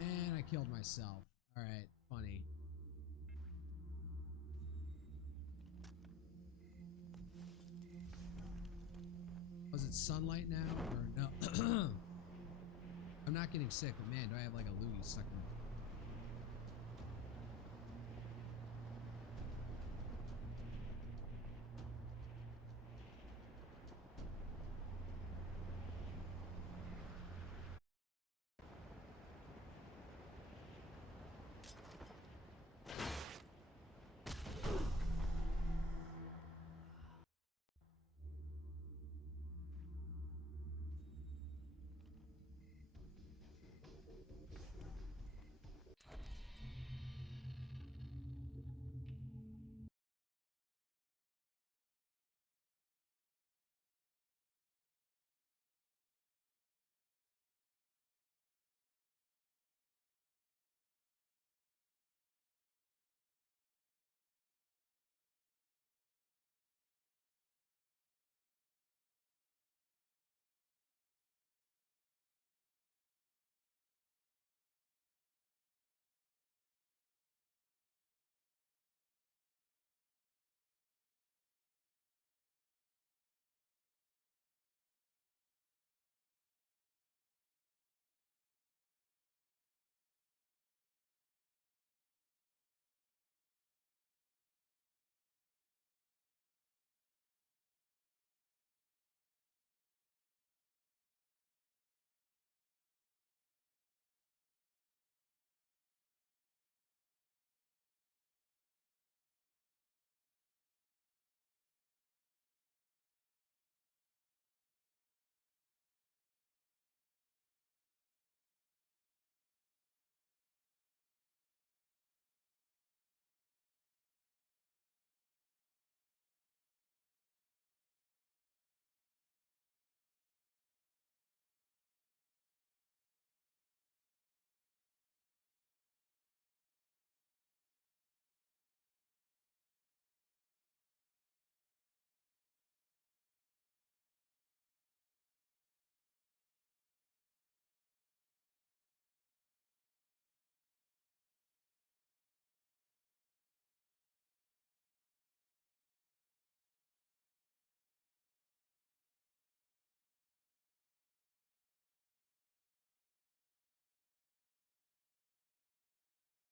and I killed myself. All right, funny. it sunlight now or no? I'm not getting sick, but man, do I have like a loogie stuck in my